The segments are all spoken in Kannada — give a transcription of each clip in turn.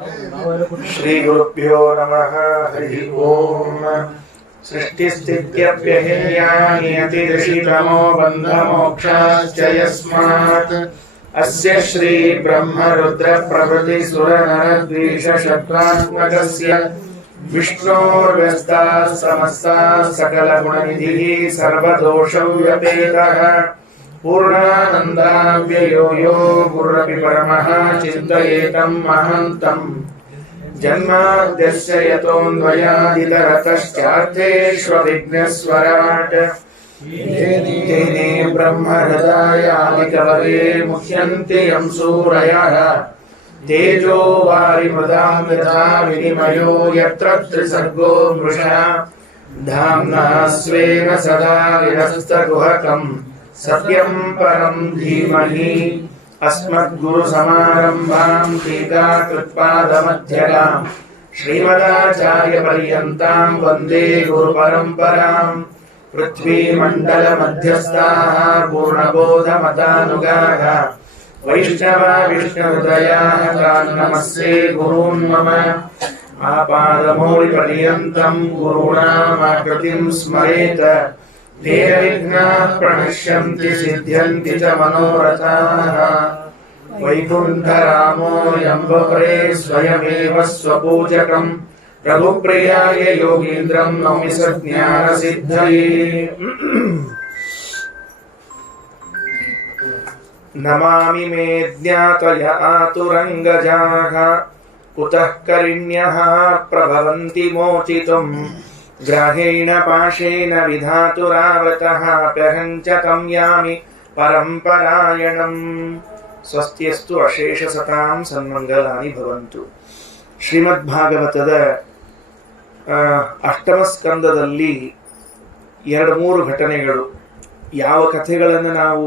ಶ್ರೀ ಗುರುಭ್ಯೋ ನಮಃ. ಹರಿ ಓಂ. ಸೃಷ್ಟಿಸ್ಥಿತ್ಯಪ್ಯಹೇಯಾನಿಯತಿರ್ಷಿತಮೋ ಬಂಧಮೋಕ್ಷಾಶ್ಚ ಯಸ್ಮಾತ್ ಅಸ್ಯ ಶ್ರೀ ಬ್ರಹ್ಮ ರುದ್ರ ಪ್ರಭೃತಿ ಸುರ ನರ ದ್ವೇಷ ಶತ್ರುತ್ಮಕಸ್ಯ ವಿಷ್ಣೋರ್ವ್ಯಸ್ತಾಃ ಸಮಸ್ತಾಃ ಸಕಲ ಗುಣನಿಧಿಃ ಸರ್ವದೋಷವ್ಯಪೇತಃ ಪೂರ್ಣಾನಂದಾವ್ಯಯೋ ಯೋ ಗುರುರಪಿ ಪರಮಃ ಚಿಂತಯೇತಂ ಮಹಾಂತಂ ಜನ್ಮಾದ್ಯಸ್ಯ ಯತೋನ್ವಯಾದಿತರತಶ್ಚಾರ್ಥೇಷ್ವವಿಘ್ನಸ್ವರಾಟ್ ತೇನೇ ಬ್ರಹ್ಮ ಹೃದಯಾನಿ ಕವಯೇ ಮುಹ್ಯಂತಿ ಯಂ ಸೂರಯಃ ತೇಜೋ ವಾರಿಮೃದಾಂ ಯಥಾ ವಿನಿಮಯೋ ಯತ್ರ ತ್ರಿಸರ್ಗೋ ಮೃಷಾ ಧಾಮ್ನಾ ಸ್ವೇನ ಸದಾ ವಿನಸ್ತಗುಹಕಂ ಸತ್ಯಂ ಪರಂ ಧೀಮಹಿ ಅಸ್ಮದ್ಗುರು ಸಮಾರಂಭಾಂ ಟೀಕಾಕೃತ್ಪಾದಮಧ್ಯಗಾಂ ಶ್ರೀಮದಾಚಾರ್ಯ ಪರ್ಯಂತಾಂ ವಂದೇ ಗುರು ಪರಂಪರಾಂ. ಪೃಥ್ವೀಮಂಡಲ ಮಧ್ಯಸ್ಥಾಃ ಪೂರ್ಣಬೋಧಮತಾನುಗಾಃ ವೈಷ್ಣವ ವಿಷ್ಣುಹೃದಯಾಃ ತಾನ್ ನಮಸ್ತೆ ಗುರೂನ್ ಮಮ. ಆಪಾದಮೌಳಿ ಪರ್ಯಂತಂ ಗುರುಣಾಮಾಕೃತಿಂ ಸ್ಮರೇತ ತೇನ ವಿಘ್ನಾಃ ಪ್ರಣಶ್ಯಂತಿ ಸಿದ್ಧ್ಯಂತಿ ಚ ಮನೋರಥಾಃ. ವೈಕುಂಠರಾಮೋ ಯಂಬಪರೇ ಸ್ವಯಮೇವ ಸ್ವಪೂಜಕಂ ಪ್ರಭುಪ್ರಿಯಾಯ ಯೋಗೀಂದ್ರಂ ನೌಮಿ ಸಜ್ಞಾನಸಿದ್ಧಯೇ. ನಮಾಮಿ ಮೇ ಜ್ಞಾತಯ ಆತುರಂಗಜಾಃ ಕುತಃ ಕರಿಣ್ಯಃ ಪ್ರಭವಂತಿ ಮೋಚಿತುಂ ಗ್ರಾಹೇಣ ಪಾಶೇನ ವಿಧಾತುರಾವತಃ ಪ್ಯಹಂಚ ತಂ ಯಾಮಿ ಪರಂಪರಾಯಣಂ. ಸ್ವಸ್ತಿಯಸ್ತು ಅಶೇಷ ಸತಾಂ ಸನ್ಮಂಗಲಾನಿ ಭವಂತು. ಶ್ರೀಮದ್ಭಾಗವತದ ಅಷ್ಟಮ ಸ್ಕಂದದಲ್ಲಿ 2-3 ಘಟನೆಗಳು. ಯಾವ ಕಥೆಗಳನ್ನು ನಾವು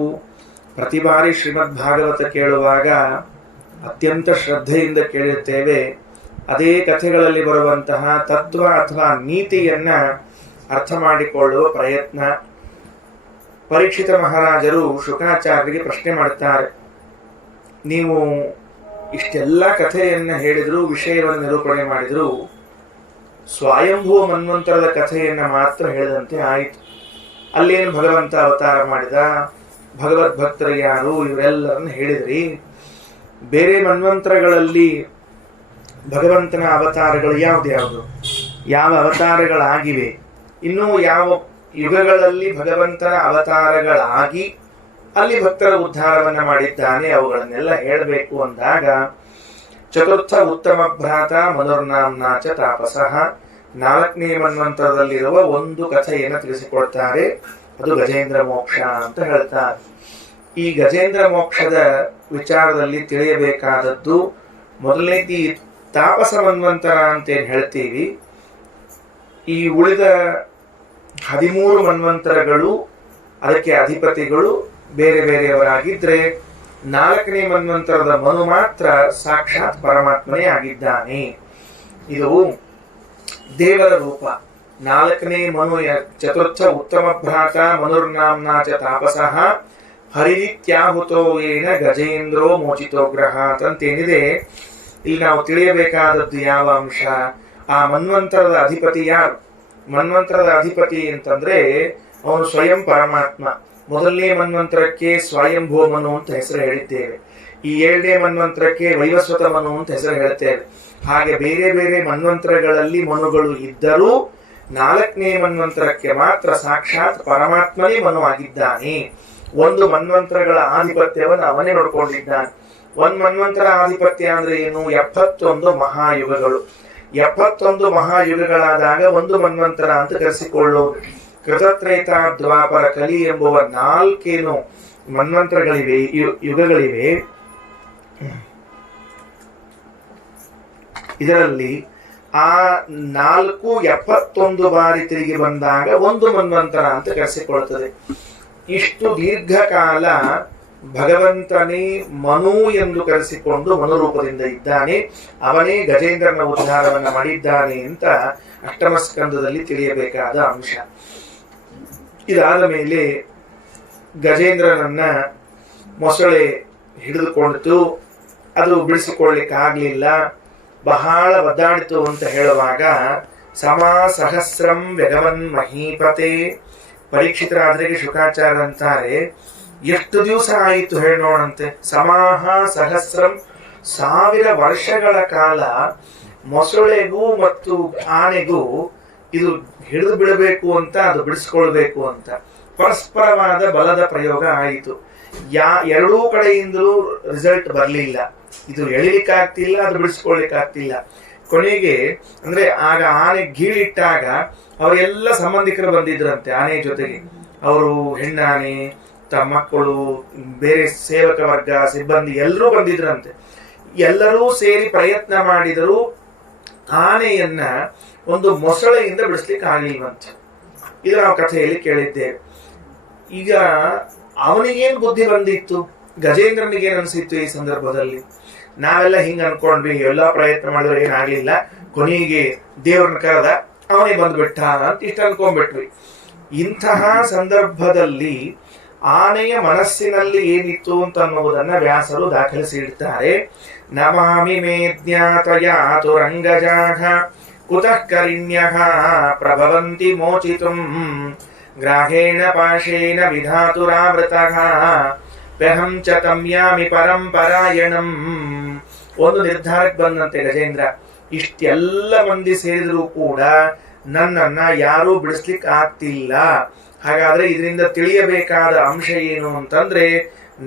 ಪ್ರತಿ ಬಾರಿ ಶ್ರೀಮದ್ಭಾಗವತ ಕೇಳುವಾಗ ಅತ್ಯಂತ ಶ್ರದ್ಧೆಯಿಂದ ಕೇಳುತ್ತೇವೆ, ಅದೇ ಕಥೆಗಳಲ್ಲಿ ಬರುವಂತಹ ತತ್ವ ಅಥವಾ ನೀತಿಯನ್ನ ಅರ್ಥ ಮಾಡಿಕೊಳ್ಳುವ ಪ್ರಯತ್ನ. ಪರೀಕ್ಷಿತ ಮಹಾರಾಜರು ಶುಕಾಚಾರ್ಯರಿಗೆ ಪ್ರಶ್ನೆ ಮಾಡುತ್ತಾರೆ, ನೀವು ಇಷ್ಟೆಲ್ಲ ಕಥೆಯನ್ನ ಹೇಳಿದ್ರು, ವಿಷಯವನ್ನು ನಿರೂಪಣೆ ಮಾಡಿದ್ರು, ಸ್ವಯಂಭೂ ಮನ್ವಂತರದ ಕಥೆಯನ್ನ ಮಾತ್ರ ಹೇಳಿದಂತೆ ಆಯಿತು. ಅಲ್ಲೇನು ಭಗವಂತ ಅವತಾರ ಮಾಡಿದ, ಭಗವದ್ಭಕ್ತರು ಯಾರು, ಇವರೆಲ್ಲರನ್ನು ಹೇಳಿದ್ರಿ. ಬೇರೆ ಮನ್ವಂತರಗಳಲ್ಲಿ ಭಗವಂತನ ಅವತಾರಗಳು ಯಾವ್ದ್ಯಾವುದು, ಯಾವ ಅವತಾರಗಳಾಗಿವೆ, ಇನ್ನೂ ಯಾವ ಯುಗಗಳಲ್ಲಿ ಭಗವಂತನ ಅವತಾರಗಳಾಗಿ ಅಲ್ಲಿ ಭಕ್ತರ ಉದ್ಧಾರವನ್ನ ಮಾಡಿದ್ದಾನೆ, ಅವುಗಳನ್ನೆಲ್ಲ ಹೇಳಬೇಕು ಅಂದಾಗ ಚತುರ್ಥ ಉತ್ತಮ ಭ್ರಾತ ಮನುರ್ನಾಮ್ನಾಚ ತಾಪಸಃ 4ನೇ ಮನ್ವಂತರದಲ್ಲಿರುವ ಒಂದು ಕಥೆಯನ್ನು ತಿಳಿಸಿಕೊಡ್ತಾರೆ. ಅದು ಗಜೇಂದ್ರ ಮೋಕ್ಷ ಅಂತ ಹೇಳ್ತಾರೆ. ಈ ಗಜೇಂದ್ರ ಮೋಕ್ಷದ ವಿಚಾರದಲ್ಲಿ ತಿಳಿಯಬೇಕಾದದ್ದು ಮೊದಲನೇದಿ ತಾಪಸ ಮನ್ವಂತರ ಅಂತೇನು ಹೇಳ್ತೀವಿ. ಈ ಉಳಿದ 13 ಮನ್ವಂತರಗಳು ಅದಕ್ಕೆ ಅಧಿಪತಿಗಳು ಬೇರೆ ಬೇರೆಯವರಾಗಿದ್ರೆ 4ನೇ ಮನ್ವಂತರದ ಮನು ಮಾತ್ರ ಸಾಕ್ಷಾತ್ ಪರಮಾತ್ಮನೇ ಆಗಿದ್ದಾನೆ. ಇದು ದೇವರ ರೂಪ. 4ನೇ ಮನು ಚತುರ್ಥ ಉತ್ತಮ ಭ್ರಾತ ಮನುರ್ನಾಮ್ನಾಚ ತಾಪಸಃ ಹರಿತ್ಯಾಹುತೋ ಏನ ಗಜೇಂದ್ರೋ ಮೋಚಿತೋ ಗ್ರಹ ಅಂತೇನಿದೆ. ಇಲ್ಲಿ ನಾವು ತಿಳಿಯಬೇಕಾದದ್ದು ಯಾವ ಅಂಶ, ಆ ಮನ್ವಂತರದ ಅಧಿಪತಿ ಯಾರು? ಮನ್ವಂತರದ ಅಧಿಪತಿ ಅಂತಂದ್ರೆ ಅವನು ಸ್ವಯಂ ಪರಮಾತ್ಮ. ಮೊದಲನೇ ಮನ್ವಂತರಕ್ಕೆ ಸ್ವಯಂಭೂ ಮನು ಅಂತ ಹೆಸರು ಹೇಳಿದ್ದೇವೆ. ಈ 7ನೇ ಮನ್ವಂತರಕ್ಕೆ ವೈವಸ್ವತ ಮನು ಅಂತ ಹೆಸರು ಹೇಳ್ತೇವೆ. ಹಾಗೆ ಬೇರೆ ಬೇರೆ ಮನ್ವಂತರಗಳಲ್ಲಿ ಮನುಗಳು ಇದ್ದರೂ 4ನೇ ಮನ್ವಂತರಕ್ಕೆ ಮಾತ್ರ ಸಾಕ್ಷಾತ್ ಪರಮಾತ್ಮನೇ ಮನು ಆಗಿದ್ದಾನೆ. ಒಂದು ಮನ್ವಂತರಗಳ ಆಧಿಪತ್ಯವನ್ನು ಅವನೇ ನೋಡ್ಕೊಂಡಿದ್ದಾನೆ. ಒಂದು ಮನ್ವಂತರ ಆಧಿಪತ್ಯ ಅಂದ್ರೆ ಏನು? 71 ಮಹಾಯುಗಗಳು. 71 ಮಹಾಯುಗಗಳಾದಾಗ ಒಂದು ಮನ್ವಂತರ ಅಂತ ಕರೆಸಿಕೊಳ್ಳುವುದು. ಕೃತತ್ರೇತ ದ್ವಾಪರ ಕಲಿ ಎಂಬುವ 4 ಮನ್ವಂತರಗಳಿವೆ, ಯುಗಗಳಿವೆ. ಇದರಲ್ಲಿ ಆ 4 71 ಬಾರಿ ತಿರುಗಿ ಬಂದಾಗ ಒಂದು ಮನ್ವಂತರ ಅಂತ ಕರೆಸಿಕೊಳ್ಳುತ್ತದೆ. ಇಷ್ಟು ದೀರ್ಘಕಾಲ ಭಗವಂತನೇ ಮನು ಎಂದು ಕರೆಸಿಕೊಂಡು ಮನುರೂಪದಿಂದ ಇದ್ದಾನೆ. ಅವನೇ ಗಜೇಂದ್ರನ ಉದ್ಧಾರವನ್ನು ಮಾಡಿದ್ದಾನೆ ಅಂತ ಅಷ್ಟಮ ಸ್ಕಂದದಲ್ಲಿ ತಿಳಿಯಬೇಕಾದ ಅಂಶ. ಇದಾದ ಮೇಲೆ ಗಜೇಂದ್ರನನ್ನ ಮೊಸಳೆ ಹಿಡಿದುಕೊಂಡಿತು. ಅದು ಬಿಡಿಸಿಕೊಳ್ಳಿಕ್ಕಾಗಲಿಲ್ಲ. ಬಹಳ ಒದ್ದಾಡಿತು ಅಂತ ಹೇಳುವಾಗ ಸಹಸ್ರಂ ವ್ಯಗವನ್ ಮಹೀಪತೆ. ಪರೀಕ್ಷಿತರಾದ್ರಿಗೆ ಶುಕಾಚಾರ್ಯ ಅಂತಾರೆ, ಎಷ್ಟು ದಿವಸ ಆಯಿತು ಹೇಳೋಣಂತೆ. ಸಹಸ್ರಂ 1000 ವರ್ಷಗಳ ಕಾಲ ಮೊಸಳೆಗೂ ಮತ್ತು ಆನೆಗೂ ಇದು ಹಿಡಿದು ಬಿಡಬೇಕು ಅಂತ, ಅದು ಬಿಡಿಸ್ಕೊಳ್ಬೇಕು ಅಂತ ಪರಸ್ಪರವಾದ ಬಲದ ಪ್ರಯೋಗ ಆಯಿತು. ಎರಡೂ ಕಡೆಯಿಂದಲೂ ರಿಸಲ್ಟ್ ಬರಲಿಲ್ಲ. ಇದು ಎಳಿಲಿಕ್ಕಾಗ್ತಿಲ್ಲ, ಅದು ಬಿಡಿಸ್ಕೊಳ್ಲಿಕ್ಕಾಗ್ತಿಲ್ಲ. ಕೊನೆಗೆ ಅಂದ್ರೆ ಆಗ ಆನೆ ಗೀಳಿಟ್ಟಾಗ ಅವರೆಲ್ಲ ಸಂಬಂಧಿಕರು ಬಂದಿದ್ರಂತೆ ಆನೆ ಜೊತೆಗೆ. ಅವರು ಹೆಣ್ಣಾನೆ, ತಮ್ಮ ಮಕ್ಕಳು, ಬೇರೆ ಸೇವಕ ವರ್ಗ, ಸಿಬ್ಬಂದಿ ಎಲ್ಲರೂ ಬಂದಿದ್ರಂತೆ. ಎಲ್ಲರೂ ಸೇರಿ ಪ್ರಯತ್ನ ಮಾಡಿದರೂ ಆನೆಯನ್ನ ಒಂದು ಮೊಸಳೆಯಿಂದ ಬಿಡಿಸ್ಲಿಕ್ಕೆ ಆಗಲಿಲ್ವಂತೆ. ಇದು ನಾವು ಕಥೆಯಲ್ಲಿ ಕೇಳಿದ್ದೇವೆ. ಈಗ ಅವನಿಗೇನು ಬುದ್ಧಿ ಬಂದಿತ್ತು, ಗಜೇಂದ್ರನಿಗೇನು ಅನಿಸಿತ್ತು ಈ ಸಂದರ್ಭದಲ್ಲಿ? ನಾವೆಲ್ಲ ಹಿಂಗ ಅನ್ಕೊಂಡ್ವಿ, ಎಲ್ಲಾ ಪ್ರಯತ್ನ ಮಾಡಿದ್ರೆ ಏನಾಗ್ಲಿಲ್ಲ, ಕೊನೆಗೆ ದೇವ್ರನ್ನ ಕರೆದ, ಅವನೇ ಬಂದ್ಬಿಟ್ಟ ಅಂತ ಇಷ್ಟ ಅನ್ಕೊಂಡ್ಬಿಟ್ವಿ. ಇಂತಹ ಸಂದರ್ಭದಲ್ಲಿ ಆನೆಯ ಮನಸ್ಸಿನಲ್ಲಿ ಏನಿತ್ತು ಅಂತ ಅನ್ನುವುದನ್ನ ವ್ಯಾಸರು ದಾಖಲಿಸಿಡ್ತಾರೆ. ನಮಾಮಿ ಮೇ ಜ್ಞಾತಯಾತುರಂಗಜಾಘ ಕುತಃ ಕರಿಣ್ಯಃ ಪ್ರಭವಂತಿ ಮೋಚಿತುಂ ಗ್ರಾಹೇಣ ಪಾಶೇನ ವಿಧಾತುರಾವೃತಃ ಪೆಹಂ ಚ ತಮ್ಯಾಮಿ ಪರಂಪರಾಯಣಂ. ಒಂದು ನಿರ್ಧಾರಕ್ಕೆ ಬಂದಂತೆ ಗಜೇಂದ್ರ, ಇಷ್ಟೆಲ್ಲ ಮಂದಿ ಸೇರಿದ್ರು ಕೂಡ ನನ್ನನ್ನ ಯಾರೂ ಬಿಡಿಸ್ಲಿಕ್ಕೆ ಆಗ್ತಿಲ್ಲ. ಹಾಗಾದ್ರೆ ಇದರಿಂದ ತಿಳಿಯಬೇಕಾದ ಅಂಶ ಏನು ಅಂತಂದ್ರೆ,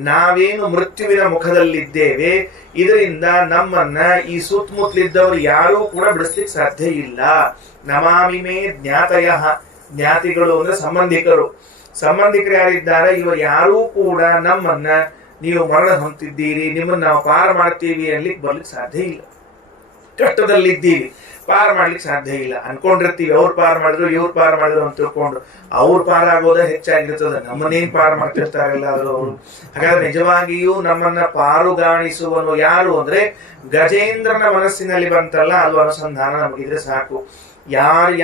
ನಾವೇನು ಮೃತ್ಯುವಿನ ಮುಖದಲ್ಲಿದ್ದೇವೆ, ಇದರಿಂದ ನಮ್ಮನ್ನ ಈ ಸುತ್ತಮುತ್ತಲಿದ್ದವರು ಯಾರೂ ಕೂಡ ಬಿಡಿಸ್ಲಿಕ್ಕೆ ಸಾಧ್ಯ ಇಲ್ಲ. ನಮಾಮಿ ಮೇ ಜ್ಞಾತಯ, ಜ್ಞಾತಿಗಳು ಅಂದ್ರೆ ಸಂಬಂಧಿಕರು. ಸಂಬಂಧಿಕರು ಯಾರಿದ್ದಾರೆ, ಇವರು ಯಾರೂ ಕೂಡ ನಮ್ಮನ್ನ ನೀವು ಮರಣ ಹೊಂದಿದ್ದೀರಿ, ನಿಮ್ಮನ್ನ ನಾವು ಪಾರ ಮಾಡ್ತೀವಿ ಅನ್ಲಿಕ್ಕೆ ಬರ್ಲಿಕ್ಕೆ ಸಾಧ್ಯ ಇಲ್ಲ. ಕಷ್ಟದಲ್ಲಿದ್ದೀವಿ, ಪಾರ ಮಾಡ್ಲಿಕ್ಕೆ ಸಾಧ್ಯ ಇಲ್ಲ. ಅನ್ಕೊಂಡಿರ್ತೀವಿ ಅವ್ರು ಪಾರ ಮಾಡಿದ್ರು, ಇವ್ರು ಪಾರ ಮಾಡಿದ್ರು ಅಂತ ತಿಳ್ಕೊಂಡು ಅವ್ರು ಪಾರ ಆಗೋದ ಹೆಚ್ಚಾಗಿರ್ತದೆ, ನಮ್ಮನ್ನೇನ್ ಪಾರ ಮಾಡ್ತಿರ್ತಾರಲ್ಲ ಅವರು. ಹಾಗಾದ್ರೆ ನಿಜವಾಗಿಯೂ ನಮ್ಮನ್ನ ಪಾರುಗಾಣಿಸುವನು ಯಾರು ಅಂದ್ರೆ ಗಜೇಂದ್ರನ ಮನಸ್ಸಿನಲ್ಲಿ ಬಂತಲ್ಲ, ಅದು ಅನುಸಂಧಾನ ನಮಗಿದ್ರೆ ಸಾಕು.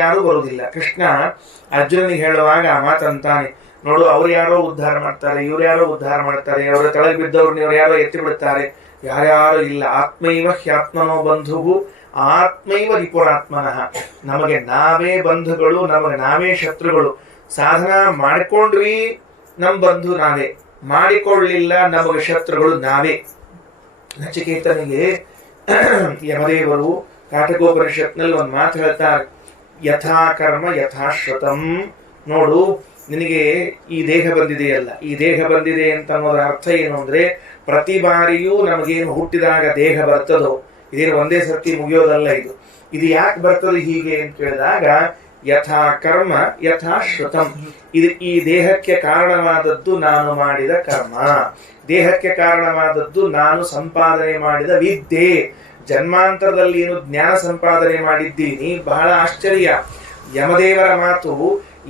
ಯಾರು ಬರುವುದಿಲ್ಲ. ಕೃಷ್ಣ ಅರ್ಜುನನಿಗೆ ಹೇಳುವಾಗ ಆ ಮಾತಂತಾನೆ, ನೋಡು ಅವ್ರು ಯಾರೋ ಉದ್ಧಾರ ಮಾಡ್ತಾರೆ, ಇವ್ರು ಯಾರೋ ಉದ್ಧಾರ ಮಾಡ್ತಾರೆ, ಅವರ ಕೆಳಗೆ ಬಿದ್ದವ್ರನ್ನ ಇವ್ರು ಯಾರೋ ಎತ್ತಿ ಬಿಡ್ತಾರೆ, ಯಾರ್ಯಾರು ಇಲ್ಲ. ಆತ್ಮೈವ ಹ್ಯಾತ್ಮನೋ ಬಂಧುವು ಆತ್ಮೈವ ರಿಪುರಾತ್ಮನಃ. ನಮಗೆ ನಾವೇ ಬಂಧುಗಳು, ನಮಗೆ ನಾವೇ ಶತ್ರುಗಳು. ಸಾಧನ ಮಾಡಿಕೊಂಡ್ವಿ, ನಮ್ ಬಂಧು ನಾವೇ, ಮಾಡಿಕೊಳ್ಳಿಲ್ಲ ನಮಗೆ ಶತ್ರುಗಳು ನಾವೇ. ನಚಿಕೇತನಿಗೆ ಯಮದೇವರು ಕಾಟಕೋಪನಿಷತ್ನಲ್ಲಿ ಒಂದು ಮಾತು ಹೇಳ್ತಾರೆ, ಯಥಾ ಕರ್ಮ ಯಥಾಶ್ರುತಂ. ನೋಡು, ನಿನಗೆ ಈ ದೇಹ ಬಂದಿದೆಯಲ್ಲ, ಈ ದೇಹ ಬಂದಿದೆ ಅಂತ ಅನ್ನೋದ್ರ ಅರ್ಥ ಏನು ಅಂದ್ರೆ, ಪ್ರತಿ ಬಾರಿಯೂ ನಮಗೇನು ಹುಟ್ಟಿದಾಗ ದೇಹ ಬರ್ತದೋ, ಇದೇನು ಒಂದೇ ಸರ್ತಿ ಮುಗಿಯೋದಲ್ಲ. ಇದು ಯಾಕೆ ಬರ್ತದೆ ಹೀಗೆ ಅಂತ ಕೇಳಿದಾಗ, ಯಥಾ ಕರ್ಮ ಯಥಾ ಶ್ರುತಂ. ಇದು ಈ ದೇಹಕ್ಕೆ ಕಾರಣವಾದದ್ದು ನಾನು ಮಾಡಿದ ಕರ್ಮ, ದೇಹಕ್ಕೆ ಕಾರಣವಾದದ್ದು ನಾನು ಸಂಪಾದನೆ ಮಾಡಿದ ವಿದ್ಯೆ. ಜನ್ಮಾಂತರದಲ್ಲಿ ಏನು ಜ್ಞಾನ ಸಂಪಾದನೆ ಮಾಡಿದ್ದೀನಿ, ಬಹಳ ಆಶ್ಚರ್ಯ. ಯಮದೇವರ ಮಾತು,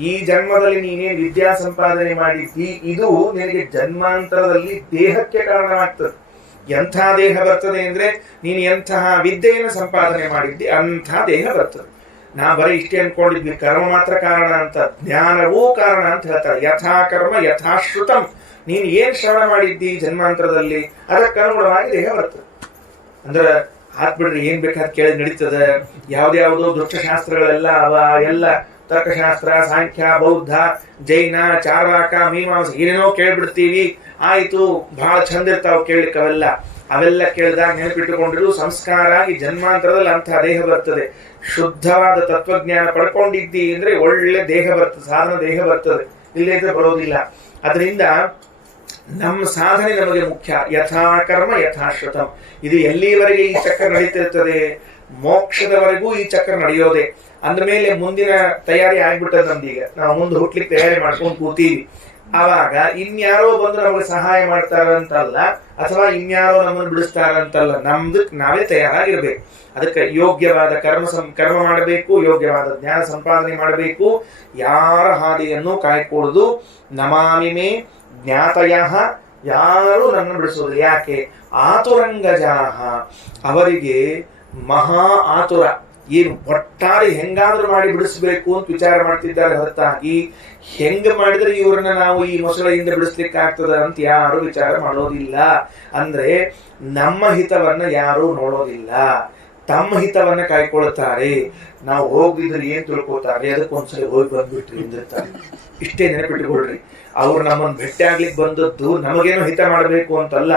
ಈ ಜನ್ಮದಲ್ಲಿ ನೀನೇನು ವಿದ್ಯಾ ಸಂಪಾದನೆ ಮಾಡಿದ್ದಿ, ಇದು ನಿನಗೆ ಜನ್ಮಾಂತರದಲ್ಲಿ ದೇಹಕ್ಕೆ ಕಾರಣವಾಗ್ತದೆ. ಎಂಥ ದೇಹ ಬರ್ತದೆ ಅಂದ್ರೆ, ನೀನು ಎಂತಹ ವಿದ್ಯೆಯನ್ನು ಸಂಪಾದನೆ ಮಾಡಿದ್ದಿ ಅಂಥ ದೇಹ ಬರ್ತದೆ. ನಾ ಬರೀ ಇಷ್ಟೇ ಅನ್ಕೊಂಡಿದ್ವಿ ಕರ್ಮ ಮಾತ್ರ ಕಾರಣ ಅಂತ, ಜ್ಞಾನವೂ ಕಾರಣ ಅಂತ ಹೇಳ್ತಾರೆ. ಯಥಾ ಕರ್ಮ ಯಥಾಶ್ರುತಂ. ನೀನು ಏನ್ ಶ್ರವಣ ಮಾಡಿದ್ದಿ ಜನ್ಮಾಂತರದಲ್ಲಿ, ಅದಕ್ಕನುಗುಣವಾಗಿ ದೇಹ ಬರ್ತದೆ. ಅಂದ್ರೆ ಹಾಕ್ಬಿಡ್ರಿ, ಏನ್ ಬೇಕಾದ್ ಕೇಳಿ ನಡೀತದ. ಯಾವ್ದ್ಯಾವ್ದು ದುಷ್ಟಶಾಸ್ತ್ರಗಳೆಲ್ಲ ಅವ, ಎಲ್ಲ ತರ್ಕಶಾಸ್ತ್ರ, ಸಾಂಖ್ಯ, ಬೌದ್ಧ, ಜೈನ, ಚಾರ್ವಾಕ, ಮೀಮಾಂಸ ಏನೇನೋ ಕೇಳ್ಬಿಡ್ತೀವಿ. ಆಯ್ತು, ಬಹಳ ಚಂದ ಇರ್ತಾವ ಕೇಳಲಿಕ್ಕೆ ಅವೆಲ್ಲ ಕೇಳಿದಾಗ ನೆನಪಿಟ್ಟುಕೊಂಡಿರು, ಸಂಸ್ಕಾರ ಆಗಿ ಜನ್ಮಾಂತರದಲ್ಲಿ ಅಂತಹ ದೇಹ ಬರ್ತದೆ. ಶುದ್ಧವಾದ ತತ್ವಜ್ಞಾನ ಪಡ್ಕೊಂಡಿದ್ದಿ ಅಂದ್ರೆ ಒಳ್ಳೆ ದೇಹ ಬರ್ತದೆ, ಸಾಧನ ದೇಹ ಬರ್ತದೆ, ಇಲ್ಲೇ ಇದ್ರೆ ಬರೋದಿಲ್ಲ. ಅದರಿಂದ ನಮ್ಮ ಸಾಧನೆ ನಮಗೆ ಮುಖ್ಯ. ಯಥಾ ಕರ್ಮ ಯಥಾಶ್ರುತಂ. ಇದು ಎಲ್ಲಿವರೆಗೆ ಈ ಚಕ್ರ ನಡೀತಿರ್ತದೆ, ಮೋಕ್ಷದವರೆಗೂ ಈ ಚಕ್ರ ನಡೆಯೋದೆ. ಅಂದಮೇಲೆ ಮುಂದಿನ ತಯಾರಿ ಆಗ್ಬಿಟ್ಟದ ನಮ್ದೀಗ. ನಾವು ಮುಂದೆ ಹುಟ್ಲಿಕ್ಕೆ ತಯಾರಿ ಮಾಡ್ಕೊಂಡು ಕೂತೀವಿ. ಆವಾಗ ಇನ್ಯಾರೋ ಬಂದು ನಮಗೆ ಸಹಾಯ ಮಾಡ್ತಾರಂತಲ್ಲ, ಅಥವಾ ಇನ್ಯಾರೋ ನಮ್ಮನ್ನು ಬಿಡಿಸ್ತಾರಂತಲ್ಲ, ನಮ್ದಕ್ ನಾವೇ ತಯಾರಾಗಿರ್ಬೇಕು. ಅದಕ್ಕೆ ಯೋಗ್ಯವಾದ ಕರ್ಮ ಮಾಡಬೇಕು, ಯೋಗ್ಯವಾದ ಜ್ಞಾನ ಸಂಪಾದನೆ ಮಾಡಬೇಕು. ಯಾರ ಹಾದಿಯನ್ನು ಕಾಯ್ಕೊಡುದು. ನಮಾಮಿಮೇ ಜ್ಞಾತಯ, ಯಾರು ನನ್ನ ಬಿಡಿಸೋದು. ಯಾಕೆ? ಆತುರಂಗಜಾಹ, ಅವರಿಗೆ ಮಹಾ ಆತುರ. ಏನು ಒಟ್ಟಾರೆ ಹೆಂಗಾದ್ರೂ ಮಾಡಿ ಬಿಡಿಸ್ಬೇಕು ಅಂತ ವಿಚಾರ ಮಾಡ್ತಿದ್ದಾರೆ ಹೊರತಾಗಿ, ಹೆಂಗ ಮಾಡಿದ್ರೆ ಇವ್ರನ್ನ ನಾವು ಈ ಮೊಸಳೆಯಿಂದ ಬಿಡಿಸ್ಲಿಕ್ಕೆ ಆಗ್ತದ ಅಂತ ಯಾರು ವಿಚಾರ ಮಾಡೋದಿಲ್ಲ. ಅಂದ್ರೆ ನಮ್ಮ ಹಿತವನ್ನ ಯಾರು ನೋಡೋದಿಲ್ಲ. ತಮ್ಮ ಹಿತವನ್ನ ಕಾಯ್ಕೊಳ್ತಾರೆ. ನಾವು ಹೋಗಿದ್ರೆ ಏನ್ ತಿಳ್ಕೊತಾರೆ, ಅದಕ್ಕೊಂದ್ಸಲಿ ಹೋಗಿ ಬಂದ್ಬಿಟ್ರಿ ಎಂದಿರ್ತಾರೆ. ಇಷ್ಟೇ ನೆನಪಿಟ್ಟುಕೊಳ್ರಿ. ಅವ್ರು ನಮ್ಮನ್ನು ಭೇಟಿ ಆಗ್ಲಿಕ್ಕೆ ಬಂದದ್ದು ನಮಗೇನೋ ಹಿತ ಮಾಡಬೇಕು ಅಂತಲ್ಲ.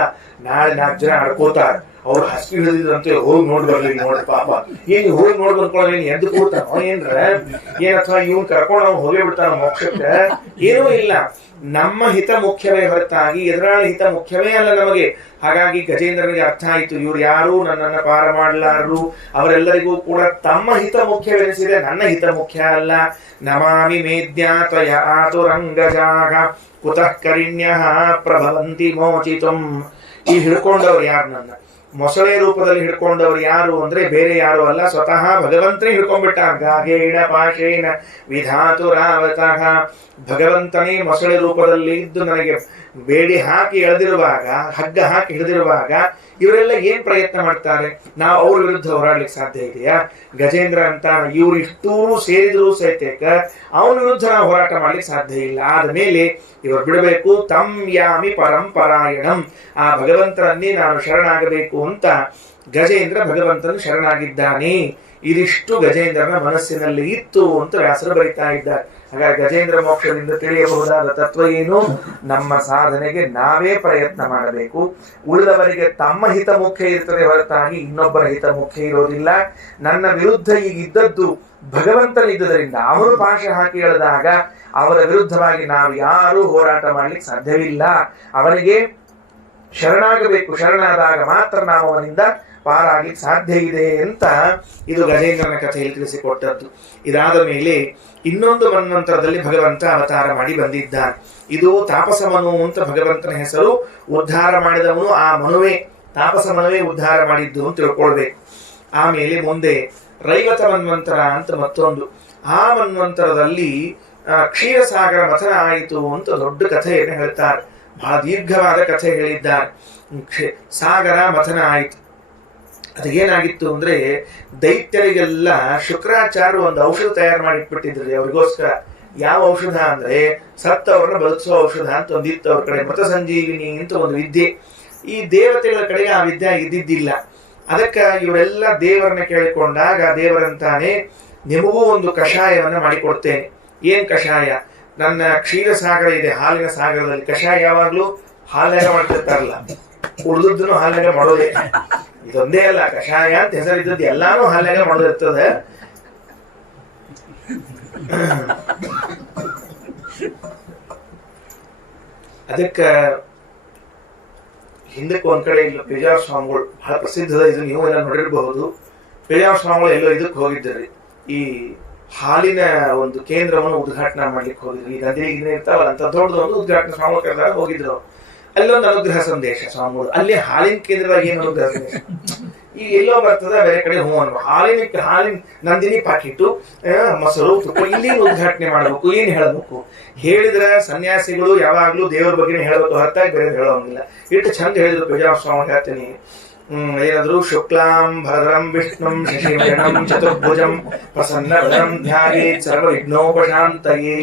ನಾಳೆ 4 ಜನ ಆಡ್ಕೋತಾರೆ, ಅವ್ರು ಹಸ್ಕಿ ಹಿಡಿದ್ರಂತೆ ಹೋಗಿ ನೋಡ್ ಬರ್ಲಿ, ನೋಡ್ರಿ ಪಾಪ ಏನ್ ಹೋಗಿ ನೋಡ್ ಬಂದ್ಕೊಳ್ಳ ಏನ್ ಎದ್ದು ಕೂತಾನೋ ಏನ್ರ ಏನ್, ಅಥವಾ ಇವ್ನ್ ಕರ್ಕೊಂಡು ನಾವು ಹೋಗೇ ಬಿಡ್ತಾನ ಮೋಕ್ಷಕ್ಕೆ? ಏನೂ ಇಲ್ಲ. ನಮ್ಮ ಹಿತ ಮುಖ್ಯವೇ ಹೊರತಾಗಿ ಎದುರಾಳಿ ಹಿತ ಮುಖ್ಯವೇ ಅಲ್ಲ ನಮಗೆ. ಹಾಗಾಗಿ ಗಜೇಂದ್ರನಿಗೆ ಅರ್ಥ ಆಯ್ತು, ಇವ್ರು ಯಾರು ನನ್ನನ್ನ ಪಾರ ಮಾಡಲಾರರು, ಅವರೆಲ್ಲರಿಗೂ ಕೂಡ ತಮ್ಮ ಹಿತ ಮುಖ್ಯವೆನಿಸಿದೆ, ನನ್ನ ಹಿತ ಮುಖ್ಯ ಅಲ್ಲ. ನಮಾಮಿ ಮೇದ್ಯಾತಯ ಆತುರಂಗಜಾಗ ಕುತಃ ಕರಿಣ್ಯಃ ಪ್ರಭವಂತಿ ಮೋಚಿತಂ. ಈ ಹಿಡ್ಕೊಂಡವ್ರು ಯಾರು, ನನ್ನ ಮೊಸಳೆ ರೂಪದಲ್ಲಿ ಹಿಡ್ಕೊಂಡವ್ರು ಯಾರು ಅಂದ್ರೆ ಬೇರೆ ಯಾರು ಅಲ್ಲ, ಸ್ವತಃ ಭಗವಂತನೇ ಹಿಡ್ಕೊಂಡ್ಬಿಟ್ಟ. ಗಾಗೇಣ ಪಾಶೇನ ವಿಧಾತುರಾವತಃ. ಭಗವಂತನೇ ಮೊಸಳೆ ರೂಪದಲ್ಲಿ ಇದ್ದು ನನಗೆ ಬೇಡಿ ಹಾಕಿ ಎಳೆದಿರುವಾಗ, ಹಗ್ಗ ಹಾಕಿ ಹಿಡಿದಿರುವಾಗ ಇವರೆಲ್ಲ ಏನ್ ಪ್ರಯತ್ನ ಮಾಡ್ತಾರೆ? ನಾವು ಅವ್ರ ವಿರುದ್ಧ ಹೋರಾಡ್ಲಿಕ್ಕೆ ಸಾಧ್ಯ ಇದೆಯಾ? ಗಜೇಂದ್ರ ಅಂತ ಇವ್ರು ಇಷ್ಟೂರು ಸೇರಿದ್ರು ಸಹಿತ ಅವನ ವಿರುದ್ಧ ನಾವು ಹೋರಾಟ ಮಾಡ್ಲಿಕ್ಕೆ ಸಾಧ್ಯ ಇಲ್ಲ. ಆದ್ಮೇಲೆ ಇವರು ಬಿಡಬೇಕು. ತಂ ಯಾಮಿ ಪರಂಪರಾಯಣಂ. ಆ ಭಗವಂತರನ್ನೇ ನಾನು ಶರಣಾಗಬೇಕು ಅಂತ ಗಜೇಂದ್ರ ಭಗವಂತನು ಶರಣಾಗಿದ್ದಾನೆ. ಇದಿಷ್ಟು ಗಜೇಂದ್ರನ ಮನಸ್ಸಿನಲ್ಲಿ ಇತ್ತು ಅಂತ ವ್ಯಾಸರು ಬರಿತಾ ಇದ್ದಾರೆ. ಹಾಗಾಗಿ ಗಜೇಂದ್ರ ಮೋಕ್ಷದಿಂದ ತಿಳಿಯಬಹುದಾದ ತತ್ವ ಏನು? ನಮ್ಮ ಸಾಧನೆಗೆ ನಾವೇ ಪ್ರಯತ್ನ ಮಾಡಬೇಕು. ಉಳಿದವರಿಗೆ ತಮ್ಮ ಹಿತ ಮುಖ್ಯ ಇರ್ತದೆ ಹೊರತಾಗಿ ಇನ್ನೊಬ್ಬರ ಹಿತ ಮುಖ್ಯ ಇರೋದಿಲ್ಲ. ನನ್ನ ವಿರುದ್ಧ ಈಗ ಇದ್ದದ್ದು ಭಗವಂತನಿದ್ದುದರಿಂದ ಅವರು ಪಾಶ ಹಾಕಿ ಎಳೆದಾಗ ಅವರ ವಿರುದ್ಧವಾಗಿ ನಾವು ಯಾರೂ ಹೋರಾಟ ಮಾಡ್ಲಿಕ್ಕೆ ಸಾಧ್ಯವಿಲ್ಲ. ಅವನಿಗೆ ಶರಣಾಗಬೇಕು. ಶರಣಾದಾಗ ಮಾತ್ರ ನಾವು ಅವನಿಂದ ಪಾರಾಗ್ಲಿಕ್ಕೆ ಸಾಧ್ಯ ಇದೆ ಅಂತ ಇದು ಗಜೇಂದ್ರನ ಕಥೆಯಲ್ಲಿ ತಿಳಿಸಿಕೊಟ್ಟದ್ದು. ಇದಾದ ಮೇಲೆ ಇನ್ನೊಂದು ಮನ್ವಂತರದಲ್ಲಿ ಭಗವಂತ ಅವತಾರ ಮಾಡಿ ಬಂದಿದ್ದಾನೆ. ಇದು ತಾಪಸ ಮನು ಅಂತ ಭಗವಂತನ ಹೆಸರು. ಉದ್ಧಾರ ಮಾಡಿದವನು ಆ ಮನುವೆ, ತಾಪಸ ಮನುವೆ ಉದ್ಧಾರ ಮಾಡಿದ್ದು ಅಂತ ತಿಳ್ಕೊಳ್ಬೇಕು. ಆಮೇಲೆ ಮುಂದೆ ರೈವತ ಮನ್ವಂತರ ಅಂತ ಮತ್ತೊಂದು. ಆ ಮನ್ವಂತರದಲ್ಲಿ ಕ್ಷೀರಸಾಗರ ಮಥನ ಆಯಿತು ಅಂತ ದೊಡ್ಡ ಕಥೆಯನ್ನು ಹೇಳ್ತಾರೆ. ಬಹಳ ದೀರ್ಘವಾದ ಕಥೆ ಹೇಳಿದ್ದಾರೆ. ಸಾಗರ ಮಥನ ಆಯಿತು. ಅದೇನಾಗಿತ್ತು ಅಂದ್ರೆ ದೈತ್ಯರಿಗೆಲ್ಲ ಶುಕ್ರಾಚಾರ್ಯ ಒಂದು ಔಷಧ ತಯಾರು ಮಾಡಿಟ್ಬಿಟ್ಟಿದ್ರು ಅವ್ರಿಗೋಸ್ಕರ. ಯಾವ ಔಷಧ ಅಂದ್ರೆ ಸತ್ತವ್ರನ್ನ ಬದುಕಿಸೋ ಔಷಧ ಅಂತ ಒಂದಿತ್ತು ಅವ್ರ ಕಡೆ. ಮೃತ ಸಂಜೀವಿನಿ ಅಂತ ಒಂದು ವಿದ್ಯೆ. ಈ ದೇವತೆಗಳ ಕಡೆಗೆ ಆ ವಿದ್ಯೆ ಇದ್ದಿದ್ದಿಲ್ಲ. ಅದಕ್ಕೆ ಇವರೆಲ್ಲ ದೇವರನ್ನ ಕೇಳಿಕೊಂಡಾಗ ದೇವರಂತಾನೆ, ನಿಮಗೂ ಒಂದು ಕಷಾಯವನ್ನ ಮಾಡಿಕೊಡ್ತೇನೆ. ಏನ್ ಕಷಾಯ? ನನ್ನ ಕ್ಷೀರಸಾಗರ ಇದೆ, ಹಾಲಿನ ಸಾಗರದಲ್ಲಿ. ಕಷಾಯ ಯಾವಾಗ್ಲೂ ಹಾಲ್ನಾಗ ಮಾಡ್ತಿರ್ತಾರಲ್ಲ, ಉಳಿದದ್ದನ್ನು ಹಾಲ್ನಾಗ ಮಾಡೋದೇ. ಇದೊಂದೇ ಅಲ್ಲ, ಕಷಾಯ ಅಂತ ಹೆಸರಿದ್ದದ್ದು ಎಲ್ಲಾನು ಹಾಲ್ನಾಗ ಮಾಡೋದಿರ್ತದೆ. ಅದಕ್ಕ ಹಿಂದಕ್ಕೆ ಒಂದ್ ಕಡೆ ಇಲ್ಲ ಪೇಜಾವ ಸ್ವಾಮಿಗಳು ಬಹಳ ಪ್ರಸಿದ್ಧದ. ಇದು ನೀವು ಎಲ್ಲ ನೋಡಿರಬಹುದು. ಪೇಜಾವ ಸ್ವಾಮಿಗಳು ಎಲ್ಲೋ ಇದಕ್ಕೆ ಹೋಗಿದ್ರಿ, ಈ ಹಾಲಿನ ಒಂದು ಕೇಂದ್ರವನ್ನು ಉದ್ಘಾಟನೆ ಮಾಡ್ಲಿಕ್ಕೆ ಹೋಗಿದ್ರು. ಈ ನದಿ ಇರ್ತಾವಲ್ಲ ಅಂತ ದೊಡ್ಡದು ಒಂದು ಉದ್ಘಾಟನೆ ಸ್ವಾಮಿಗಳು ಕರೆದಾಗ ಹೋಗಿದ್ರು. ಅಲ್ಲೊಂದು ಅನುಗ್ರಹ ಸಂದೇಶ ಸ್ವಾಮಿಗಳು. ಅಲ್ಲಿ ಹಾಲಿನ ಕೇಂದ್ರದಾಗ ಏನು ಅನುಗ್ರಹ ಸಂದೇಶ? ಈಗ ಎಲ್ಲೋ ಬರ್ತದ, ಬೇರೆ ಕಡೆ ಹೂ ಅನ್ಬೋ. ಹಾಲಿನ ನಂದಿನಿ ಪಾಕಿಟ್ಟು, ಮೊಸರು, ತುಪ್ಪ, ಇಲ್ಲಿ ಉದ್ಘಾಟನೆ ಮಾಡಬೇಕು. ಏನ್ ಹೇಳಬೇಕು? ಹೇಳಿದ್ರೆ ಸನ್ಯಾಸಿಗಳು ಯಾವಾಗ್ಲೂ ದೇವರ ಬಗ್ಗೆ ಹೇಳಬೇಕು ಹೊರತಾಗಿ ಬೇರೆ ಹೇಳೋಂಗಿಲ್ಲ. ಇಟ್ಟು ಚಂದ ಹೇಳಿದ್ರು ಪೇಜಾವ ಸ್ವಾಮಿ. ಹೇಳ್ತೀನಿ ಏನಾದ್ರು ಶುಕ್ಲಾಂ ಭರದ್ರಂ ವಿಷ್ಣುಂ ಶಶಿವರ್ಣಂ ಚತುರ್ಭುಜಂ ಪ್ರಸನ್ನವದನಂ ಧ್ಯಾಯೇತ್ ಸರ್ವ ವಿಘ್ನೋಪಶಾಂತಯೇ.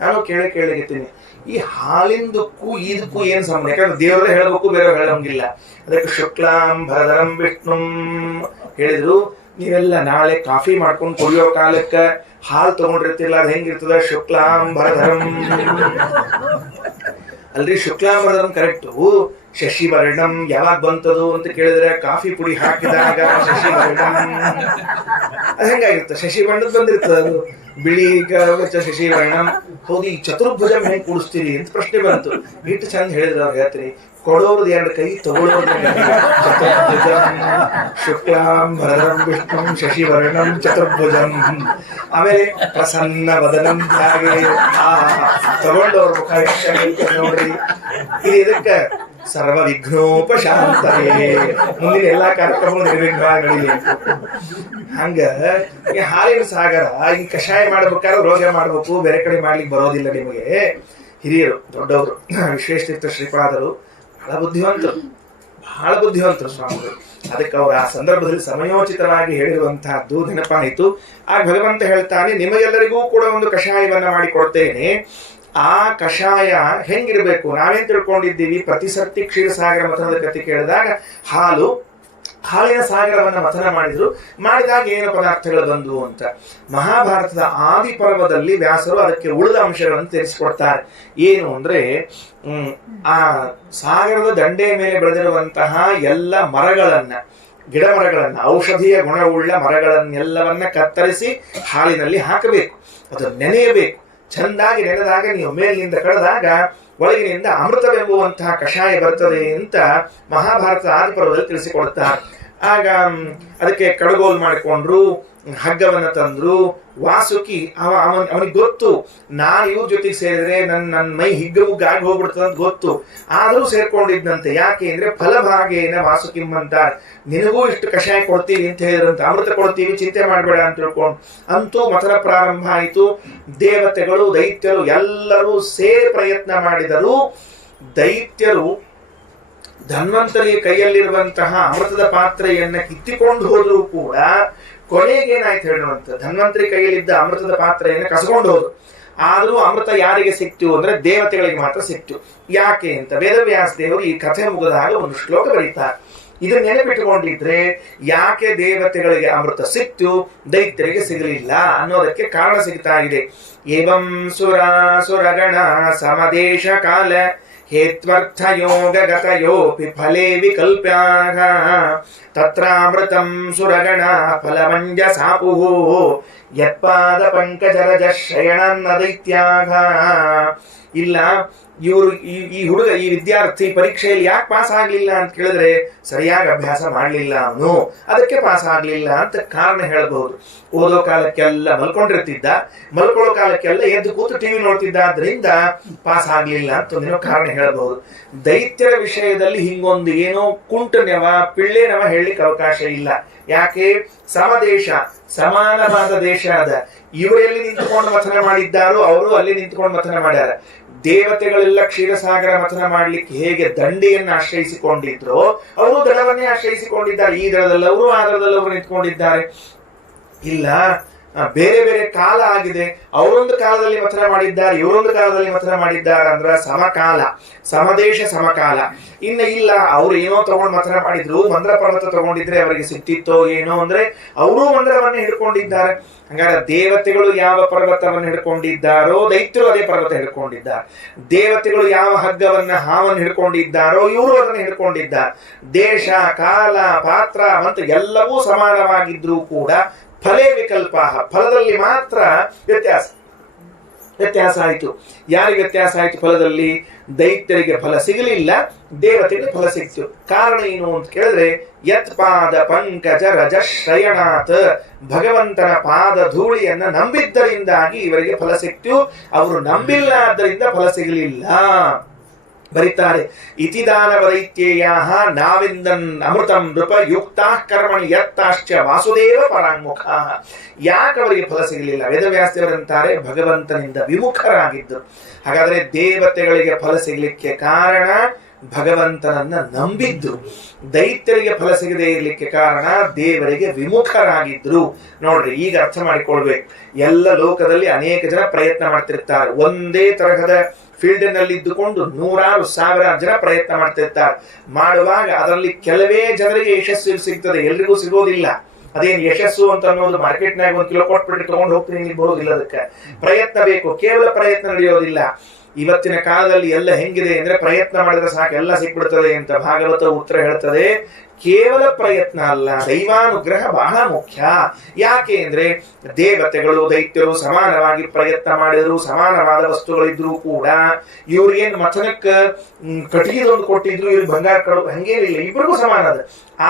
ನಾನು ಕೇಳಿಗೆತ್ತೀನಿ, ಈ ಹಾಲಿಂದಕ್ಕೂ ಇದಕ್ಕೂ ಏನ್ ಸಂಬಂಧ? ಯಾಕಂದ್ರೆ ದೇವರೇ ಹೇಳಬೇಕು, ಬೇರೆ ಹೇಳೋಂಗಿಲ್ಲ. ಅದಕ್ಕೆ ಶುಕ್ಲಾಂ ಭರದ್ರಂ ವಿಷ್ಣುಂ ಹೇಳಿದ್ರು. ನೀವೆಲ್ಲ ನಾಳೆ ಕಾಫಿ ಮಾಡ್ಕೊಂಡು ಕುಡಿಯೋ ಕಾಲಕ್ಕೆ ಹಾಲು ತಗೊಂಡಿರ್ತಿಲ್ಲ, ಅದು ಹೆಂಗಿರ್ತದ? ಶುಕ್ಲಾಂ ಭರದ್ರಂ ಅಲ್ರಿ. ಶುಕ್ಲಾಂ ಭರದ್ರಂ ಕರೆಕ್ಟು. ಶಶಿವರ್ಣಂ ಯಾವಾಗ ಬಂತದು ಅಂತ ಕೇಳಿದ್ರೆ ಕಾಫಿ ಪುಡಿ ಹಾಕಿದಾಗ ಶಶಿವರ್ಣಂ. ಅದು ಹೆಂಗಾಗಿರುತ್ತೆ? ಶಶಿ ಬಣ್ಣದ್ ಬಂದಿರ್ತದ, ಅದು ಬಿಳಿ ಶಶಿವರ್ಣಂ. ಹೌದು, ಈ ಚತುರ್ಭುಜಂ ಹೆಂಗ್ ಕೂಡಿಸ್ತೀರಿ ಅಂತ ಪ್ರಶ್ನೆ ಬಂತು. ಇಟ್ಟು ಚಂದ ಹೇಳಿದ್ರು ಅವ್ರು. ಹೇಳ್ತೀನಿ, ಕೊಡೋದು 2 ಕೈ, ತಗೊಳ್ಳೋದು 2 ಕೈ. ಚತುರ್ಭುಜಂ ಶುಕ್ಲಾಂ ಭರದ್ರಂ ವಿಷ್ಣುಂ ಶಶಿವರ್ಣಂ ಚತುರ್ಭುಜಂ. ಆಮೇಲೆ ಪ್ರಸನ್ನ ವದನಂ ಧ್ಯಾಯೇ. ತಗೊಂಡವ್ರ ಮುಖ ನೋಡ್ರಿ. ಇದು ಇದಕ್ಕೆ ಸರ್ವ ವಿಘ್ನೋಪಶಾಂತಯೇ. ಮುಂದಿನ ಎಲ್ಲಾ ಕಾರ್ಯಕ್ರಮಗಳು ನಿರ್ವಿಘ್ನವಾಗಿ ನಡೀಲಿ. ಹಂಗ ಈ ಹಾಲಿನ ಸಾಗರ ಈ ಕಷಾಯ ಮಾಡ್ಬೇಕಾದ್ರೆ ರೋಗ ಮಾಡ್ಬೇಕು, ಬೇರೆ ಕಡೆ ಮಾಡ್ಲಿಕ್ಕೆ ಬರೋದಿಲ್ಲ. ನಿಮಗೆ ಹಿರಿಯರು ದೊಡ್ಡವರು ವಿಶ್ವೇಶತೀರ್ಥ ಶ್ರೀಪಾದರು ಬಹಳ ಬುದ್ಧಿವಂತರು ಸ್ವಾಮಿಗಳು. ಅದಕ್ಕೆ ಅವರು ಆ ಸಂದರ್ಭದಲ್ಲಿ ಸಮಯೋಚಿತವಾಗಿ ಹೇಳಿರುವಂತಹದ್ದು ನೆನಪಾಯಿತು. ಆಗ ಭಗವಂತ ಹೇಳ್ತಾನೆ, ನಿಮಗೆಲ್ಲರಿಗೂ ಕೂಡ ಒಂದು ಕಷಾಯವನ್ನ ಮಾಡಿಕೊಡ್ತೇನೆ. ಆ ಕಷಾಯ ಹೆಂಗಿರ್ಬೇಕು? ನಾವೇನ್ ತಿಳ್ಕೊಂಡಿದ್ದೀವಿ? ಪ್ರತಿ ಸರ್ತಿ ಕ್ಷೀರಸಾಗರ ಮಥನದ ಕಥೆ ಕೇಳಿದಾಗ ಹಾಲು ಹಾಲಿನ ಸಾಗರವನ್ನ ಮಥನ ಮಾಡಿದಾಗ ಏನು ಪದಾರ್ಥಗಳು ಬಂದವು ಅಂತ ಮಹಾಭಾರತದ ಆದಿ ಪರ್ವದಲ್ಲಿ ವ್ಯಾಸರು ಅದಕ್ಕೆ ಉಳಿದ ಅಂಶಗಳನ್ನು ತಿಳಿಸಿಕೊಡ್ತಾರೆ. ಏನು ಅಂದ್ರೆ ಆ ಸಾಗರದ ದಂಡೆಯ ಮೇಲೆ ಬೆಳೆದಿರುವಂತಹ ಎಲ್ಲ ಮರಗಳನ್ನ, ಗಿಡ ಮರಗಳನ್ನ, ಔಷಧೀಯ ಗುಣವುಳ್ಳ ಮರಗಳನ್ನೆಲ್ಲವನ್ನ ಕತ್ತರಿಸಿ ಹಾಲಿನಲ್ಲಿ ಹಾಕಬೇಕು. ಅದು ನೆನೆಯಬೇಕು. ಚೆಂದಾಗಿ ನೆನೆದಾಗ ನೀವು ಮೇಲಿನಿಂದ ಕಳೆದಾಗ ಒಳಗಿನಿಂದ ಅಮೃತವೆಂಬುವಂತಹ ಕಷಾಯ ಬರ್ತದೆ ಅಂತ ಮಹಾಭಾರತ ಆದಿಪರ್ವದಲ್ಲಿ ತಿಳಿಸಿಕೊಡುತ್ತಾರೆ. ಆಗ ಅದಕ್ಕೆ ಕಡಗೋಲು ಮಾಡಿಕೊಂಡ್ರು, ಹಗ್ಗವನ್ನ ತಂದ್ರು. ವಾಸುಕಿ ಅವನಿಗೆ ಗೊತ್ತು, ನಾನು ಇವ್ರ ಜೊತೆಗೆ ಸೇರಿದ್ರೆ ನನ್ನ ಮೈ ಹಿಗ್ಗುಗಾಗಿ ಹೋಗ್ಬಿಡ್ತದೆ ಅಂತ ಗೊತ್ತು. ಆದ್ರೂ ಸೇರ್ಕೊಂಡಿದ್ದಂತೆ. ಯಾಕೆ ಅಂದ್ರೆ ಫಲಭಾಗೇನ ವಾಸುಕಿಂ ಅಂತಾರೆ. ನಿನಗೂ ಇಷ್ಟು ಕಷಾಯ ಕೊಡ್ತೀವಿ ಅಂತ ಹೇಳಿದ್ರಂತೆ, ಅಮೃತ ಕೊಡ್ತೀವಿ, ಚಿಂತೆ ಮಾಡಬೇಡ ಅಂತ ತಿಳ್ಕೊಂಡು. ಅಂತೂ ಮಥನ ಪ್ರಾರಂಭ ಆಯಿತು. ದೇವತೆಗಳು, ದೈತ್ಯರು ಎಲ್ಲರೂ ಸೇರಿ ಪ್ರಯತ್ನ ಮಾಡಿದರು. ದೈತ್ಯರು ಧನ್ವಂತರಿ ಕೈಯಲ್ಲಿರುವಂತಹ ಅಮೃತದ ಪಾತ್ರೆಯನ್ನ ಕಿತ್ತಿಕೊಂಡು ಹೋದ್ರು ಕೂಡ ಕೊನೆಗೆ ಏನಾಯ್ತು ಹೇಳುವಂತ, ಧನ್ವಂತರಿ ಕೈಯಲ್ಲಿದ್ದ ಅಮೃತದ ಪಾತ್ರೆಯನ್ನು ಕಸಕೊಂಡು ಹೋದ್ರು. ಆದ್ರೂ ಅಮೃತ ಯಾರಿಗೆ ಸಿಕ್ತು ಅಂದ್ರೆ ದೇವತೆಗಳಿಗೆ ಮಾತ್ರ ಸಿಕ್ತು. ಯಾಕೆ ಅಂತ ವೇದವ್ಯಾಸ ದೇವರು ಈ ಕಥೆ ಮುಗಿದಾಗ ಒಂದು ಶ್ಲೋಕ ಬರೀತಾರೆ. ಇದನ್ನ ನೆನಪಿಟ್ಟುಕೊಂಡಿದ್ರೆ ಯಾಕೆ ದೇವತೆಗಳಿಗೆ ಅಮೃತ ಸಿಕ್ತು, ದೈತ್ಯರಿಗೆ ಸಿಗಲಿಲ್ಲ ಅನ್ನೋದಕ್ಕೆ ಕಾರಣ ಸಿಗ್ತಾ ಇದೆ. ಏವಂ ಸುರಗಣ ಸಮದೇಶ ಕಾಲ ಹೇತ್ವರ್ಥಯೋಗಗತಯೋಪಿ ಫಲೇ ವಿಕಲ್ಪ್ಯಾಃ ತತ್ರಾಮೃತಂ ಸುರಗಣ ಫಲಮಂಜಸಾಪುಃ ಯತ್ಪಾದ ಪಂಕಜರಜ ಶಯಣನ್ನ ದೈತ್ಯಾಃ. ಇಲ್ಲ, ಇವರು ಈ ಹುಡುಗ, ಈ ವಿದ್ಯಾರ್ಥಿ ಪರೀಕ್ಷೆಯಲ್ಲಿ ಯಾಕೆ ಪಾಸ್ ಆಗ್ಲಿಲ್ಲ ಅಂತ ಕೇಳಿದ್ರೆ ಸರಿಯಾಗಿ ಅಭ್ಯಾಸ ಮಾಡ್ಲಿಲ್ಲ ಅವನು, ಅದಕ್ಕೆ ಪಾಸ್ ಆಗ್ಲಿಲ್ಲ ಅಂತ ಕಾರಣ ಹೇಳ್ಬಹುದು. ಓದೋ ಕಾಲಕ್ಕೆಲ್ಲ ಮಲ್ಕೊಂಡಿರ್ತಿದ್ದ, ಮಲ್ಕೊಳ್ಳೋ ಕಾಲಕ್ಕೆಲ್ಲ ಎದ್ದು ಕೂತು ಟಿವಿ ನೋಡ್ತಿದ್ದ, ಆದ್ರಿಂದ ಪಾಸ್ ಆಗ್ಲಿಲ್ಲ ಅಂತ ಒಂದಿನೋ ಕಾರಣ ಹೇಳ್ಬಹುದು. ದೈತ್ಯರ ವಿಷಯದಲ್ಲಿ ಹಿಂಗೊಂದು ಏನೋ ಕುಂಟನೆವ ಪಿಳ್ಳೆನವ ಹೇಳಲಿಕ್ಕೆ ಅವಕಾಶ ಇಲ್ಲ. ಯಾಕೆ? ಸಮದೇಶ, ಸಮಾನವಾದ ದೇಶ ಅದ. ಇವರೆಲ್ಲಿ ನಿಂತುಕೊಂಡು ಮಥನ ಮಾಡಿದ್ದಾರೋ ಅವರು ಅಲ್ಲಿ ನಿಂತುಕೊಂಡು ಮಥನ ಮಾಡ್ಯಾರ. ದೇವತೆಗಳೆಲ್ಲ ಕ್ಷೀರಸಾಗರ ಮಥನ ಮಾಡ್ಲಿಕ್ಕೆ ಹೇಗೆ ದಂಡೆಯನ್ನು ಆಶ್ರಯಿಸಿಕೊಂಡಿದ್ರೋ ಅವರು ದಳವನ್ನೇ ಆಶ್ರಯಿಸಿಕೊಂಡಿದ್ದಾರೆ. ಈ ದಳದಲ್ಲಿ ಅವರು, ಆ ದಳದಲ್ಲಿ ಅವರು ನಿಂತ್ಕೊಂಡಿದ್ದಾರೆ. ಇಲ್ಲ, ಬೇರೆ ಬೇರೆ ಕಾಲ ಆಗಿದೆ. ಅವರೊಂದು ಕಾಲದಲ್ಲಿ ಮಥನ ಮಾಡಿದ್ದಾರೆ, ಇವರೊಂದು ಕಾಲದಲ್ಲಿ ಮಥನ ಮಾಡಿದ್ದಾರೆ ಅಂದ್ರ ಸಮಕಾಲ, ಸಮದೇಶ ಸಮಕಾಲ. ಇನ್ನು ಇಲ್ಲ, ಅವ್ರು ಏನೋ ತಗೊಂಡು ಮಥನ ಮಾಡಿದ್ರು, ಮಂದ್ರ ಪರ್ವತ ತಗೊಂಡಿದ್ರೆ ಅವರಿಗೆ ಸಿಕ್ತಿತ್ತೋ ಏನೋ ಅಂದ್ರೆ ಅವರು ಮಂದ್ರವನ್ನೇ ಹಿಡ್ಕೊಂಡಿದ್ದಾರೆ. ಹಾಗಾದ್ರೆ ದೇವತೆಗಳು ಯಾವ ಪರ್ವತವನ್ನು ಹಿಡ್ಕೊಂಡಿದ್ದಾರೋ ದೈತ್ಯರು ಅದೇ ಪರ್ವತ ಹಿಡ್ಕೊಂಡಿದ್ದಾರೆ. ದೇವತೆಗಳು ಯಾವ ಹಗ್ಗವನ್ನ ಹಾವನ್ನು ಹಿಡ್ಕೊಂಡಿದ್ದಾರೋ ಇವರು ಅದನ್ನು ಹಿಡ್ಕೊಂಡಿದ್ದಾರೆ. ದೇಶ, ಕಾಲ, ಪಾತ್ರ ಮತ್ತು ಎಲ್ಲವೂ ಸಮಾನವಾಗಿದ್ರೂ ಕೂಡ ಫಲೇ ವಿಕಲ್ಪ, ಫಲದಲ್ಲಿ ಮಾತ್ರ ವ್ಯತ್ಯಾಸ ಆಯಿತು. ಯಾರಿಗೆ ವ್ಯತ್ಯಾಸ ಆಯಿತು? ಫಲದಲ್ಲಿ ದೈತ್ಯರಿಗೆ ಫಲ ಸಿಗಲಿಲ್ಲ, ದೇವತೆಗಳಿಗೆ ಫಲ ಸಿಕ್ತು. ಕಾರಣ ಏನು ಅಂತ ಕೇಳಿದ್ರೆ ಯತ್ ಪಾದ ಪಂಕಜ ರಜ ಶ್ರಯಣಾತ್, ಭಗವಂತನ ಪಾದ ಧೂಳಿಯನ್ನ ನಂಬಿದ್ದರಿಂದಾಗಿ ಇವರಿಗೆ ಫಲ ಸಿಕ್ತು. ಅವರು ನಂಬಿಲ್ಲ ಆದ್ದರಿಂದ ಫಲ ಸಿಗಲಿಲ್ಲ. ಬರೀತಾರೆ, ಇತಿ ದಾನವ ದೈತ್ಯೇಯಾಃ ನಾವಿಂದನ್ ಅಮೃತಂ ನೃಪ ಯುಕ್ತಾಃ ಕರ್ಮಣಿ ಯತ್ತಾಶ್ಚ ವಾಸುದೇವ ಪರಾಂಗುಖಾಃ. ಯಾಕೆ ಅವರಿಗೆ ಫಲ ಸಿಗಲಿಲ್ಲ? ವೇದವ್ಯಾಸದೇವರಂತಾರೆ ಭಗವಂತನಿಂದ ವಿಮುಖರಾಗಿದ್ದರು. ಹಾಗಾದ್ರೆ ದೇವತೆಗಳಿಗೆ ಫಲ ಸಿಗಲಿಕ್ಕೆ ಕಾರಣ ಭಗವಂತನನ್ನ ನಂಬಿದ್ರು. ದೈತ್ಯರಿಗೆ ಫಲ ಸಿಗದೆ ಇರಲಿಕ್ಕೆ ಕಾರಣ ದೇವರಿಗೆ ವಿಮುಖರಾಗಿದ್ರು. ನೋಡ್ರಿ, ಈಗ ಅರ್ಥ ಮಾಡಿಕೊಳ್ಬೇಕು. ಎಲ್ಲ ಲೋಕದಲ್ಲಿ ಅನೇಕ ಜನ ಪ್ರಯತ್ನ ಮಾಡ್ತಿರ್ತಾರೆ. ಒಂದೇ ತರಹದ ಫೀಲ್ಡ್ ನಲ್ಲಿ ಇದ್ದುಕೊಂಡು ನೂರಾರು ಸಾವಿರಾರು ಜನ ಪ್ರಯತ್ನ ಮಾಡ್ತಿರ್ತಾರೆ. ಮಾಡುವಾಗ ಅದರಲ್ಲಿ ಕೆಲವೇ ಜನರಿಗೆ ಯಶಸ್ಸು ಸಿಗ್ತದೆ, ಎಲ್ರಿಗೂ ಸಿಗೋದಿಲ್ಲ. ಅದೇನು ಯಶಸ್ಸು ಅಂತ ಅನ್ನೋದು ಮಾರ್ಕೆಟ್ನಾಗ 1 ಕಿಲೋ ಕೊಟ್ಬಿಟ್ಟು ತಗೊಂಡು ಹೋಗ್ತೀನಿ ಬರೋದಿಲ್ಲ. ಅದಕ್ಕೆ ಪ್ರಯತ್ನ ಬೇಕು, ಕೇವಲ ಪ್ರಯತ್ನ ನಡೆಯೋದಿಲ್ಲ. ಇವತ್ತಿನ ಕಾಲದಲ್ಲಿ ಎಲ್ಲ ಹೆಂಗಿದೆ ಅಂದ್ರೆ ಪ್ರಯತ್ನ ಮಾಡಿದ್ರೆ ಸಾಕು ಎಲ್ಲ ಸಿಕ್ಬಿಡ್ತದೆ ಅಂತ ಭಾಗವತ ಉತ್ತರ ಹೇಳ್ತದೆ. ಕೇವಲ ಪ್ರಯತ್ನ ಅಲ್ಲ, ದೈವಾನುಗ್ರಹ ಬಹಳ ಮುಖ್ಯ. ಯಾಕೆ ಅಂದ್ರೆ ದೇವತೆಗಳು ದೈತ್ಯರು ಸಮಾನವಾಗಿ ಪ್ರಯತ್ನ ಮಾಡಿದ್ರು, ಸಮಾನವಾದ ವಸ್ತುಗಳಿದ್ರು ಕೂಡ ಇವ್ರು ಏನ್ ಮಥನಕ್ಕ ಕಟ್ಟಿಗೆದೊಂದು ಕೊಟ್ಟಿದ್ರು, ಇವ್ರಿಗೆ ಬಂಗಾರ ಕಡು ಹಂಗೇನಿಲ್ಲ, ಇಬ್ಬರಿಗೂ ಸಮಾನ ಅದ.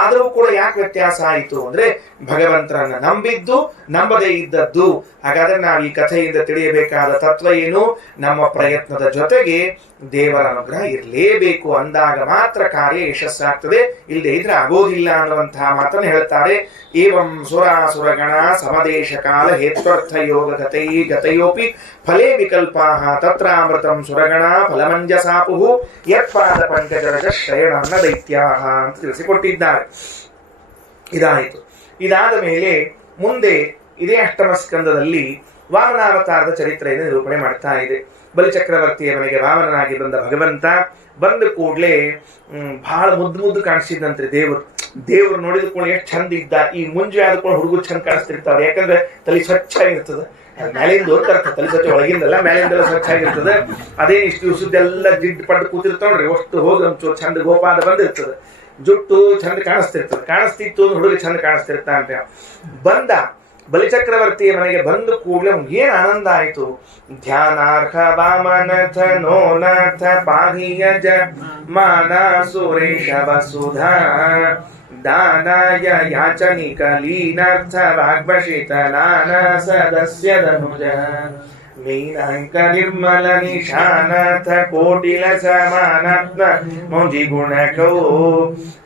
ಆದರೂ ಕೂಡ ಯಾಕೆ ವ್ಯತ್ಯಾಸ ಆಯಿತು ಅಂದ್ರೆ ಭಗವಂತನನ್ನ ನಂಬಿದ್ದು, ನಂಬದೇ ಇದ್ದದ್ದು. ಹಾಗಾದ್ರೆ ನಾವು ಈ ಕಥೆಯಿಂದ ತಿಳಿಯಬೇಕಾದ ತತ್ವ ಏನು? ನಮ್ಮ ಪ್ರಯತ್ನದ ಜೊತೆಗೆ ದೇವರ ಅನುಗ್ರಹ ಇರಲೇಬೇಕು. ಅಂದಾಗ ಮಾತ್ರ ಕಾರ್ಯ ಯಶಸ್ಸಾಗ್ತದೆ, ಇಲ್ಲದೆ ಇದ್ರೆ ಆಗೋದಿಲ್ಲ ಅನ್ನುವಂತಹ ಮಾತನ್ನು ಹೇಳ್ತಾರೆ. ಏವಂ ಸುರಾಸುರಗಣ ಸಮದೇಶ ಕಾಲ ಹೇತ್ವರ್ಥ ಯೋಗ ಗತಯೋಪಿ ಫಲೇ ವಿಕಲ್ಪಾಃ ತತ್ರಾಮೃತಂ ಸುರಗಣ ಫಲಮಂಜಸಾಪುಃ ಯತ್ಪಾದ ಪಂಕಜರಜ ಶ್ರಯಣನ್ನ ದೈತ್ಯಾಃ ಅಂತ ತಿಳಿಸಿಕೊಟ್ಟಿದ್ದಾರೆ. ಇದಾಯಿತು. ಇದಾದ ಮೇಲೆ ಮುಂದೆ ಇದೇ ಅಷ್ಟಮ ಸ್ಕಂದದಲ್ಲಿ ವಾಮನಾವತಾರದ ಚರಿತ್ರೆಯನ್ನು ನಿರೂಪಣೆ ಮಾಡ್ತಾ ಇದೆ. ಬಲಿಚಕ್ರವರ್ತಿಯ ಮನೆಗೆ ವಾಮನನಾಗಿ ಬಂದ ಭಗವಂತ ಬಂದ ಕೂಡಲೇ ಬಹಳ ಮುದ್ದು ಕಾಣಿಸಿದಂತ್ರಿ ದೇವರು. ದೇವ್ರು ನೋಡಿದ್ಕೊಂಡು ಎಷ್ಟು ಚಂದ ಇದ್ದ. ಈ ಮುಂಜೆ ಆದ್ಕೊಂಡು ಹುಡುಗರು ಚಂದ ಕಾಣಿಸ್ತಿರ್ತಾವೆ, ಯಾಕಂದ್ರೆ ತಲೆ ಸ್ವಚ್ಛ ಆಗಿರ್ತದೆ. ಮೇಲಿಂದ ಓದ್ತಾರ ತಲೆ ಸ್ವಚ್ಛ, ಒಳಗಿಂದಲ್ಲ ಮೇಲಿಂದೆಲ್ಲ ಸ್ವಚ್ಛ ಆಗಿರ್ತದೆ. ಅದೇ ಇಷ್ಟು ದಿವಸದ್ದೆಲ್ಲ ಜಿಡ್ಡು ಪಟ್ಟು ಕೂತಿರ್ತಾವ್ರಿ, ಅಷ್ಟು ಹೋಗಿ ಒಂಚೂರು ಚಂದ ಗೋಪಾದ ಬಂದಿರ್ತದೆ, ಜುಟ್ಟು ಚಂದ ಕಾಣಿಸ್ತಿತ್ತು, ಹುಡುಗ ಚಂದ ಕಾಣಿಸ್ತಿರ್ತ ಅಂತ ಬಂದ. ಬಲಿಚಕ್ರವರ್ತಿಯ ಮನೆಗೆ ಬಂದು ಕೂಡಲೇ ಏನ್ ಆನಂದ ಆಯ್ತು. ಧ್ಯಾನಾರ್ಹ ವಾಮನಥ ನೋನಾಥ ಪಾಹಿಯಜ ಮಾನ ಸುರೇಶ ವಸುಧಾ ದಾನಾಯ ಯಾಚನಿಕ ಲೀನಾರ್ಥ ವಾಗ್ಭಷಿತ ನಾನಾ ಸದಸ್ಯದನುಜ ಮೀನಾಂಕ ನಿರ್ಮಲ ನಿಶಾನಾಥ ಕೋಟಿಲ ಸಮಾನಾತ್ಮ ಮೌಜಿ ಗುಣಕೋ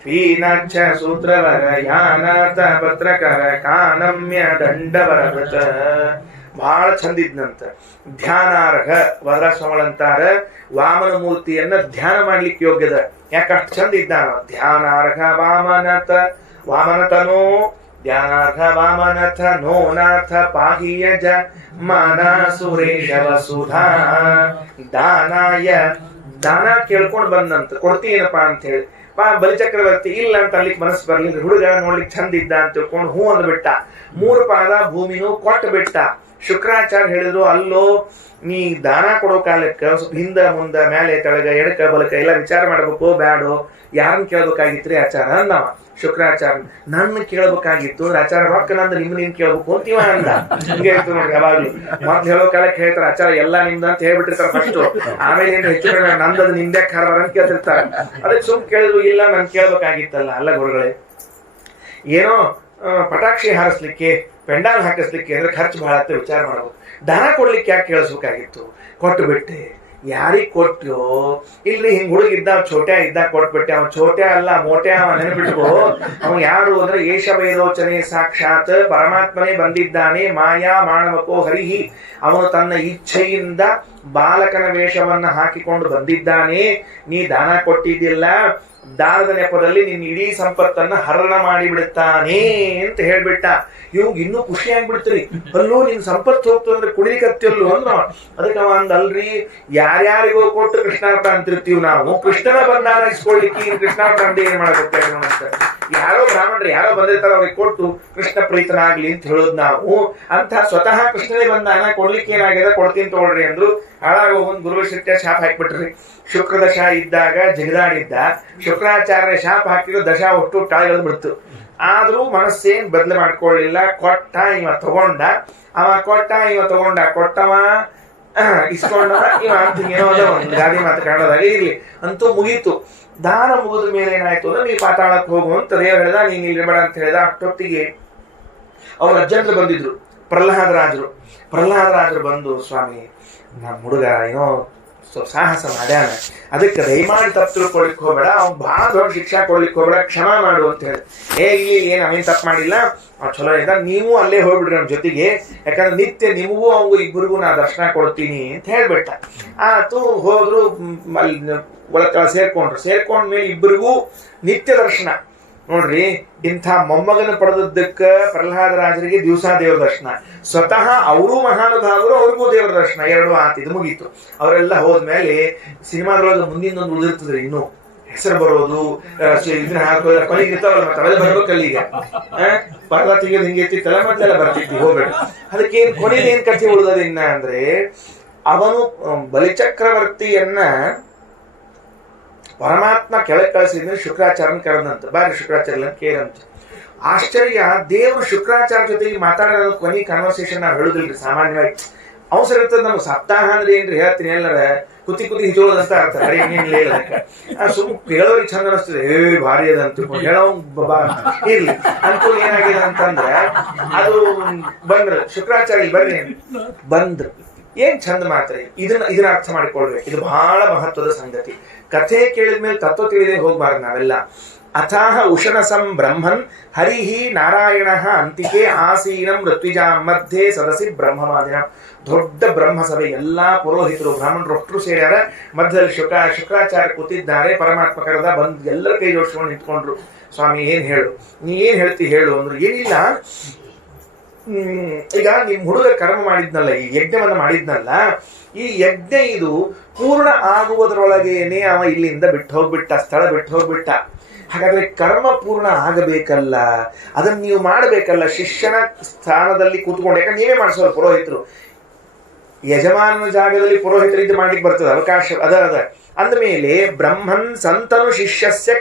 ಪೀನಾಕ್ಷ ಸೂತ್ರವರ ಯಾನಾಥ ಪತ್ರಕರ ಕಾನಮ್ಯ ದಂಡವರವೃತ. ಬಹಳ ಚಂದಿದ್ನಂತ. ಧ್ಯಾನಾರ್ಹ ವರಸ್ವಾಮಳಂತಾರ ವಾಮನ ಮೂರ್ತಿಯನ್ನ ಧ್ಯಾನ ಮಾಡ್ಲಿಕ್ಕೆ ಯೋಗ್ಯದ, ಯಾಕಷ್ಟು ಚಂದ ಇದ್ದಾನ. ಧ್ಯಾನಾರ್ಹ ವಾಮನತನೋ ಧ್ಯಾನಾರ್ಹ ವಾಮನಥ ನೋನಾಥ ಪಾಹಿಯಜ ಮಾನ ಸುರೇಶ ವಸುಧಾ ದಾನಾಯ. ದಾನ ಕೇಳ್ಕೊಂಡ್ ಬಂದಂತ, ಕೊಡ್ತೀನಪ್ಪಾ ಅಂತ ಹೇಳಿ. ಬಲಿಚಕ್ರವರ್ತಿ ಇಲ್ಲ ಅಂತ ಅಲ್ಲಿಗೆ ಮನಸ್ಸು ಬರ್ಲಿಲ್ಲ. ಹುಡುಗ ನೋಡ್ಲಿಕ್ಕೆ ಚಂದ ಇದ್ದ ಅಂತ ತಿಳ್ಕೊಂಡು ಹೂ ಅಂದ್ಬಿಟ್ಟ. 3 ಪಾದ ಭೂಮಿನೂ ಕೊಟ್ಟು ಬಿಟ್ಟ. ಶುಕ್ರಾಚಾರ್ಯ ಹೇಳಿದ್ರು, ಅಲ್ಲೋ ನೀ ದಾನ ಕೊಡೋ ಕಾಲಕ್ಕೆ ಸ್ವಲ್ಪ ಹಿಂದ ಮುಂದ ಮೇಲೆ ಕೆಳಗ ಎಡಕ ಬಲಕ ಎಲ್ಲ ವಿಚಾರ ಮಾಡ್ಬೇಕು, ಬ್ಯಾಡೋ, ಯಾರನ್ನ ಕೇಳ್ಬೇಕಾಗಿತ್ರಿ ಆಚಾರ ಅಂದವ. ಶುಕ್ರಾಚಾರ್ಯ ನನ್ನ ಕೇಳ್ಬೇಕಾಗಿತ್ತು, ಆಚಾರ ರೊಕ್ಕ ನಂದು ನಿಮ್ ಕೇಳ್ಬೇಕು ಅಂತೀವ ಅಂದ. ಹಿಂಗೆ ಇರ್ತದೆ ನೋಡ್ರಿ ಯಾವಾಗ್ಲೂ. ಮೊದ್ಲು ಹೇಳೋ ಕಾಲಕ್ಕೆ ಹೇಳ್ತಾರ ಆಚಾರ ಎಲ್ಲಾ ನಿಮ್ದು ಅಂತ ಹೇಳ್ಬಿಟ್ಟಿರ್ತಾರ ಫಸ್ಟ್. ಆಮೇಲೆ ಏನ್ ಹೆಚ್ಚು ಕಡಿಮೆ ನಂದದು ನಿಮ್ದೇ ಕಾರವಾರ ಅಂತ ಕೇಳ್ತಿರ್ತಾರ. ಅದಕ್ಕೆ ಸುಮ್ ಕೇಳಿದ್ರು, ಇಲ್ಲ ನನ್ ಕೇಳ್ಬೇಕಾಗಿತ್ತಲ್ಲ. ಅಲ್ಲ ಗುರುಗಳೇ, ಏನೋ ಪಟಾಕ್ಷಿ ಹಾರಿಸ್ಲಿಕ್ಕೆ ಪೆಂಡಾಲ್ ಹಾಕಿಸ್ಲಿಕ್ಕೆ ಅಂದ್ರೆ ಖರ್ಚು ಬಹಳ ಅಂತ ವಿಚಾರ ಮಾಡ್ಬೋದು. ದಾನ ಕೊಡ್ಲಿಕ್ಕೆ ಯಾಕೆ ಕೇಳಿಸ್ಬೇಕಾಗಿತ್ತು, ಕೊಟ್ಟು ಬಿಟ್ಟೆ. ಯಾರಿಗ್ ಕೊಟ್ಟೋ ಇಲ್ರಿ, ಹಿಂಗ್ ಹುಡುಗಿದ್ದ ಛೋಟ್ಯಾ ಇದ್ದ ಕೊಟ್ಬಿಟ್ಟೆ. ಅವ್ನು ಛೋಟ್ಯಾ ಅಲ್ಲ ಮೋಟ್ಯಾ, ಅವ ನೆನಪಿಟ್ಕೋ. ಅವ ಯಾರು ಅಂದ್ರೆ ಏಷ ವೇದೋಚನೆ ಸಾಕ್ಷಾತ್ ಪರಮಾತ್ಮನೇ ಬಂದಿದ್ದಾನೆ. ಮಾಯಾ ಮಾನವಕೋ ಹರಿಹಿ, ಅವನು ತನ್ನ ಇಚ್ಛೆಯಿಂದ ಬಾಲಕನ ವೇಷವನ್ನ ಹಾಕಿಕೊಂಡು ಬಂದಿದ್ದಾನೆ. ನೀ ದಾನ ಕೊಟ್ಟಿದ್ದಿಲ್ಲ, ದಾನದ ನೆಪದಲ್ಲಿ ನಿನ್ನ ಇಡೀ ಸಂಪತ್ತನ್ನ ಹರಣ ಮಾಡಿಬಿಡುತ್ತಾನೆ ಅಂತ ಹೇಳ್ಬಿಟ್ಟ. ಇವಾಗ ಇನ್ನೂ ಖುಷಿ ಆಗ್ಬಿಡ್ತೀರಿ, ಅಲ್ಲೂ ನಿನ್ ಸಂಪತ್ತು ಹೋಗ್ತು ಅಂದ್ರೆ ಕುಡಿಲಿಕತ್ತಿಯಲ್ಲೂ ಅಂದ್ರ. ಅದಕ್ಕೆ ಅವ ಅಂದಲ್ರಿ, ಯಾರ್ಯಾರಿಗೋ ಕೊಟ್ಟು ಕೃಷ್ಣಾರ್ಥ ಅಂತಿರ್ತೀವಿ ನಾವು, ಕೃಷ್ಣನ ಬಂದಾರ ಇಸ್ಕೊಳ್ಳಿಕ್ಕೆ ಕೃಷ್ಣಾರ್ಥ ಅಂತ ಏನ್ ಮಾಡಬೇಕು. ಯಾರೋ ಬ್ರಾಹ್ಮಣರು ಯಾರೋ ಬಂದಿರ್ತಾರ, ಅವ್ರಿಗೆ ಕೊಟ್ಟು ಕೃಷ್ಣ ಪ್ರೀತನಾಗ್ಲಿ ಅಂತ ಹೇಳೋದು ನಾವು. ಅಂತ ಸ್ವತಃ ಕೃಷ್ಣನೇ ಬಂದಾನ, ಕೊಡ್ಲಿಕ್ಕೆ ಏನಾಗ್ಯದ ಕೊಡ್ತೀನಿ ತಗೊಳ್ರಿ ಅಂದ್ರು. ಹಾಳಾಗ ಒಂದ್ ಗುರು ಶಿಷ್ಯ ಶಾಪ್ ಹಾಕ್ಬಿಟ್ರಿ. ಶುಕ್ರದಶ ಇದ್ದಾಗ ಜಗದಾಡಿದ್ದ, ಶುಕ್ರಾಚಾರ್ಯ ಶಾಪ್ ಹಾಕಿದ್ರು, ದಶ ಒಟ್ಟು ಟಾಯ್ಗಳು ಬಿಡ್ತು. ಆದ್ರೂ ಮನಸ್ಸೇನ್ ಬದಲು ಮಾಡ್ಕೊಳ್ಳಿಲ್ಲ. ಕೊಟ್ಟ ಇವ ತಗೊಂಡ, ಅವ ಕೊಟ್ಟ ಇವ ತಗೊಂಡ, ಕೊಟ್ಟವ ಇಸ್ಕೊಂಡವ ಇವ ಅಂತ ಏನೋ ಒಂದು ಗಾದಿ ಮಾತು ಕಾಣೋದಾಗ ಇರ್ಲಿ. ಅಂತೂ ಮುಗೀತು. ದಾನ ಮುಗಿದ ಮೇಲೆ ಏನಾಯ್ತು ಅಂದ್ರೆ, ನೀ ಪಾತಾಳಕ್ಕೆ ಹೋಗು ಅಂತ ದೇವ್ರು ಹೇಳ್ದ, ನೀನ್ ಇರ್ಬೇಡ ಅಂತ ಹೇಳ್ದ. ಅಷ್ಟೊತ್ತಿಗೆ ಅವ್ರ ಅಜ್ಜಂದ್ರು ಬಂದಿದ್ರು, ಪ್ರಹ್ಲಾದರಾಜರು ಬಂದು, ಸ್ವಾಮಿ ನಮ್ಮ ಹುಡುಗ ಏನೋ ಸ್ವಲ್ಪ ಸಾಹಸ ಮಾಡ್ಯಾನ, ಅದಕ್ಕೆ ದಯಮಾಡಿ ತಪ್ಪು ತಿಳ್ಕೊಳ್ಲಿಕ್ಕೆ ಹೋಗ್ಬೇಡ, ಅವ್ನು ಬಹಳ ದೊಡ್ಡ ಶಿಕ್ಷಾ ಕೊಡ್ಲಿಕ್ಕೆ ಹೋಗ್ಬೇಡ, ಕ್ಷಮಾ ಮಾಡು ಅಂತ ಹೇಳಿ. ಇಲ್ಲಿ ಏನ್ ಅವೇನ್ ತಪ್ಪು ಮಾಡಿಲ್ಲ, ಅವ್ನು ಚಲೋ ಇದ್ದ, ನೀವು ಅಲ್ಲೇ ಹೋಗ್ಬಿಡ್ರಿ ನಮ್ಮ ಜೊತೆಗೆ, ಯಾಕಂದ್ರೆ ನಿತ್ಯ ನಿಮಗೂ ಅವಂಗೂ ಇಬ್ಬರಿಗೂ ನಾ ದರ್ಶನ ಕೊಡ್ತೀನಿ ಅಂತ ಹೇಳ್ಬಿಟ್ಟ. ಆತು, ಹೋದ್ರು, ಅಲ್ಲಿ ಒಳಗ ಸೇರ್ಕೊಂಡ್ಮೇಲೆ ಇಬ್ಬರಿಗೂ ನಿತ್ಯ ದರ್ಶನ. ನೋಡ್ರಿ, ಇಂಥ ಮೊಮ್ಮಗನ ಪಡೆದದ್ದಕ್ಕ ಪ್ರಹ್ಲಾದರಾಜರಿಗೆ ದಿವಸ ದೇವರ ದರ್ಶನ, ಸ್ವತಃ ಅವರು ಮಹಾನುಭಾವರು, ಅವ್ರಿಗೂ ದೇವರ ದರ್ಶನ, 2 ಆತು. ಇದು ಮುಗೀತು. ಅವರೆಲ್ಲ ಹೋದ್ಮೇಲೆ ಸಿನಿಮಾದೊಳಗೆ ಮುಂದಿನೊಂದು ಉಳಿದಿರ್ತದ್ರಿ, ಇನ್ನು ಹೆಸರು ಬರೋದು, ಇದನ್ನ ಹಾಕೋದು, ಕೊನೆಗೆ ಇರ್ತಾವಲ್ಲ, ಮತ್ತೆ ಅವೆಲ್ಲ ಬರ್ಬೇಕಲ್ಲ. ಈಗ ಪರ್ದ ತೆಗೆಯೋದು ಹಿಂಗೆ ಇರ್ತಿತ್ತಲ್ಲ, ಮತ್ತೆಲ್ಲ ಬರ್ತಿತ್ತು, ಹೋಗ್ಬೇಡ. ಅದಕ್ಕೆ ಕೊನೆಗೇನ್ ಕಥೆ ಉಳಿದದ ಇನ್ನ ಅಂದ್ರೆ, ಅವನು ಬಲಿಚಕ್ರವರ್ತಿಯನ್ನ ಪರಮಾತ್ಮ ಕೆಳಗೆ ಕಳಿಸಿದ್ರೆ ಶುಕ್ರಾಚಾರ್ಯನ ಕರೆದಂತ, ಬಾರಿ ಶುಕ್ರಾಚಾರ್ಯ ಕೇರಂತ. ಆಶ್ಚರ್ಯ, ದೇವರು ಶುಕ್ರಾಚಾರ್ಯ ಜೊತೆಗೆ ಮಾತಾಡೋದು ಕೊನೆ ಕನ್ವರ್ಸೇಷನ್ ನಾವು ಹೇಳುದಿಲ್ರಿ ಸಾಮಾನ್ಯವಾಗಿ. ಅವಸರ ಇರ್ತದೆ ನಮ್ಗೆ. ಸಪ್ತಾಹ ಅಂದ್ರೆ ಏನ್ರಿ ಹೇಳ್ತೀನಿ, ಎಲ್ಲರ ಕುತಿ ಹಿಜೋಳದಂತ ಅರ್ಥ, ಏನಿಲ್ಲ ಹೇಳಕ್ಕೆ. ಸುಮ್ ಕೇಳೋರಿಗೆ ಚಂದ ಅನಿಸ್ತದೆ, ಭಾರಿ ಅದ ಅಂತ ಹೇಳೋ ಇರ್ಲಿ. ಅಂತೂ ಏನಾಗಿದೆ ಅಂತಂದ್ರೆ, ಅದು ಬಂದ್ರು ಶುಕ್ರಾಚಾರ್ಯ, ಬರ್ರಿ ಬಂದ್ರು, ಏನ್ ಚಂದ ಮಾತ್ರಿ. ಇದನ್ನ ಅರ್ಥ ಮಾಡಿಕೊಳ್ಬೇಕು, ಇದು ಬಹಳ ಮಹತ್ವದ ಸಂಗತಿ. ಕಥೆ ಕೇಳಿದ್ಮೇಲೆ ತತ್ವ ತಿಳಿದೇ ಹೋಗ್ಬಾರ್ದು ನಾವೆಲ್ಲ. ಅಥಾಹ ಉಶನಸಂ ಬ್ರಹ್ಮನ್ ಹರಿಹಿ ನಾರಾಯಣ ಅಂತಿಕೆ ಆಸೀನಂ ಋತ್ವಿಜಾಂ ಮಧ್ಯೆ ಸದಸಿ ಬ್ರಹ್ಮವಾದಿನ. ದೊಡ್ಡ ಬ್ರಹ್ಮಸಭೆ, ಎಲ್ಲಾ ಪುರೋಹಿತರು ಬ್ರಾಹ್ಮಣರು ಒಟ್ಟರು ಸೇರ್ಯಾರ. ಮಧ್ಯದಲ್ಲಿ ಶುಕ್ರಾಚಾರ್ಯ ಕೂತಿದ್ದಾರೆ. ಪರಮಾತ್ಮ ಕರೆದ, ಬಂದು ಎಲ್ಲರ ಕೈ ಜೋಡಿಸ್ಕೊಂಡು ನಿಂತ್ಕೊಂಡ್ರು. ಸ್ವಾಮಿ ಏನ್ ಹೇಳು, ನೀ ಏನ್ ಹೇಳ್ತಿ ಹೇಳು ಅಂದ್ರು. ಏನಿಲ್ಲ, ಈಗ ನಿಮ್ ಹುಡುಗ ಕರ್ಮ ಮಾಡಿದ್ನಲ್ಲ, ಈ ಯಜ್ಞವನ್ನ ಮಾಡಿದ್ನಲ್ಲ, ಈ ಯಜ್ಞ ಇದು ಪೂರ್ಣ ಆಗುವುದರೊಳಗೇನೆ ಅವ ಇಲ್ಲಿಂದ ಬಿಟ್ಟು ಹೋಗ್ಬಿಟ್ಟ, ಸ್ಥಳ ಬಿಟ್ಟು ಹೋಗ್ಬಿಟ್ಟ. ಹಾಗಾದ್ರೆ ಕರ್ಮ ಪೂರ್ಣ ಆಗಬೇಕಲ್ಲ, ಅದನ್ನ ನೀವು ಮಾಡಬೇಕಲ್ಲ ಶಿಷ್ಯನ ಸ್ಥಾನದಲ್ಲಿ ಕೂತ್ಕೊಂಡು. ಯಾಕಂದ್ರೆ ನೀವೇ ಮಾಡಿಸೋದು ಪುರೋಹಿತರು, ಯಜಮಾನನ ಜಾಗದಲ್ಲಿ ಪುರೋಹಿತರಿದ್ದು ಮಾಡ್ಲಿಕ್ಕೆ ಬರ್ತದೆ ಅವಕಾಶ ಅದ ಅಂದಮೇಲೆ ಬ್ರಹ್ಮನ್ ಸಂತನು ಶಿಷ್ಯಸ್ಯ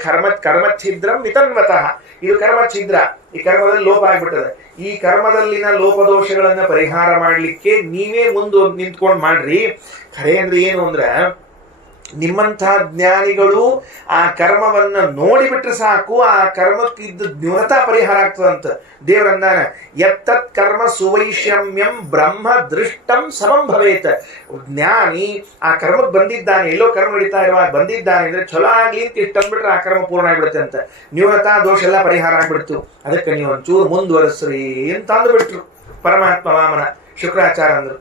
ಕರ್ಮಚ್ಛಿದ್ರಂ ನಿತನ್ವತಃ. ಇದು ಕರ್ಮಚ್ಛಿದ್ರ, ಈ ಕರ್ಮದಲ್ಲಿ ಲೋಪ ಆಗ್ಬಿಟ್ಟದೆ. ಈ ಕರ್ಮದಲ್ಲಿನ ಲೋಪದೋಷಗಳನ್ನ ಪರಿಹಾರ ಮಾಡ್ಲಿಕ್ಕೆ ನೀವೇ ಮುಂದೆ ನಿಂತ್ಕೊಂಡು ಮಾಡ್ರಿ. ಖರೆ ಅಂದ್ರೆ ಏನು ಅಂದ್ರ, ನಿಮ್ಮಂತಹ ಜ್ಞಾನಿಗಳು ಆ ಕರ್ಮವನ್ನ ನೋಡಿಬಿಟ್ರೆ ಸಾಕು, ಆ ಕರ್ಮಕ್ಕಿದ್ದ ನ್ಯೂನತಾ ಪರಿಹಾರ ಆಗ್ತದಂತ. ದೇವರಂದಾನ ಯತ್ತತ್ ಕರ್ಮ ಸುವೈಷಮ್ಯಂ ಬ್ರಹ್ಮ ದೃಷ್ಟಂ ಸಮಂ ಭವೇತ್. ಜ್ಞಾನಿ ಆ ಕರ್ಮಕ್ಕೆ ಬಂದಿದ್ದಾನೆ, ಎಲ್ಲೋ ಕರ್ಮ ನಡೀತಾ ಇರುವಾಗ ಬಂದಿದ್ದಾನೆ ಅಂದ್ರೆ ಚಲೋ ಆಗ್ಲಿ ಅಂತ ಇಷ್ಟ ಅಂದ್ಬಿಟ್ರೆ ಆ ಕರ್ಮ ಪೂರ್ಣ ಆಗ್ಬಿಡುತ್ತೆ ಅಂತ. ನ್ಯೂನತಾ ದೋಷ ಎಲ್ಲ ಪರಿಹಾರ ಆಗ್ಬಿಡ್ತು. ಅದಕ್ಕೆ ನೀವು ಒಂಚೂರು ಮುಂದುವರೆಸ್ರಿ ಅಂತ ಅಂದ್ಬಿಟ್ರು ಪರಮಾತ್ಮ ವಾಮನ. ಶುಕ್ರಾಚಾರ್ಯ ಅಂದ್ರು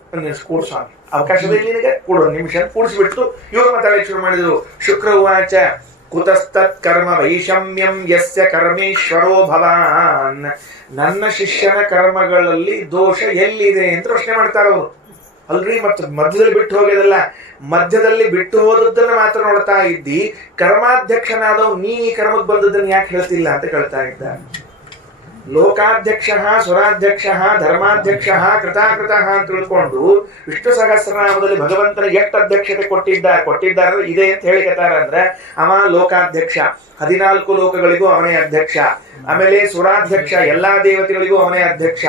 ಕೂಡ್ ಸ್ವಾಮಿ ಅವಕಾಶದ ನಿನಗೆ ಕೂಡೋ ನಿಮಿಷ ಕೂಡಿಸ್ಬಿಟ್ಟು ಇವಾಗ ಮಾತಾಡಕ್ಕೆ ಶುರು ಮಾಡಿದ್ರು. ಶುಕ್ರ ಉವಾಚ ಕುತಸ್ತತ್ ಕರ್ಮ ವೈಷಮ್ಯಂ ಯಸ್ಯ ಕರ್ಮೇಶ್ವರೋ ಭವಾನ್. ನನ್ನ ಶಿಷ್ಯನ ಕರ್ಮಗಳಲ್ಲಿ ದೋಷ ಎಲ್ಲಿದೆ ಅಂತ ಪ್ರಶ್ನೆ ಮಾಡ್ತಾರವ್ರು. ಅಲ್ರಿ ಮತ್ತೆ ಮಧ್ಯದಲ್ಲಿ ಬಿಟ್ಟು ಹೋಗೋದಲ್ಲ, ಮಧ್ಯದಲ್ಲಿ ಬಿಟ್ಟು ಹೋದದ್ದನ್ನ ಮಾತ್ರ ನೋಡ್ತಾ ಇದ್ದಿ, ಕರ್ಮಾಧ್ಯಕ್ಷನಾದವ್ ನೀ ಈ ಕರ್ಮಕ್ಕೆ ಬಂದದ್ದನ್ನ ಯಾಕೆ ಹೇಳ್ತಿಲ್ಲ ಅಂತ ಕೇಳ್ತಾ ಇದ್ದ. ಲೋಕಾಧ್ಯಕ್ಷ ಸುರಾಧ್ಯಕ್ಷ ಧರ್ಮಾಧ್ಯಕ್ಷ ಕೃತಾಕೃತ ಅಂತ ತಿಳ್ಕೊಂಡು ವಿಷ್ಣು ಸಹಸ್ರನಾಮದಲ್ಲಿ ಭಗವಂತನ ಎಷ್ಟು ಅಧ್ಯಕ್ಷತೆ ಕೊಟ್ಟಿದ್ದಾರೆ ಇದೆ ಅಂತ ಹೇಳಿಕತ್ತಾರ ಅಂದ್ರೆ, ಅವ ಲೋಕಾಧ್ಯಕ್ಷ, 14 ಲೋಕಗಳಿಗೂ ಅವನೇ ಅಧ್ಯಕ್ಷ. ಆಮೇಲೆ ಸುರಾಧ್ಯಕ್ಷ, ಎಲ್ಲಾ ದೇವತೆಗಳಿಗೂ ಅವನೇ ಅಧ್ಯಕ್ಷ.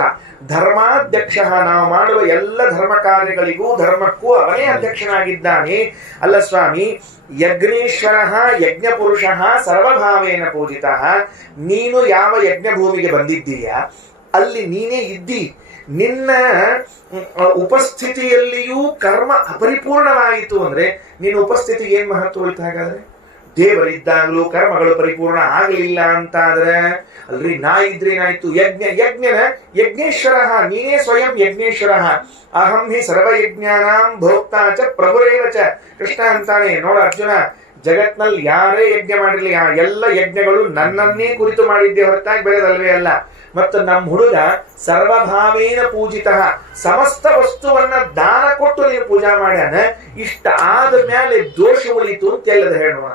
ಧರ್ಮಾಧ್ಯಕ್ಷ, ನಾವು ಮಾಡುವ ಎಲ್ಲ ಧರ್ಮ ಕಾರ್ಯಗಳಿಗೂ ಧರ್ಮಕ್ಕೂ ಅವನೇ ಅಧ್ಯಕ್ಷನಾಗಿದ್ದಾನೆ. ಅಲ್ಲ ಸ್ವಾಮಿ, ಯಜ್ಞೇಶ್ವರ ಯಜ್ಞ ಪುರುಷ ಸರ್ವಭಾವೇನ ಪೂಜಿತ. ನೀನು ಯಾವ ಯಜ್ಞ ಭೂಮಿಗೆ ಬಂದಿದ್ದೀಯ ಅಲ್ಲಿ ನೀನೇ ಇದ್ದಿ. ನಿನ್ನ ಉಪಸ್ಥಿತಿಯಲ್ಲಿಯೂ ಕರ್ಮ ಅಪರಿಪೂರ್ಣವಾಯಿತು ಅಂದ್ರೆ ನಿನ್ನ ಉಪಸ್ಥಿತಿ ಏನ್ ಮಹತ್ವ ಹೋಯ್ತು? ಹಾಗಾದ್ರೆ ದೇವರಿದ್ದಾಗಲೂ ಕರ್ಮಗಳು ಪರಿಪೂರ್ಣ ಆಗಲಿಲ್ಲ ಅಂತಾದ್ರೆ ಅಲ್ರಿ ನಾ ಇದ್ರೇನಾಯ್ತು? ಯಜ್ಞನ ಯಜ್ಞೇಶ್ವರ, ನೀನೇ ಸ್ವಯಂ ಯಜ್ಞೇಶ್ವರ. ಅಹಂ ಹಿ ಸರ್ವಯಜ್ಞಾನಾಂ ಭೋಕ್ತಾ ಚ ಪ್ರಭುರೇವ ಚ. ಕೃಷ್ಣ ಅಂತಾನೆ, ನೋಡ ಅರ್ಜುನ, ಜಗತ್ನಲ್ಲಿ ಯಾರೇ ಯಜ್ಞ ಮಾಡಿರ್ಲಿ ಆ ಎಲ್ಲ ಯಜ್ಞಗಳು ನನ್ನನ್ನೇ ಕುರಿತು ಮಾಡಿದ್ದೆ ಹೊರತಾಗಿ ಬೆಳೆದಲ್ವೇ ಅಲ್ಲ. ಮತ್ತು ನಮ್ಮ ಹುಡುಗ ಸರ್ವಭಾವೇನ ಪೂಜಿತ, ಸಮಸ್ತ ವಸ್ತುವನ್ನ ದಾನ ಕೊಟ್ಟು ನೀವು ಪೂಜಾ ಮಾಡ್ಯಾನ. ಇಷ್ಟ ಆದ ಮೇಲೆ ದೋಷ ಉಳಿತು ಅಂತ ಎಲ್ಲದ ಹೇಳುವ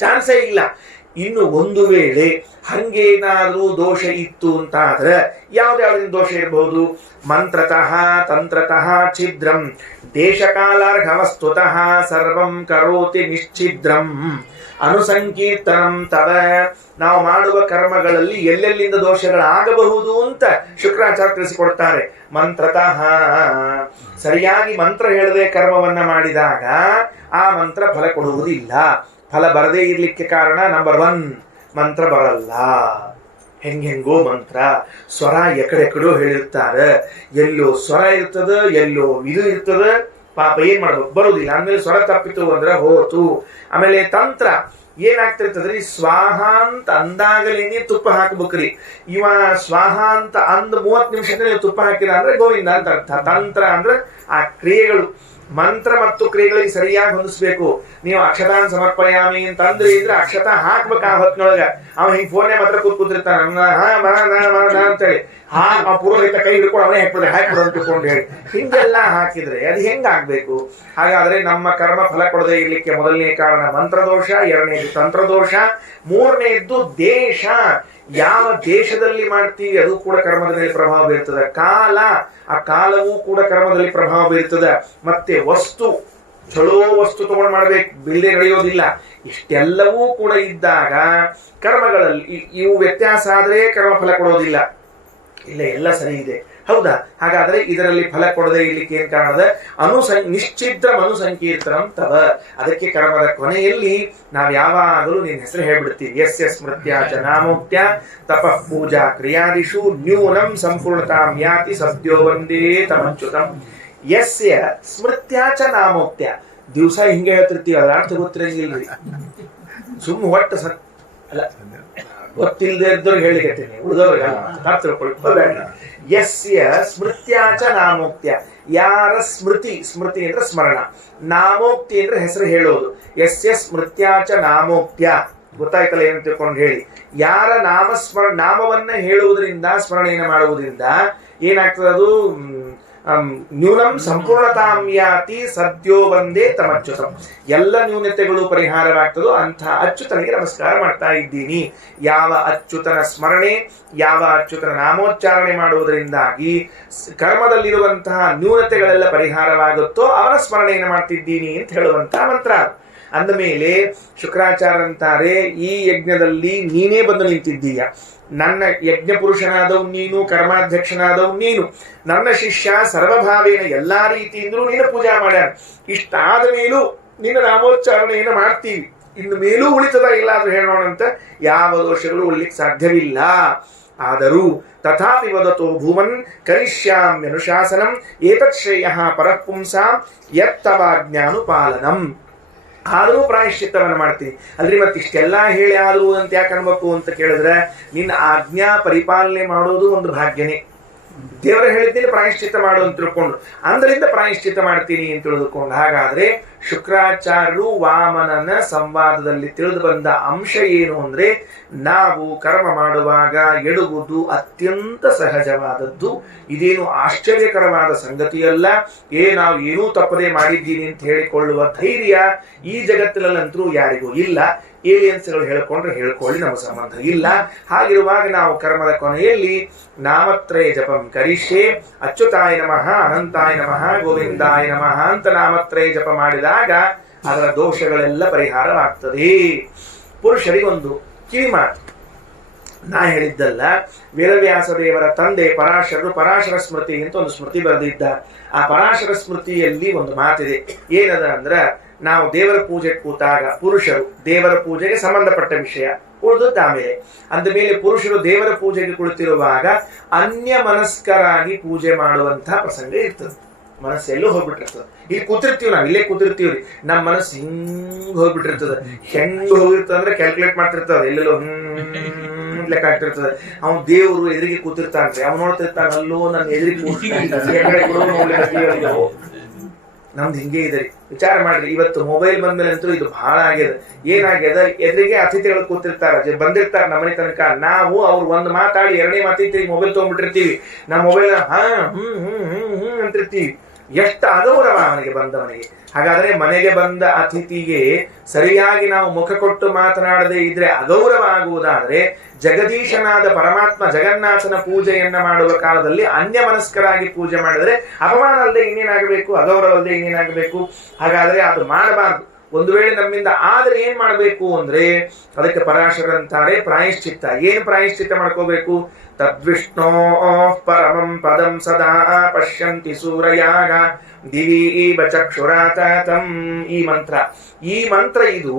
ಚಾನ್ಸೇ ಇಲ್ಲ. ಇನ್ನು ಒಂದು ವೇಳೆ ಹಂಗೇನಾದ್ರೂ ದೋಷ ಇತ್ತು ಅಂತಾದ್ರೆ ಯಾವ್ದಾವ್ದಿನ ದೋಷ ಇರಬಹುದು? ಮಂತ್ರತಃ ತಂತ್ರತಃ ಛಿದ್ರಂ ದೇಶಕಾಲಾರ್ಹವಸ್ತುತಃ ಸರ್ವಂ ಕರೋತಿ ನಿಶ್ಚಿದ್ರಂ ಅನುಸಂಕೀರ್ತನಂ ತವ. ನಾವು ಮಾಡುವ ಕರ್ಮಗಳಲ್ಲಿ ಎಲ್ಲೆಲ್ಲಿಂದ ದೋಷಗಳಾಗಬಹುದು ಅಂತ ಶುಕ್ರಾಚಾರ್ಯ ತಿಳಿಸಿಕೊಡ್ತಾರೆ. ಮಂತ್ರತಃ, ಸರಿಯಾಗಿ ಮಂತ್ರ ಹೇಳದೆ ಕರ್ಮವನ್ನ ಮಾಡಿದಾಗ ಆ ಮಂತ್ರ ಫಲ ಕೊಡುವುದಿಲ್ಲ. ಫಲ ಬರದೇ ಇರ್ಲಿಕ್ಕೆ ಕಾರಣ ನಂಬರ್ 1, ಮಂತ್ರ ಬರಲ್ಲ. ಹೆಂಗೆಂಗೋ ಮಂತ್ರ, ಸ್ವರ ಎಕಡೆಕಡೋ ಹೇಳಿರ್ತಾರೆ. ಎಲ್ಲೋ ಸ್ವರ ಇರ್ತದ, ಎಲ್ಲೋ ಇದು ಇರ್ತದ. ಪಾಪ ಏನ್ ಮಾಡ್ಬೇಕು? ಬರುವುದಿಲ್ಲ. ಆಮೇಲೆ ಸ್ವರ ತಪ್ಪಿತು ಅಂದ್ರೆ ಹೋತು. ಆಮೇಲೆ ತಂತ್ರ ಏನಾಗ್ತಿರ್ತದ್ರಿ, ಸ್ವಾಹ ಅಂತ ಅಂದಾಗಲೇನೆ ತುಪ್ಪ ಹಾಕ್ಬೇಕ್ರಿ. ಇವ ಸ್ವಾಹ ಅಂತ ಅಂದ್ 30 ನಿಮಿಷದಲ್ಲಿ ನೀವು ತುಪ್ಪ ಹಾಕಿರ ಅಂದ್ರೆ ಗೋವಿಂದ ಅಂತ ಅರ್ಥ. ತಂತ್ರ ಅಂದ್ರೆ ಆ ಕ್ರಿಯೆಗಳು, ಮಂತ್ರ ಮತ್ತು ಕ್ರಿಯೆಗಳಿಗೆ ಸರಿಯಾಗಿ ಹೊಂದಿಸ್ಬೇಕು. ನೀವು ಅಕ್ಷತಾನ್ ಸಮರ್ಪಯಾಮಿ ಅಂತ ಅಂದ್ರಿ ಅಂದ್ರೆ ಅಕ್ಷತ ಹಾಕ್ಬೇಕು. ಆ ಹೊತ್ತಿನೊಳಗ ಅವ ಹಿಂಗ್ ಫೋನೇ ಮಾತ್ರ ಕೂತ್ಕೊತಿರ್ತಾನ ಅಂತೇಳಿ ಆ ಪುರೋಹಿತ ಕೈ ಹಿಡ್ಕೊಂಡು ಅವನೇ ಹಾಕ್ಬಿಡು ಅಂತ ತಿಳ್ಕೊಂಡು ಹೇಳಿ ಹಿಂಗೆಲ್ಲ ಹಾಕಿದ್ರೆ ಅದು ಹೆಂಗಾಗ್ಬೇಕು? ಹಾಗಾದ್ರೆ ನಮ್ಮ ಕರ್ಮ ಫಲ ಕೊಡದೆ ಇರ್ಲಿಕ್ಕೆ ಮೊದಲನೇ ಕಾರಣ ಮಂತ್ರದೋಷ, ಎರಡನೇದು ತಂತ್ರದೋಷ, ಮೂರನೇದ್ದು ದೇಶ. ಯಾವ ದೇಶದಲ್ಲಿ ಮಾಡ್ತೀವಿ ಅದು ಕೂಡ ಕರ್ಮದ ಮೇಲೆ ಪ್ರಭಾವ ಬೀರ್ತದೆ. ಕಾಲ, ಆ ಕಾಲವೂ ಕೂಡ ಕರ್ಮದಲ್ಲಿ ಪ್ರಭಾವ ಬೀರ್ತದೆ. ಮತ್ತೆ ವಸ್ತು, ಚಲೋ ವಸ್ತು ತಗೊಂಡು ಮಾಡ್ಬೇಕು, ಬಿಲ್ಲೆ ನಡೆಯೋದಿಲ್ಲ. ಇಷ್ಟೆಲ್ಲವೂ ಕೂಡ ಇದ್ದಾಗ ಕರ್ಮಗಳಲ್ಲಿ ಇವು ವ್ಯತ್ಯಾಸ ಆದ್ರೆ ಕರ್ಮ ಫಲ ಕೊಡೋದಿಲ್ಲ. ಇಲ್ಲ, ಎಲ್ಲ ಸರಿ ಇದೆ, ಹೌದಾ? ಹಾಗಾದ್ರೆ ಇದರಲ್ಲಿ ಫಲ ಕೊಡದೆ ಇರ್ಲಿಕ್ಕೆ ಏನ್ ಕಾರಣದ? ನಿಶ್ಚಿದ್ರ ಅನುಸಂಕೀರ್ತನಂ ತವ. ಅದಕ್ಕೆ ಕರ್ಮದ ಕೊನೆಯಲ್ಲಿ ನಾವು ಯಾವಾಗಲೂ ನಿನ್ನ ಹೆಸರು ಹೇಳ್ಬಿಡ್ತೀವಿ. ಯಸ್ಯ ಸ್ಮೃತ್ಯಾಚ ನಾಮೋಕ್ತ್ಯ ತಪಃ ಪೂಜಾ ಕ್ರಿಯಾದಿಷು ನ್ಯೂನಂ ಸಂಪೂರ್ಣತಾಂ ಯಾತಿ ಸದ್ಯೋ ವಂದೇ ತಮಚ್ಯುತಂ. ಯಸ್ಯ ಸ್ಮೃತ್ಯಾಚ ನಾಮೋಕ್ತ್ಯ. ದಿವಸ ಹಿಂಗೆ ಹೇಳ್ತಿರ್ತೀವಿ, ಅದ್ರ ಅರ್ಥ ಗೊತ್ತಿರಂಗಿಲ್ರಿ. ಸುಮ್ ಒಟ್ಟು ಅಲ್ಲ, ಗೊತ್ತಿಲ್ಲದೆ ಇದ್ದವ್ರಿಗೆ ಹೇಳಿಕತ್ತೀನಿ, ಉಳಿದವ್ರಿಗೆ ತಿಳ್ಕೊಳ್ಳಿ. ಯಸ್ಯ ಸ್ಮೃತ್ಯಾಚ ನಾಮೋಕ್ತ್ಯ. ಯಾರ ಸ್ಮೃತಿ, ಸ್ಮೃತಿ ಅಂದ್ರೆ ಸ್ಮರಣ, ನಾಮೋಕ್ತಿ ಅಂದ್ರೆ ಹೆಸರು ಹೇಳೋದು. ಯಸ್ಯ ಸ್ಮೃತ್ಯಾಚ ನಾಮೋಕ್ತ್ಯ, ಗೊತ್ತಾಯ್ತಲ್ಲ ಏನು ತಿಳ್ಕೊಂಡು ಹೇಳಿ. ಯಾರ ನಾಮವನ್ನ ಹೇಳುವುದರಿಂದ, ಸ್ಮರಣೆಯನ್ನು ಮಾಡುವುದರಿಂದ ಏನಾಗ್ತದೆ? ಅದು ನ್ಯೂನಂ ಸಂಪೂರ್ಣತಾಂ ಯಾತಿ ಸದ್ಯೋ ವಂದೇ ತಮಚ್ಯುತಂ. ಎಲ್ಲ ನ್ಯೂನತೆಗಳು ಪರಿಹಾರವಾಗ್ತದೋ ಅಂಥ ಅಚ್ಯುತನಿಗೆ ನಮಸ್ಕಾರ ಮಾಡ್ತಾ ಇದ್ದೀನಿ. ಯಾವ ಅಚ್ಯುತನ ಸ್ಮರಣೆ, ಯಾವ ಅಚ್ಯುತನ ನಾಮೋಚ್ಚಾರಣೆ ಮಾಡುವುದರಿಂದಾಗಿ ಕರ್ಮದಲ್ಲಿರುವಂತಹ ನ್ಯೂನತೆಗಳೆಲ್ಲ ಪರಿಹಾರವಾಗುತ್ತೋ ಅವನ ಸ್ಮರಣೆಯನ್ನು ಮಾಡ್ತಿದ್ದೀನಿ ಅಂತ ಹೇಳುವಂತಹ ಮಂತ್ರ. ಅಂದ ಮೇಲೆ ಶುಕ್ರಾಚಾರ್ಯರಂತಾರೆ, ಈ ಯಜ್ಞದಲ್ಲಿ ನೀನೇ ಬಂದು ನಿಂತಿದ್ದೀಯ, ನನ್ನ ಯಜ್ಞ ಪುರುಷನಾದವ್ ನೀನು, ಕರ್ಮಾಧ್ಯಕ್ಷನಾದವ್ ನೀನು, ನನ್ನ ಶಿಷ್ಯ ಸರ್ವಭಾವೇನ ಎಲ್ಲಾ ರೀತಿಯಿಂದಲೂ ನೀನು ಪೂಜಾ ಮಾಡ್ಯಾರ. ಇಷ್ಟಾದ ಮೇಲೂ ನಿನ್ನ ನಾಮೋಚ್ಚಾರಣೆಯನ್ನು ಮಾಡ್ತೀವಿ, ಇನ್ನು ಮೇಲೂ ಉಳಿತದ ಇಲ್ಲಾದ್ರೂ ಹೇಳೋಣ ಅಂತ ಯಾವ ದೋಷಗಳು ಉಳಿಲಿಕ್ಕೆ ಸಾಧ್ಯವಿಲ್ಲ. ಆದರೂ ತಥಾಪಿ ವದತೋ ಭೂಮನ್ ಕರಿಷ್ಯಾಮ್ಯನುಶಾಸನಂ ಏತತ್ ಶ್ರೇಯಃ ಪರಃ ಪುಂಸಾಂ ಯತ್ತವಾಜ್ಞಾನುಪಾಲನಂ. ಆದರೂ ಪ್ರಾಯಶ್ಚಿತ್ತವನ್ನು ಮಾಡ್ತೀನಿ ಅಲ್ರಿ. ಮತ್ತೆ ಇಷ್ಟೆಲ್ಲ ಹೇಳಿ ಆದರೂ ಅಂತ ಯಾಕೆ ಅನ್ಬೇಕು ಅಂತ ಕೇಳಿದ್ರೆ, ನಿನ್ನ ಆಜ್ಞಾ ಪರಿಪಾಲನೆ ಮಾಡೋದು ಒಂದು ಭಾಗ್ಯನೇ. ದೇವರು ಹೇಳಿದ್ದೀನಿ ಪ್ರಾಯಶ್ಚಿತ್ತ ಮಾಡು ಅಂತ ತಿಳ್ಕೊಂಡು, ಅಂದ್ರಿಂದ ಪ್ರಾಯಶ್ಚಿತ್ತ ಮಾಡ್ತೀನಿ ಅಂತ ತಿಳಿದುಕೊಂಡು. ಹಾಗಾದ್ರೆ ಶುಕ್ರಾಚಾರ್ಯರು ವಾಮನನ ಸಂವಾದದಲ್ಲಿ ತಿಳಿದು ಬಂದ ಅಂಶ ಏನು ಅಂದ್ರೆ, ನಾವು ಕರ್ಮ ಮಾಡುವಾಗ ಎಡುವುದು ಅತ್ಯಂತ ಸಹಜವಾದದ್ದು, ಇದೇನು ಆಶ್ಚರ್ಯಕರವಾದ ಸಂಗತಿಯಲ್ಲ. ನಾವು ಏನೂ ತಪ್ಪದೆ ಮಾಡಿದ್ದೀನಿ ಅಂತ ಹೇಳಿಕೊಳ್ಳುವ ಧೈರ್ಯ ಈ ಜಗತ್ತಿನಲ್ಲಂತರೂ ಯಾರಿಗೂ ಇಲ್ಲ. ಏಲಿಯನ್ಸ್ಗಳು ಹೇಳ್ಕೊಂಡ್ರೆ ಹೇಳ್ಕೊಳ್ಳಿ, ನಮ್ಮ ಸಂಬಂಧ ಇಲ್ಲ. ಹಾಗಿರುವಾಗ ನಾವು ಕರ್ಮದ ಕೊನೆಯಲ್ಲಿ ನಾಮತ್ರಯ ಜಪಂ ಕರಿಷ್ಯೆ, ಅಚ್ಯುತಾಯ ನಮಃ, ಅನಂತಾಯ ನಮಃ, ಗೋವಿಂದಾಯ ನಮಃ ಅಂತ ನಾಮತ್ರಯ ಜಪ ಮಾಡಿದಾಗ ಅದರ ದೋಷಗಳೆಲ್ಲ ಪರಿಹಾರವಾಗ್ತದೆ. ಪುರುಷರಿಗೊಂದು ಕಿವಿ ಮಾತು ನಾ ಹೇಳಿದ್ದಲ್ಲ, ವೇದವ್ಯಾಸ ದೇವರ ತಂದೆ ಪರಾಶರರು ಪರಾಶರ ಸ್ಮೃತಿ ಅಂತ ಒಂದು ಸ್ಮೃತಿ ಬರೆದಿದ್ದ. ಆ ಪರಾಶರ ಸ್ಮೃತಿಯಲ್ಲಿ ಒಂದು ಮಾತಿದೆ. ಏನದ ಅಂದ್ರ, ನಾವು ದೇವರ ಪೂಜೆ ಕೂತಾಗ ಪುರುಷರು ದೇವರ ಪೂಜೆಗೆ ಸಂಬಂಧಪಟ್ಟ ವಿಷಯ, ಉಳಿದದ್ದು ಆಮೇಲೆ. ಅಂದ ಮೇಲೆ ಪುರುಷರು ದೇವರ ಪೂಜೆಗೆ ಕುಳಿತಿರುವಾಗ ಅನ್ಯ ಮನಸ್ಕರಾಗಿ ಪೂಜೆ ಮಾಡುವಂತಹ ಪ್ರಸಂಗ ಇರ್ತದೆ. ಮನಸ್ಸೆಲ್ಲೂ ಹೋಗ್ಬಿಟ್ಟಿರ್ತದೆ. ಇಲ್ಲಿ ಕೂತಿರ್ತೀವಿ, ನಾವು ಇಲ್ಲೇ ಕೂತಿರ್ತೀವ್ರಿ, ನಮ್ಮ ಮನಸ್ಸು ಹಿಂಗ್ ಹೋಗ್ಬಿಟ್ಟಿರ್ತದೆ. ಹೆಂಗ್ ಹೋಗಿರ್ತದೆ ಅಂದ್ರೆ ಕ್ಯಾಲ್ಕುಲೇಟ್ ಮಾಡ್ತಿರ್ತದೆ, ಎಲ್ಲೆಲ್ಲೋ ಲೆಕ್ಕ ಆಗ್ತಿರ್ತದೆ. ಅವ್ನು ದೇವರು ಎದುರಿಗೆ ಕೂತಿರ್ತಾನ್ರಿ, ಅವ್ನು ನೋಡ್ತಿರ್ತಾನ, ಅಲ್ಲೋ ನನ್ನ ಎದುರಿಗೆ ನಮ್ದು ಹಿಂಗೆ ಇದೆ. ವಿಚಾರ ಮಾಡ್ರಿ, ಇವತ್ತು ಮೊಬೈಲ್ ಬಂದ್ಮೇಲೆ ಅಂತೂ ಇದು ಬಹಳ ಆಗ್ಯದ. ಏನಾಗ್ಯದ, ಎದುರಿಗೆ ಅತಿಥಿಗಳು ಕೂತಿರ್ತಾರ, ಬಂದಿರ್ತಾರ ನಮ್ಮನೆ ತನಕ. ನಾವು ಅವ್ರು ಒಂದು ಮಾತಾಡಿ ಎರಡನೇ ಮಾತಿರ್ತೀವಿ, ಮೊಬೈಲ್ ತಗೊಂಡ್ಬಿಟ್ಟಿರ್ತೀವಿ. ನಮ್ಮ ಮೊಬೈಲ್ ಅಂತಿರ್ತೀವಿ. ಎಷ್ಟು ಅಗೌರವ ಅವನಿಗೆ ಬಂದವನಿಗೆ. ಹಾಗಾದ್ರೆ ಮನೆಗೆ ಬಂದ ಅತಿಥಿಗೆ ಸರಿಯಾಗಿ ನಾವು ಮುಖ ಕೊಟ್ಟು ಮಾತನಾಡದೆ ಇದ್ರೆ ಅಗೌರವ ಆಗುವುದಾದ್ರೆ, ಜಗದೀಶನಾದ ಪರಮಾತ್ಮ ಜಗನ್ನಾಥನ ಪೂಜೆಯನ್ನ ಮಾಡುವ ಕಾಲದಲ್ಲಿ ಅನ್ಯ ಮನಸ್ಕರಾಗಿ ಪೂಜೆ ಮಾಡಿದ್ರೆ ಅಪಮಾನ ಅಲ್ಲದೆ ಇನ್ನೇನಾಗಬೇಕು, ಅಗೌರವ ಅಲ್ಲದೆ ಇನ್ನೇನಾಗಬೇಕು. ಹಾಗಾದ್ರೆ ಅದು ಮಾಡಬಾರ್ದು. ಒಂದು ವೇಳೆ ನಮ್ಮಿಂದ ಆದ್ರೆ ಏನ್ ಮಾಡ್ಬೇಕು ಅಂದ್ರೆ, ಅದಕ್ಕೆ ಪರಾಶರಂತಾರೆ ಪ್ರಾಯಶ್ಚಿತ್ತ. ಏನು ಪ್ರಾಯಶ್ಚಿತ್ತ ಮಾಡ್ಕೋಬೇಕು? ತದ್ವಿಷ್ಣೋ ಪರಮಂ ಪದಂ ಸದಾ ಪಶ್ಯಂತಿ ಸೂರಯಾಗ ದಿವೀವ ಚಕ್ಷುರಾತಂ. ಈ ಮಂತ್ರ ಇದು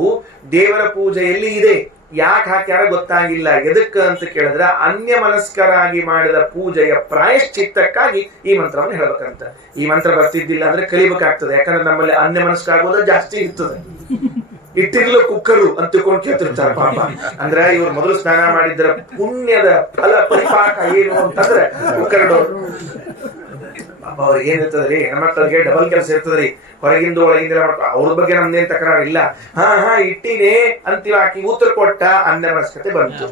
ದೇವರ ಪೂಜೆಯಲ್ಲಿ ಇದೆ. ಯಾಕೆ ಹಾಕ್ಯಾರ ಗೊತ್ತಾಗಿಲ್ಲ. ಎದಕ್ಕೆ ಅಂತ ಕೇಳಿದ್ರೆ, ಅನ್ಯ ಮನಸ್ಕರಾಗಿ ಮಾಡಿದ ಪೂಜೆಯ ಪ್ರಾಯಶ್ಚಿತ್ತಕ್ಕಾಗಿ ಈ ಮಂತ್ರವನ್ನು ಹೇಳ್ಬೇಕಂತ. ಈ ಮಂತ್ರ ಬರ್ತಿದ್ದಿಲ್ಲ ಅಂದ್ರೆ ಕಲಿಬೇಕಾಗ್ತದೆ. ಯಾಕಂದ್ರೆ ನಮ್ಮಲ್ಲಿ ಅನ್ಯ ಮನಸ್ಕಾಗೋದು ಜಾಸ್ತಿ ಇರ್ತದೆ. ಇಟ್ಟಿರ್ಲು ಕುಕ್ಕರು ಅಂತ ತಿಳ್ಕೊಂಡು ಕೇಳ್ತಿರ್ತಾರೆ ಪಾಪ. ಅಂದ್ರೆ ಇವ್ರು ಮೊದಲು ಸ್ನಾನ ಮಾಡಿದ್ರ ಪುಣ್ಯದ ಫಲ ಪರಿಪಾಕ ಏನು ಅಂತಂದ್ರೆ ಕುಕ್ಕರ್ಡೋರು ಪಾಪ ಅವ್ರಿಗೆ ಏನಿರ್ತದ್ರಿ, ಹೆಣ್ಮಕ್ಳಿಗೆ ಡಬಲ್ ಕೆಲಸ ಇರ್ತದ್ರಿ. ಹೊರಗಿಂದ ಒಳಗಿಂದ ಅವ್ರ ಬಗ್ಗೆ ನಮ್ದೇನ್ ತಕರಾರು ಇಲ್ಲ. ಇಟ್ಟಿನೇ ಅಂತೀವಿ, ಹಾಕಿ ಉತ್ತರ ಕೊಟ್ಟ ಅನ್ಯ ಮನಸ್ಕತೆ ಬಂತು.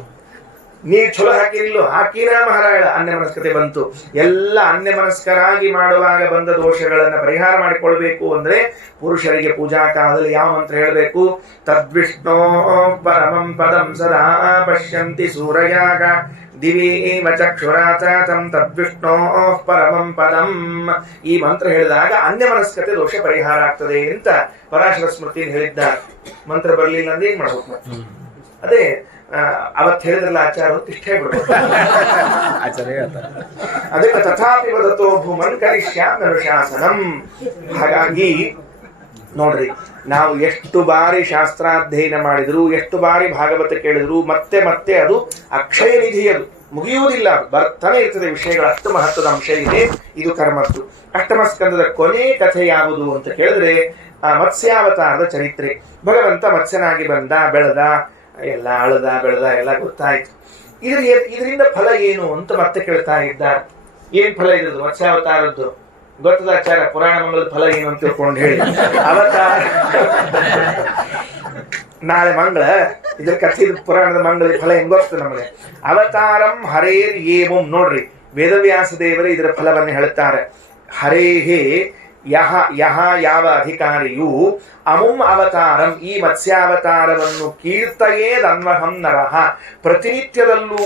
ನೀರ್ ಚಲೋ ಹಾಕಿರಿಲ್ಲೋ, ಹಾಕಿನ ಮಹಾರಾಳ ಅನ್ಯ ಮನಸ್ಕತೆ ಬಂತು. ಎಲ್ಲ ಅನ್ಯ ಮನಸ್ಕರಾಗಿ ಮಾಡುವಾಗ ಬಂದ ದೋಷಗಳನ್ನ ಪರಿಹಾರ ಮಾಡಿಕೊಳ್ಬೇಕು ಅಂದ್ರೆ ಪುರುಷರಿಗೆ ಪೂಜಾ ಕಾಲದಲ್ಲಿ ಯಾವ ಮಂತ್ರ ಹೇಳಬೇಕು? ತದ್ವಿಷ್ಣೋ ಪರಮಂ ಪದಂ ಸದಾ ಪಶ್ಯಂತಿ ಸೂರಯಾಗ ದಿವೀವ ಚಕ್ಷುರಾತಂ ತದ್ವಿಷ್ಣೋ ಪರಮಂ ಪದಂ. ಈ ಮಂತ್ರ ಹೇಳಿದಾಗ ಅನ್ಯ ಮನಸ್ಕತೆ ದೋಷ ಪರಿಹಾರ ಆಗ್ತದೆ ಅಂತ ಪರಾಶರ ಸ್ಮೃತಿ ಹೇಳಿದ್ದಾರೆ. ಮಂತ್ರ ಬರ್ಲಿಲ್ಲ ಅಂದ್ರೆ ಏನ್ ಮಾಡ್ಬೇಕು? ಅದೇ ಅವತ್ತು ಹೇಳಿದ್ರಲ್ಲ ಆಚಾರ ಇಷ್ಟ ಹೇಳ್ಬಿಡ್ಬೇಕು. ಅದಕ್ಕೆ ತಥಾಪಿ ವದತೋ ಭೂಮನ್ ಕರಿಷ್ಯಾಮ್ಯನುಶಾಸನಂ. ಹಾಗಾಗಿ ನೋಡ್ರಿ, ನಾವು ಎಷ್ಟು ಬಾರಿ ಶಾಸ್ತ್ರಾಧ್ಯಯನ ಮಾಡಿದ್ರು, ಎಷ್ಟು ಬಾರಿ ಭಾಗವತ ಕೇಳಿದ್ರು, ಮತ್ತೆ ಮತ್ತೆ ಅದು ಅಕ್ಷಯ ನಿಧಿ, ಅದು ಮುಗಿಯುವುದಿಲ್ಲ, ಬರ್ತಾನೆ ಇರ್ತದೆ ವಿಷಯಗಳು. ಅಷ್ಟು ಮಹತ್ವದ ಅಂಶ ಇದೆ ಇದು ಕರ್ಮದ್ದು. ಅಷ್ಟಮ ಸ್ಕಂದದ ಕೊನೆ ಕಥೆ ಯಾವುದು ಅಂತ ಕೇಳಿದ್ರೆ ಮತ್ಸ್ಯಾವತಾರದ ಚರಿತ್ರೆ. ಭಗವಂತ ಮತ್ಸ್ಯನಾಗಿ ಬಂದ, ಬೆಳೆದ, ಎಲ್ಲ ಅಳದ ಬೆಳೆದ ಎಲ್ಲ ಗೊತ್ತಾಯ್ತು. ಇದರಿಂದ ಫಲ ಏನು ಅಂತ ಮತ್ತೆ ಕೇಳ್ತಾ ಇದ್ದಾರೆ. ಏನ್ ಫಲ ಇದ್ರದ್ದು ಮತ್ಸ್ಯಾವತಾರದ್ದು ಗೊತ್ತದ ಆಚಾರ? ಪುರಾಣ ಮಂಗಳದ ಫಲ ಏನು ಅಂತ ತಿಳ್ಕೊಂಡು ಹೇಳಿ. ಅವತಾರ ನಾಳೆ ಮಂಗಳ, ಇದ್ರ ಕಥೆ ಪುರಾಣದ ಮಂಗಳ ಫಲ ಏನ್ ಗೊತ್ತು ನಮಗೆ? ಅವತಾರಂ ಹರೇರ್ ಏವಂ. ನೋಡ್ರಿ, ವೇದವ್ಯಾಸ ದೇವರು ಇದರ ಫಲವನ್ನು ಹೇಳ್ತಾರೆ. ಹರೇಹೇ ಯಾವ ಅಧಿಕಾರಿಯು ಅಮುಂ ಅವತಾರಂ ಈ ಮತ್ಸ್ಯಾವತಾರವನ್ನು ಕೀರ್ತಯೇದನ್ವಹಂ ನರಃ ಪ್ರತಿನಿತ್ಯದಲ್ಲೂ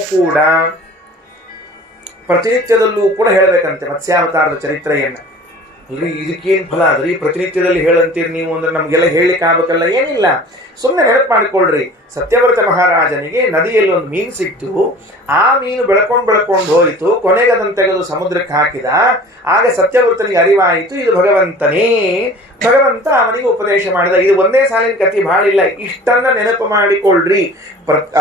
ಕೂಡ ಹೇಳಬೇಕಂತೆ ಮತ್ಸ್ಯಾವತಾರದ ಚರಿತ್ರೆಯನ್ನ. ಅಲ್ರಿ ಇದಕ್ಕೇನು ಫಲ ಅದ್ರಿ? ಪ್ರತಿನಿತ್ಯದಲ್ಲಿ ಹೇಳಂತೀರಿ ನೀವು ಅಂದ್ರೆ ನಮ್ಗೆಲ್ಲ ಹೇಳಿಕ್ ಆಗ್ಬೇಕಲ್ಲ. ಏನಿಲ್ಲ, ಸುಮ್ಮನೆ ನೆನಪು ಮಾಡಿಕೊಳ್ರಿ. ಸತ್ಯವ್ರತ ಮಹಾರಾಜನಿಗೆ ನದಿಯಲ್ಲಿ ಒಂದು ಮೀನು ಸಿಕ್ತು. ಆ ಮೀನು ಬೆಳ್ಕೊಂಡು ಹೋಯಿತು. ಕೊನೆಗೆ ಅದನ್ನು ತೆಗೆದು ಸಮುದ್ರಕ್ಕೆ ಹಾಕಿದ. ಆಗ ಸತ್ಯವ್ರತನಿಗೆ ಅರಿವಾಯಿತು ಇದು ಭಗವಂತನೇ. ಭಗವಂತ ಅವನಿಗೆ ಉಪದೇಶ ಮಾಡಿದ. ಇದು ಒಂದೇ ಸಾಲಿನ ಕಥೆ ಬಾಳಿಲ್ಲ. ಇಷ್ಟನ್ನ ನೆನಪು ಮಾಡಿಕೊಳ್ಳ್ರಿ.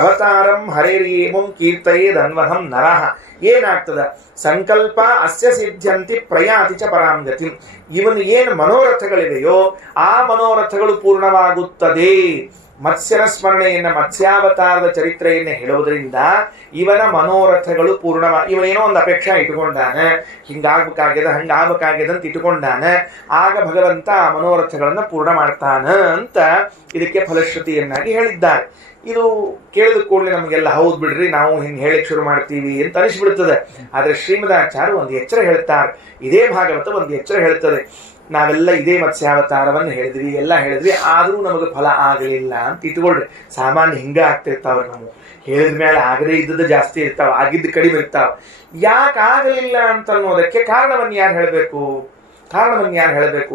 ಅವತಾರಂ ಹರೇರಿಯೇಮಂ ಕೀರ್ತಯೇದನ್ವಹಂ ನರಃ. ಏನಾಗ್ತದ? ಸಂಕಲ್ಪ ಅಸ್ಯ ಸಿದ್ಧಂತಿ ಪ್ರಯಾತಿ ಚ ಪರಾಂಗತಿ. ಇವನು ಏನು ಮನೋರಥಗಳಿವೆಯೋ ಆ ಮನೋರಥಗಳು ಪೂರ್ಣವಾಗುತ್ತದೆ. ಮತ್ಸ್ಯನ ಸ್ಮರಣೆಯನ್ನ, ಮತ್ಸ್ಯಾವತಾರದ ಚರಿತ್ರೆಯನ್ನ ಹೇಳುವುದರಿಂದ ಇವನ ಮನೋರಥಗಳು ಇವನೇನೋ ಒಂದು ಅಪೇಕ್ಷೆ ಇಟ್ಕೊಂಡಾನೆ, ಹಂಗಾಗ್ಬೇಕಾಗ್ಯದ ಅಂತ ಇಟ್ಕೊಂಡಾನೆ. ಆಗ ಭಗವಂತ ಆ ಮನೋರಥಗಳನ್ನ ಪೂರ್ಣ ಮಾಡ್ತಾನ ಅಂತ ಇದಕ್ಕೆ ಫಲಶ್ರುತಿಯನ್ನಾಗಿ ಹೇಳಿದ್ದಾರೆ. ಇದು ಕೇಳಿದ ಕೂಡಲೇ ನಮಗೆಲ್ಲ ಹೌದು ಬಿಡ್ರಿ, ನಾವು ಹಿಂಗೆ ಹೇಳಿಕ್ ಶುರು ಮಾಡ್ತೀವಿ ಅಂತ ಅನಿಸ್ಬಿಡ್ತದೆ. ಆದ್ರೆ ಶ್ರೀಮದಾಚಾರ್ಯ ಒಂದು ಎಚ್ಚರ ಹೇಳ್ತಾರೆ. ಇದೇ ಭಾಗವತ ಒಂದು ಎಚ್ಚರ ಹೇಳ್ತದೆ. ನಾವೆಲ್ಲ ಇದೇ ಮತ್ಸ್ಯಾವತಾರವನ್ನು ಹೇಳಿದ್ವಿ, ಎಲ್ಲ ಹೇಳಿದ್ವಿ, ಆದ್ರೂ ನಮಗೆ ಫಲ ಆಗಲಿಲ್ಲ ಅಂತ ಇಟ್ಕೊಳ್ರಿ. ಸಾಮಾನ್ಯ ಹಿಂಗ ಆಗ್ತಿರ್ತಾವ. ನಾವು ಹೇಳಿದ ಮೇಲೆ ಆಗದೇ ಇದ್ದದ್ದು ಜಾಸ್ತಿ ಇರ್ತಾವ, ಆಗಿದ್ದು ಕಡಿಮೆ ಇರ್ತಾವ. ಯಾಕೆ ಆಗಲಿಲ್ಲ ಅಂತ ಅನ್ನೋದಕ್ಕೆ ಕಾರಣವನ್ನು ಯಾರು ಹೇಳಬೇಕು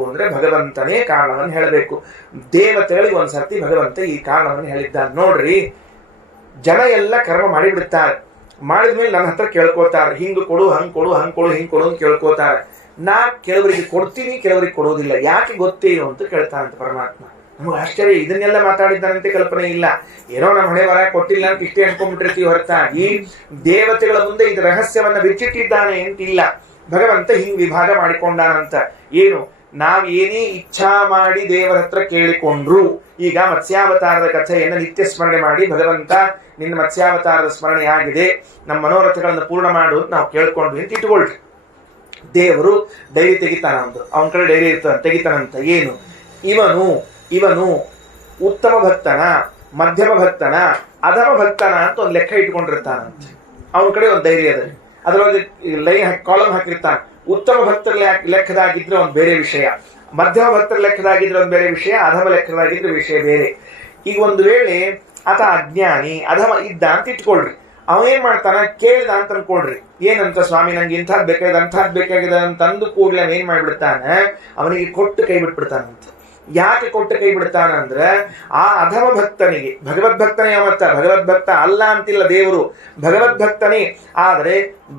ಅಂದ್ರೆ ಭಗವಂತನೇ ಕಾರಣವನ್ನು ಹೇಳಬೇಕು. ದೇವತೆಗಳಿಗೆ ಒಂದ್ಸರ್ತಿ ಭಗವಂತ ಈ ಕಾರಣವನ್ನು ಹೇಳಿದ್ದಾನೆ. ನೋಡ್ರಿ, ಜನ ಎಲ್ಲ ಕರ್ಮ ಮಾಡಿಬಿಡ್ತಾರೆ. ಮಾಡಿದ್ಮೇಲೆ ನನ್ನ ಹತ್ರ ಕೇಳ್ಕೋತಾರೆ, ಹಿಂಗ್ ಕೊಡು, ಹಂಗ್ ಕೊಡು ಅಂತ ಕೇಳ್ಕೋತಾರೆ. ನಾ ಕೆಲವರಿಗೆ ಕೊಡ್ತೀನಿ, ಕೆಲವರಿಗೆ ಕೊಡೋದಿಲ್ಲ. ಯಾಕೆ ಗೊತ್ತೇನು ಅಂತ ಕೇಳ್ತಾನಂತ ಪರಮಾತ್ಮ. ನಮ್ಗೆ ಆಶ್ಚರ್ಯ. ಇದನ್ನೆಲ್ಲ ಮಾತಾಡಿದ್ದಾನಂತೆ ಕಲ್ಪನೆ ಇಲ್ಲ. ಏನೋ ನಮ್ಮ ಹಣೆ ಬರ ಕೊಟ್ಟಿಲ್ಲ ಅಂತ ಇಷ್ಟೇ ಅನ್ಕೊಂಡ್ಬಿಟ್ಟಿರ್ತೀವಿ ಹೊರತಾಗಿ ದೇವತೆಗಳ ಮುಂದೆ ಇದು ರಹಸ್ಯವನ್ನ ಬಿಚ್ಚಿಟ್ಟಿದ್ದಾನೆ ಅಂತಿಲ್ಲ. ಭಗವಂತ ಹಿಂಗ್ ವಿಭಾಗ ಮಾಡಿಕೊಂಡಾನಂತ. ಏನು? ನಾವ್ ಏನೇ ಇಚ್ಛಾ ಮಾಡಿ ದೇವರ ಹತ್ರ ಕೇಳಿಕೊಂಡ್ರು. ಈಗ ಮತ್ಸ್ಯಾವತಾರದ ಕಥೆಯನ್ನು ನಿತ್ಯ ಸ್ಮರಣೆ ಮಾಡಿ, ಭಗವಂತ ನಿನ್ನ ಮತ್ಸ್ಯಾವತಾರದ ಸ್ಮರಣೆ ಆಗಿದೆ, ನಮ್ಮ ಮನೋರಥಗಳನ್ನು ಪೂರ್ಣ ಮಾಡು ಅಂತ ನಾವು ಕೇಳ್ಕೊಂಡ್ವಿ ಅಂತ ಇಟ್ಕೊಳ್ರಿ. ದೇವರು ಡೈರಿ ತೆಗಿತಾನಂತ, ಅವನ ಕಡೆ ಡೈರಿ ಇರ್ತಾನ, ತೆಗಿತಾನಂತ. ಏನು? ಇವನು ಉತ್ತಮ ಭಕ್ತನ, ಮಧ್ಯಮ ಭಕ್ತನ, ಅಧಮ ಭಕ್ತನ ಅಂತ ಒಂದು ಲೆಕ್ಕ ಇಟ್ಕೊಂಡಿರ್ತಾನಂತ. ಅವನ ಕಡೆ ಒಂದು ಡೈರಿ ಅದ, ಅದರೊಳಗೆ ಕಾಲಮ್ ಹಾಕಿರ್ತಾನೆ. ಉತ್ತಮ ಭಕ್ತರ ಲೆಕ್ಕದಾಗಿದ್ರೆ ಒಂದು ಬೇರೆ ವಿಷಯ, ಮಧ್ಯಮ ಭಕ್ತರ ಲೆಕ್ಕದಾಗಿದ್ರೆ ಒಂದು ಬೇರೆ ವಿಷಯ, ಅಧಮ ಲೆಕ್ಕದಾಗಿದ್ರೆ ವಿಷಯ ಬೇರೆ. ಈಗ ಒಂದು ವೇಳೆ ಆತ ಅಜ್ಞಾನಿ, ಅಧಮ ಇದ್ದ ಅಂತ ಇಟ್ಕೊಳ್ರಿ. ಅವನೇನ್ ಮಾಡ್ತಾನ? ಕೇಳಿದ ಅಂತ ಅನ್ಕೊಳ್ರಿ. ಏನಂತ? ಸ್ವಾಮಿ ನಂಗೆ ಇಂಥದ್ದು ಬೇಕಾಗಿದೆ, ಅಂಥದ್ದು ಬೇಕಾಗಿದೆ ಅಂತ ಅಂದು ಕೂಡಲೇ ಏನ್ ಮಾಡ್ಬಿಡ್ತಾನೆ? ಅವನಿಗೆ ಕೊಟ್ಟು ಕೈ ಬಿಟ್ಬಿಡ್ತಾನಂತ. ಯಾಕೆ ಕೊಟ್ಟು ಕೈ ಬಿಡ್ತಾನ ಅಂದ್ರೆ ಆ ಅಧಮ ಭಕ್ತನಿಗೆ, ಭಗವದ್ಭಕ್ತನೇ ಅವತ್ತ, ಭಗವದ್ಭಕ್ತ ಅಲ್ಲ ಅಂತಿಲ್ಲ ದೇವರು, ಭಗವದ್ಭಕ್ತನೇ. ಆದರೆ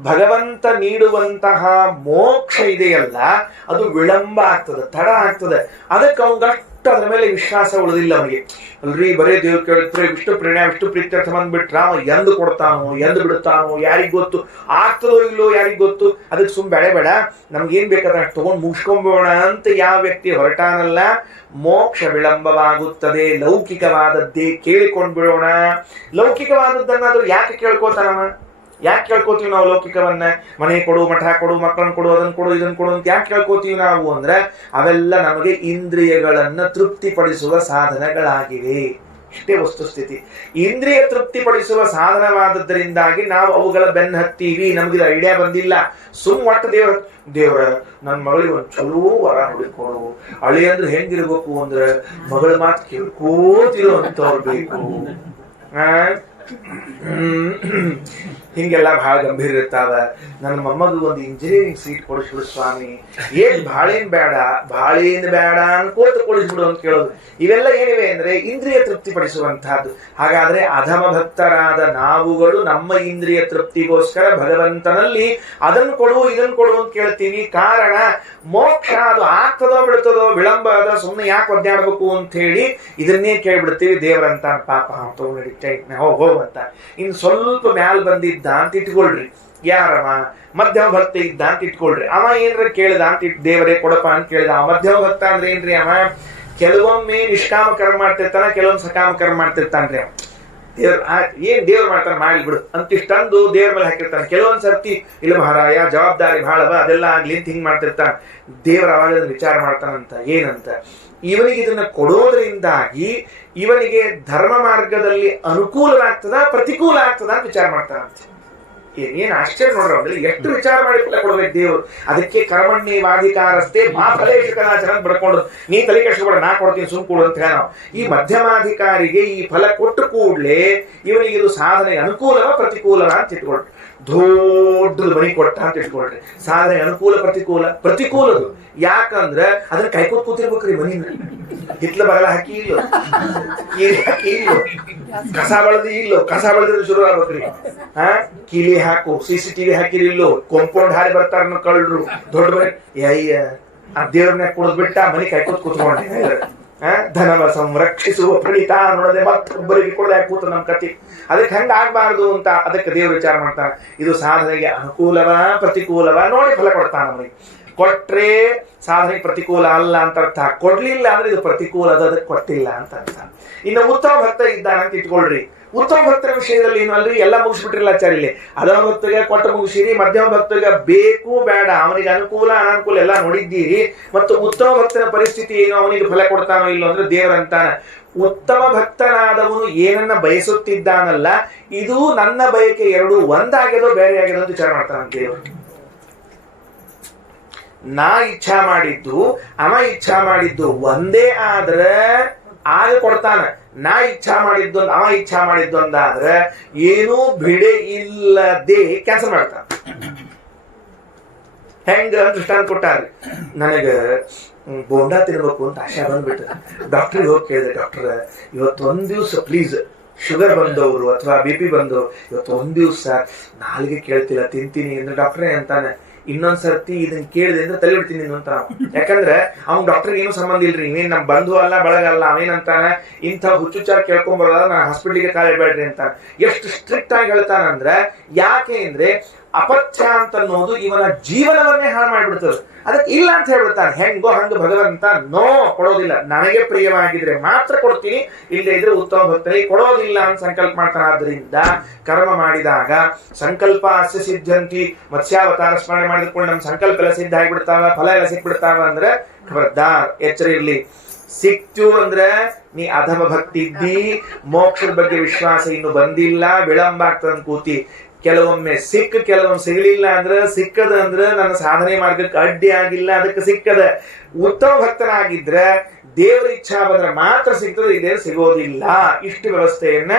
ಭಗವಂತ ನೀಡುವಂತಹ ಮೋಕ್ಷ ಇದೆಯಲ್ಲ, ಅದು ವಿಳಂಬ ಆಗ್ತದೆ, ತಡ ಆಗ್ತದೆ. ಅದಕ್ಕೆ ಅವನಿಗಷ್ಟು ಅದ್ರ ಮೇಲೆ ವಿಶ್ವಾಸ ಉಳಿದಿಲ್ಲ ಅವನಿಗೆ. ಅಲ್ರಿ ಬರೇ ದೇವ್ರು ಕೇಳಿದ್ರೆ ವಿಷ್ಣು ಪ್ರೀತ್ಯರ್ಥ ಬಂದ್ಬಿಟ್ರ ಅವ ಎಂದು ಕೊಡ್ತಾನೋ ಎಂದು ಬಿಡುತ್ತಾನೋ ಯಾರಿಗ್ ಗೊತ್ತು, ಆಗ್ತದೋ ಇಲ್ಲೋ ಯಾರಿಗ್ ಗೊತ್ತು. ಅದಕ್ಕೆ ಬೇಡ, ನಮ್ಗೇನ್ ಬೇಕಾದ್ರೆ ಅಷ್ಟು ತಗೊಂಡು ಮುಗಿಸ್ಕೊಂಬೋಣ ಅಂತ ಯಾವ ವ್ಯಕ್ತಿ ಹೊರಟಾನಲ್ಲ, ಮೋಕ್ಷ ವಿಳಂಬವಾಗುತ್ತದೆ. ಲೌಕಿಕವಾದದ್ದೇ ಕೇಳಿಕೊಂಡ್ ಬಿಡೋಣ. ಲೌಕಿಕವಾದದ್ದನ್ನಾದ್ರೂ ಯಾಕೆ ಕೇಳ್ಕೋತಾನವ? ಯಾಕೆ ಕೇಳ್ಕೋತೀವಿ ನಾವು ಲೌಕಿಕವನ್ನ? ಮನೆ ಕೊಡು, ಮಠ ಕೊಡು, ಮಕ್ಕಳನ್ನ ಕೊಡು, ಅದನ್ನ ಕೊಡು, ಇದನ್ನ ಕೊಡು ಅಂತ ಯಾಕೆ ಕೇಳ್ಕೋತೀವಿ ನಾವು ಅಂದ್ರೆ ಅವೆಲ್ಲ ನಮಗೆ ಇಂದ್ರಿಯಗಳನ್ನ ತೃಪ್ತಿಪಡಿಸುವ ಸಾಧನಗಳಾಗಿವೆ. ಇಷ್ಟೇ ವಸ್ತುಸ್ಥಿತಿ. ಇಂದ್ರಿಯ ತೃಪ್ತಿಪಡಿಸುವ ಸಾಧನವಾದದ್ದರಿಂದಾಗಿ ನಾವು ಅವುಗಳ ಬೆನ್ನ ಹತ್ತೀವಿ. ನಮ್ಗಿದ ಐಡಿಯಾ ಬಂದಿಲ್ಲ. ಒಟ್ಟು ದೇವ್ರ ನನ್ನ ಮಗಳಿಗೆ ಒಂದು ಚಲೋ ವರ ಹುಡುಕೊಡು. ಅಳಿ ಅಂದ್ರೆ ಹೆಂಗಿರ್ಬೇಕು ಅಂದ್ರೆ ಮಗಳ ಮಾತು ಕೇಳ್ಕೋತಿರುವಂತವ್ರು ಬೇಕು. ಹಿಂಗೆಲ್ಲ ಬಹಳ ಗಂಭೀರ ಇರ್ತಾವ. ನನ್ನ ಮೊಮ್ಮಗ ಒಂದು ಇಂಜಿನಿಯರಿಂಗ್ ಸೀಟ್ ಕೊಡಿಸ್ಬಿಡು ಸ್ವಾಮಿ, ಏನ್ ಬಾಳೇನ್ ಬೇಡ ಅನ್ಕೋತ ಕೊಡಿಸ್ಬಿಡು ಅಂತ ಕೇಳೋದು. ಇವೆಲ್ಲ ಏನಿವೆ ಅಂದ್ರೆ ಇಂದ್ರಿಯ ತೃಪ್ತಿ ಪಡಿಸುವಂತಹದ್ದು. ಹಾಗಾದ್ರೆ ಅಧಮ ಭಕ್ತರಾದ ನಾವುಗಳು ನಮ್ಮ ಇಂದ್ರಿಯ ತೃಪ್ತಿಗೋಸ್ಕರ ಭಗವಂತನಲ್ಲಿ ಅದನ್ನು ಕೊಡು, ಇದನ್ನು ಕೊಡು ಅಂತ ಕೇಳ್ತೀವಿ. ಕಾರಣ ಮೋಕ್ಷ ಅದು ಆಗ್ತದೋ ಬಿಡ್ತದೋ, ವಿಳಂಬ ಅದ, ಸುಮ್ಮನೆ ಯಾಕೆ ಒದ್ದಾಡ್ಬೇಕು ಅಂತ ಹೇಳಿ ಇದನ್ನೇ ಕೇಳ್ಬಿಡ್ತೀವಿ. ದೇವರಂತ ಪಾಪ ಹೋಗುವಂತ. ಇನ್ ಸ್ವಲ್ಪ ಮ್ಯಾಲ್ ಬಂದಿದ್ದ ಅಂತ ಇಟ್ಕೊಳ್ರಿ, ಯಾರವ ಮಧ್ಯಮ ಭಕ್ತ ಇದ್ದ ಅಂತ ಇಟ್ಕೊಳ್ರಿ. ಅವ ಏನ್ರ ಕೇಳಿದ ಅಂತ ದೇವರೇ ಕೊಡಪ್ಪ ಅಂತ ಕೇಳಿದ. ಅವ ಮಧ್ಯಮ ಭಕ್ತ ಅಂದ್ರೆ ಏನ್ರಿ? ಅವ ಕೆಲವೊಮ್ಮೆ ನಿಷ್ಕಾಮ ಕರ್ಮ ಮಾಡ್ತಿರ್ತಾನ, ಕೆಲವೊಮ್ಮೆ ಸಕಾಮ ಕರ್ಮ ಮಾಡ್ತಿರ್ತಾನ್ರಿ. ಅವ ದೇವ್ರು ಮಾಡ್ತಾನೆ ಮಾಡಿಬಿಡು ಅಂತ ಇಷ್ಟಂದು ದೇವ್ರ ಮೇಲೆ ಹಾಕಿರ್ತಾನೆ. ಕೆಲವೊಂದ್ ಸರ್ತಿ ಇಲ್ಲ ಮಹಾರಾಯ ಜವಾಬ್ದಾರಿ ಬಹಳವ, ಅದೆಲ್ಲ ಆಗ್ಲಿ ಅಂತ ಹಿಂಗ್ ಮಾಡ್ತಿರ್ತಾನೆ. ದೇವರ ಅವಾಗ ವಿಚಾರ ಮಾಡ್ತಾನಂತ. ಏನಂತ? ಇವನಿಗೆ ಇದನ್ನ ಕೊಡೋದ್ರಿಂದಾಗಿ ಇವನಿಗೆ ಧರ್ಮ ಮಾರ್ಗದಲ್ಲಿ ಅನುಕೂಲವಾಗ್ತದ ಪ್ರತಿಕೂಲ ಆಗ್ತದ ಅಂತ ವಿಚಾರ ಮಾಡ್ತಾನಂತೆ. ಏನ್ ಆಶ್ಚರ್ಯ ನೋಡ್ರಿ, ಎಷ್ಟು ವಿಚಾರ ಮಾಡಿ ಫಲ ಕೊಡ್ಬೇಕು ದೇವ್ರು. ಅದಕ್ಕೆ ಕರ್ಮಣ್ಯೇವಾಧಿಕಾರಸ್ಥೆ ಮಾ ಫಲೇಶು ಕದಾಚನ ಬಡ್ಕೊಂಡು ನೀ ತಲೆ ಕೆಡಿಸ್ಕೊಬೇಡ, ನಾ ಕೊಡ್ತೀನಿ ಸುಮ್ ಕೂಡು ಅಂತ ಹೇಳ ನಾವು. ಈ ಮಧ್ಯಮಾಧಿಕಾರಿಗೆ ಈ ಫಲ ಕೊಟ್ಟು ಕೂಡ್ಲೆ ಇವನಿಗೆ ಇದು ಸಾಧನೆಗೆ ಅನುಕೂಲವ ಪ್ರತಿಕೂಲವ ಅಂತ ಇಟ್ಕೊಳ್ರಿ. ದೊಡ್ಡದು ಮನಿ ಕೊಟ್ಟ ಅಂತ ಇಟ್ಕೊಳ್ರಿ, ಸಾಧನೆ ಅನುಕೂಲ ಪ್ರತಿಕೂಲದು. ಯಾಕಂದ್ರ ಅದನ್ನ ಕೈಕೋತ್ ಕೂತಿರ್ಬೇಕ್ರಿ ಮನಿನ. ಹಿತ್ಲ ಬಗಲ ಹಾಕಿ ಇಲ್ಲೋ, ಕೀಲಿ ಹಾಕಿ ಇಲ್ಲೋ, ಕಸ ಬಳದಿ ಇಲ್ಲೋ, ಕಸ ಬಳದ್ರೆ ಶುರು ಆಗ್ಬೇಕ್ರಿ. ಕೀಲಿ ಹಾಕು, CCTV ಹಾಕಿರಿಲ್ಲೋ, ಕಾಂಪೌಂಡ್ ಹಾರಿ ಬರ್ತಾರ ಕಳ್ರು ದೊಡ್ಡ ಮನೆ. ಅಯ್ಯ ಆ ದೇವ್ರನ್ನ ಕುಡಿದ್ ಬಿಟ್ಟ ಮನಿ ಕೈಕೋತ್ ಕೂತ್ಕೊಂಡೆ. ಧನವ ಸಂರಕ್ಷಿಸುವ ಪ್ರಣೀತ ನೋಡದೆ ಮತ್ತೊಬ್ಬರಿಗೆ ಕೊಡದೆ ಕೂತು ನಮ್ ಕತಿ. ಅದಕ್ಕೆ ಹಂಗ ಆಗ್ಬಾರ್ದು ಅಂತ ಅದಕ್ಕೆ ದೇವ್ರು ವಿಚಾರ ಮಾಡ್ತಾನೆ. ಇದು ಸಾಧನೆಗೆ ಅನುಕೂಲವ ಪ್ರತಿಕೂಲವ ನೋಡಿ ಫಲ ಕೊಡ್ತಾನ. ನಮಗೆ ಕೊಟ್ರೆ ಸಾಧನೆಗೆ ಪ್ರತಿಕೂಲ ಅಲ್ಲ ಅಂತ ಅರ್ಥ, ಕೊಡ್ಲಿಲ್ಲ ಅಂದ್ರೆ ಇದು ಪ್ರತಿಕೂಲ ಅದಕ್ಕೆ ಕೊಟ್ಟಿಲ್ಲ ಅಂತ ಅರ್ಥ. ಇನ್ನು ಉತ್ತಮ ಭಕ್ತ ಇದ್ದಾನೆ ಅಂತ ಇಟ್ಕೊಳ್ರಿ. ಉತ್ತಮ ಭಕ್ತರ ವಿಷಯದಲ್ಲಿ ಏನು ಅಲ್ರಿ, ಎಲ್ಲ ಮುಗಿಸ್ಬಿಟ್ರಿಲ್ಲ ಆಚಾರ್ಯ. ಅಧಮ ಭಕ್ತಗೆ ಕೊಟ್ಟ ಮುಗಿಸಿರಿ, ಮಧ್ಯಮ ಭಕ್ತಗೆ ಬೇಕು ಬೇಡ, ಅವನಿಗೆ ಅನುಕೂಲ ಅನಾನುಕೂಲ ಎಲ್ಲ ನೋಡಿದ್ದೀರಿ. ಮತ್ತು ಉತ್ತಮ ಭಕ್ತನ ಪರಿಸ್ಥಿತಿ ಏನು, ಅವನಿಗೆ ಫಲ ಕೊಡ್ತಾನೋ ಇಲ್ಲೋ ಅಂದ್ರೆ ದೇವರಂತಾನ, ಉತ್ತಮ ಭಕ್ತನಾದವನು ಏನನ್ನ ಬಯಸುತ್ತಿದ್ದಾನಲ್ಲ, ಇದು ನನ್ನ ಬಯಕೆ ಎರಡು ಒಂದಾಗ್ಯದೋ ಬೇರೆ ಆಗ್ಯದೋ ಅಂತ ವಿಚಾರ ಮಾಡ್ತಾನ ದೇವರು. ನಾ ಇಚ್ಛಾ ಮಾಡಿದ್ದು ಅವ ಇಚ್ಛಾ ಮಾಡಿದ್ದು ಒಂದೇ ಆದ್ರೆ ಆಗ ಕೊಡ್ತಾನ. ನಾ ಇಚ್ಛಾ ಮಾಡಿದ್ದು ಅವ ಇಚ್ಛಾ ಮಾಡಿದ್ದು ಅಂದಾದ್ರೆ ಏನೂ ಬಿಡೆ ಇಲ್ಲದೆ ಕ್ಯಾನ್ಸಲ್ ಮಾಡ್ತಾನ. ಹೆಂಗ ದೃಷ್ಟಾಂತ ಕೊಟ್ಟಾರ್ರಿ, ನನಗ ಬೋಂಡಾ ತಿನ್ಬೇಕು ಅಂತ ಆಶಾ ಬಂದ್ಬಿಟ್ಟ. ಡಾಕ್ಟ್ರಿಗೆ ಹೋಗಿ ಕೇಳಿದೆ, ಡಾಕ್ಟರ್ ಇವತ್ತು ಒಂದ್ ದಿವ್ಸ ಪ್ಲೀಸ್, ಶುಗರ್ ಬಂದವರು ಅಥವಾ BP ಬಂದವರು ಇವತ್ತು ಒಂದ್ ದಿವ್ಸ ನಾಲ್ಗೆ ಕೇಳ್ತಿಲ್ಲ ತಿಂತೀನಿ ಅಂದ್ರೆ ಡಾಕ್ಟ್ರೇ ಅಂತಾನೆ. ಇನ್ನೊಂದ್ಸರ್ತಿ ಇದನ್ನ ಕೇಳಿದೆ ಅಂದ್ರೆ ತಲೆ ಬಿಡ್ತೀನಿ ಅಂತ. ಯಾಕಂದ್ರೆ ಅವ್ನ್ ಡಾಕ್ಟರ್ಗೆ ಏನು ಸಂಬಂಧ ಇಲ್ರಿ, ಇವೇನ್ ನಮ್ ಬಂಧು ಅಲ್ಲ ಬಳಗ ಅಲ್ಲ. ಅವೇನಂತಾನ, ಇಂಥ ಹುಚ್ಚುಚ್ಚಾರ ಕೇಳ್ಕೊಂಡ್ ಬರೋದ ನಾ ಹಾಸ್ಪಿಟ್ಲಿಗೆ ಕಾಲಿಡ್ಬೇಡ್ರಿ ಅಂತ. ಎಷ್ಟು ಸ್ಟ್ರಿಕ್ಟ್ ಆಗಿ ಹೇಳ್ತಾನಂದ್ರೆ, ಯಾಕೆ ಅಂದ್ರೆ ಅಪಥ್ಯ ಅಂತ ಅನ್ನೋದು ಇವನ ಜೀವನವನ್ನೇ ಹಾಳು ಮಾಡ್ಬಿಡ್ತದೆ. ಅದಕ್ಕೆ ಇಲ್ಲ ಅಂತ ಹೇಳ್ಬಿಡ್ತಾನೆ. ಹೆಂಗೋ ಹಂಗ ಭಗವಂತ ನೋ ಕೊಡೋದಿಲ್ಲ, ನನಗೆ ಪ್ರಿಯವಾಗಿದ್ರೆ ಮಾತ್ರ ಕೊಡ್ತೀನಿ, ಇಲ್ಲದೆ ಇದ್ರೆ ಉತ್ತಮ ಭಕ್ತರಿಗೆ ಕೊಡೋದಿಲ್ಲ ಅಂತ ಸಂಕಲ್ಪ ಮಾಡ್ತಾನೆ. ಆದ್ರಿಂದ ಕರ್ಮ ಮಾಡಿದಾಗ ಸಂಕಲ್ಪ ಅಸ್ಯ ಸಿದ್ಧಂತಿ, ಮತ್ಸ್ಯಾವತಾರ ಸ್ಮರಣೆ ಮಾಡಿದ್ಕೊಂಡು ನಮ್ ಸಂಕಲ್ಪ ಎಲ್ಲ ಸಿದ್ಧ ಆಗಿಬಿಡ್ತಾವ, ಫಲ ಎಲ್ಲ ಸಿಕ್ಬಿಡ್ತಾವ ಅಂದ್ರೆ ಖಬರ್ದಾರ್ ಎಚ್ಚರ ಇರ್ಲಿ. ಸಿಕ್ತು ಅಂದ್ರೆ ನೀ ಅಧಮ ಭಕ್ತಿ ಇದ್ದಿ, ಮೋಕ್ಷದ ಬಗ್ಗೆ ವಿಶ್ವಾಸ ಇನ್ನು ಬಂದಿಲ್ಲ, ವಿಳಂಬ ಆಗ್ತದ ಕೂತಿ. ಕೆಲವೊಮ್ಮೆ ಕೆಲವೊಮ್ಮೆ ಸಿಗಲಿಲ್ಲ ಅಂದ್ರೆ ಸಿಕ್ಕದ ಅಂದ್ರೆ ನನ್ನ ಸಾಧನೆ ಮಾರ್ಗಕ್ಕೆ ಅಡ್ಡಿ ಆಗಿಲ್ಲ, ಅದಕ್ಕೆ ಸಿಕ್ಕದ. ಉತ್ತಮ ಭಕ್ತನಾಗಿದ್ರೆ ದೇವರ ಇಚ್ಛಾ ಬಂದ್ರೆ ಮಾತ್ರ ಸಿಗ್ತದೆ, ಇದೇ ಸಿಗೋದಿಲ್ಲ. ಇಷ್ಟು ವ್ಯವಸ್ಥೆಯನ್ನ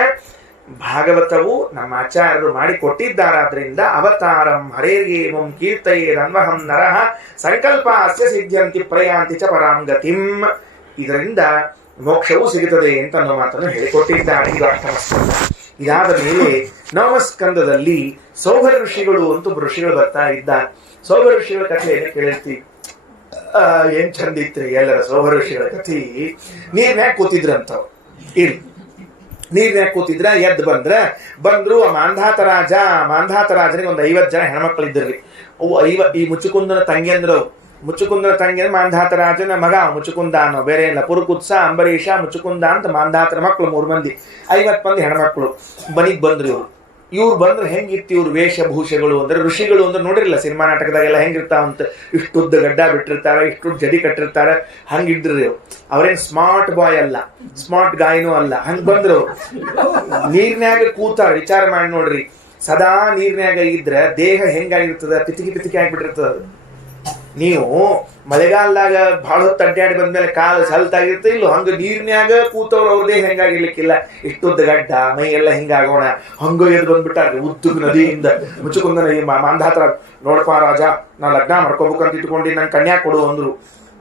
ಭಾಗವತವು ನಮ್ಮ ಆಚಾರ್ಯರು ಮಾಡಿ ಕೊಟ್ಟಿದ್ದಾರಾದ್ರಿಂದ ಅವತಾರಂ ಹರೇರ್ಗೇಮಂ ಕೀರ್ತಯೇದನ್ವಹಂ ನರಃ ಸಂಕಲ್ಪ ಅಸ್ಯ ಸಿದ್ಧಂತಿ ಪ್ರಯಾಂತಿ ಚ ಪರಾಂ ಗತಿಂ. ಇದರಿಂದ ಮೋಕ್ಷವೂ ಸಿಗುತ್ತದೆ ಅಂತ ಅನ್ನೋ ಮಾತನ್ನು ಹೇಳಿಕೊಟ್ಟಿದ್ದಾರೆ. ಇದು ಅರ್ಥಮಸ್ಕಂದ. ಇದಾದ ಮೇಲೆ ನವಮಸ್ಕಂದದಲ್ಲಿ ಸೌಭರ ಋಷಿಗಳು ಅಂತ ಋಷಿಗಳು ಬರ್ತಾ ಇದ್ದ. ಸೌಭರ ಋಷಿಗಳ ಕಥೆಯನ್ನು ಕೇಳಿರ್ತೀವಿ. ಏನ್ ಚಂದ ಇತ್ರಿ ಎಲ್ಲರ ಸೌಭರ ಋಷಿಗಳ ಕಥೆ. ನೀರ್ನ್ಯಾಗ ಕೂತಿದ್ರಂತವ್, ಇಲ್ಲಿ ನೀರ್ನ್ಯಾಗ ಕೂತಿದ್ರ, ಎದ್ದು ಬಂದ್ರು ಮಾಂಧಾತ ರಾಜನಿಗೆ ಒಂದು 50 ಜನ ಹೆಣ್ಮಕ್ಳು ಇದ್ರಿ. ಈ ಮುಚ್ಚುಕುಂದನ ತಂಗಿ ಅಂದ್ರು. ಮುಚ್ಚುಕುಂದನ ತಂಗಿ ಅಂದ್ರೆ ಮಾಂಧಾತ ರಾಜನ ಮಗ ಮುಚ್ಚುಕುಂದ ಅನ್ನೋ, ಬೇರೆ ಇಲ್ಲ. ಪುರುಕುತ್ಸ, ಅಂಬರೀಷ, ಮುಚ್ಚುಕುಂದ ಅಂತ ಮಾಂಧಾತರ ಮಕ್ಕಳು 3 ಮಂದಿ, 50 ಮಂದಿ ಹೆಣ್ಮಕ್ಳು ಮನಿಗ್ ಬಂದ್ರು. ಇವ್ರು ಬಂದ್ರೆ ಹೆಂಗಿತ್ತು ಇವ್ರ ವೇಷಭೂಷೆಗಳು ಅಂದ್ರೆ, ಋಷಿಗಳು ಅಂದ್ರೆ ನೋಡಿರಲ್ಲ ಸಿನಿಮಾ ನಾಟಕದಾಗೆಲ್ಲ ಹೆಂಗಿರ್ತಾವಂತ, ಇಷ್ಟುದ್ದ ಗಡ್ಡ ಬಿಟ್ಟಿರ್ತಾರ, ಇಷ್ಟು ಜಡಿ ಕಟ್ಟಿರ್ತಾರ, ಹಂಗಿದ್ರಿ. ಅವ್ರೇನ್ ಸ್ಮಾರ್ಟ್ ಬಾಯ್ ಅಲ್ಲ, ಸ್ಮಾರ್ಟ್ ಗಾಯನೂ ಅಲ್ಲ. ಹಂಗ ಬಂದ್ರು ನೀರ್ನ್ಯಾಗ ಕೂತಾರ. ವಿಚಾರ ಮಾಡಿ ನೋಡ್ರಿ, ಸದಾ ನೀರ್ನ್ಯಾಗ ಇದ್ರೆ ದೇಹ ಹೆಂಗಾಗಿರ್ತದ, ಪಿತಿಕಿ ಆಗಿಬಿಟ್ಟಿರ್ತದ. ನೀವು ಮಳೆಗಾಲದಾಗ ಬಹಳ ಹೊತ್ತು ಅಡ್ಡಾಡಿ ಬಂದ್ಮೇಲೆ ಕಾಲು ಸಲ್ತಾಗಿರುತ್ತೆ, ಇಲ್ಲೋ ಹಂಗ ನೀರ್ನ್ಯಾಗ ಕೂತವ್ರು ಅವ್ರದೇ ಹೆಂಗಾಗಿರ್ಲಿಕ್ಕಿಲ್ಲ. ಇಷ್ಟುದ್ದ ಗಡ್ಡ ಮೈ ಎಲ್ಲ ಹಿಂಗಾಗೋಣ ಹಂಗ ಎದ್ದು ಬಂದ್ಬಿಟ್ಟಾರ್ರಿ ಉದ್ದು ನದಿಯಿಂದ. ಮುಚ್ಚುಕುಂದನ ಮಾಂಧಾತರ, ನೋಡಪ್ಪ ರಾಜ, ನಾ ಲಗ್ನ ಮಾಡ್ಕೋಬೇಕಂತ ಇಟ್ಕೊಂಡು ನನ್ ಕನ್ಯಾ ಕೊಡು ಅಂದ್ರು.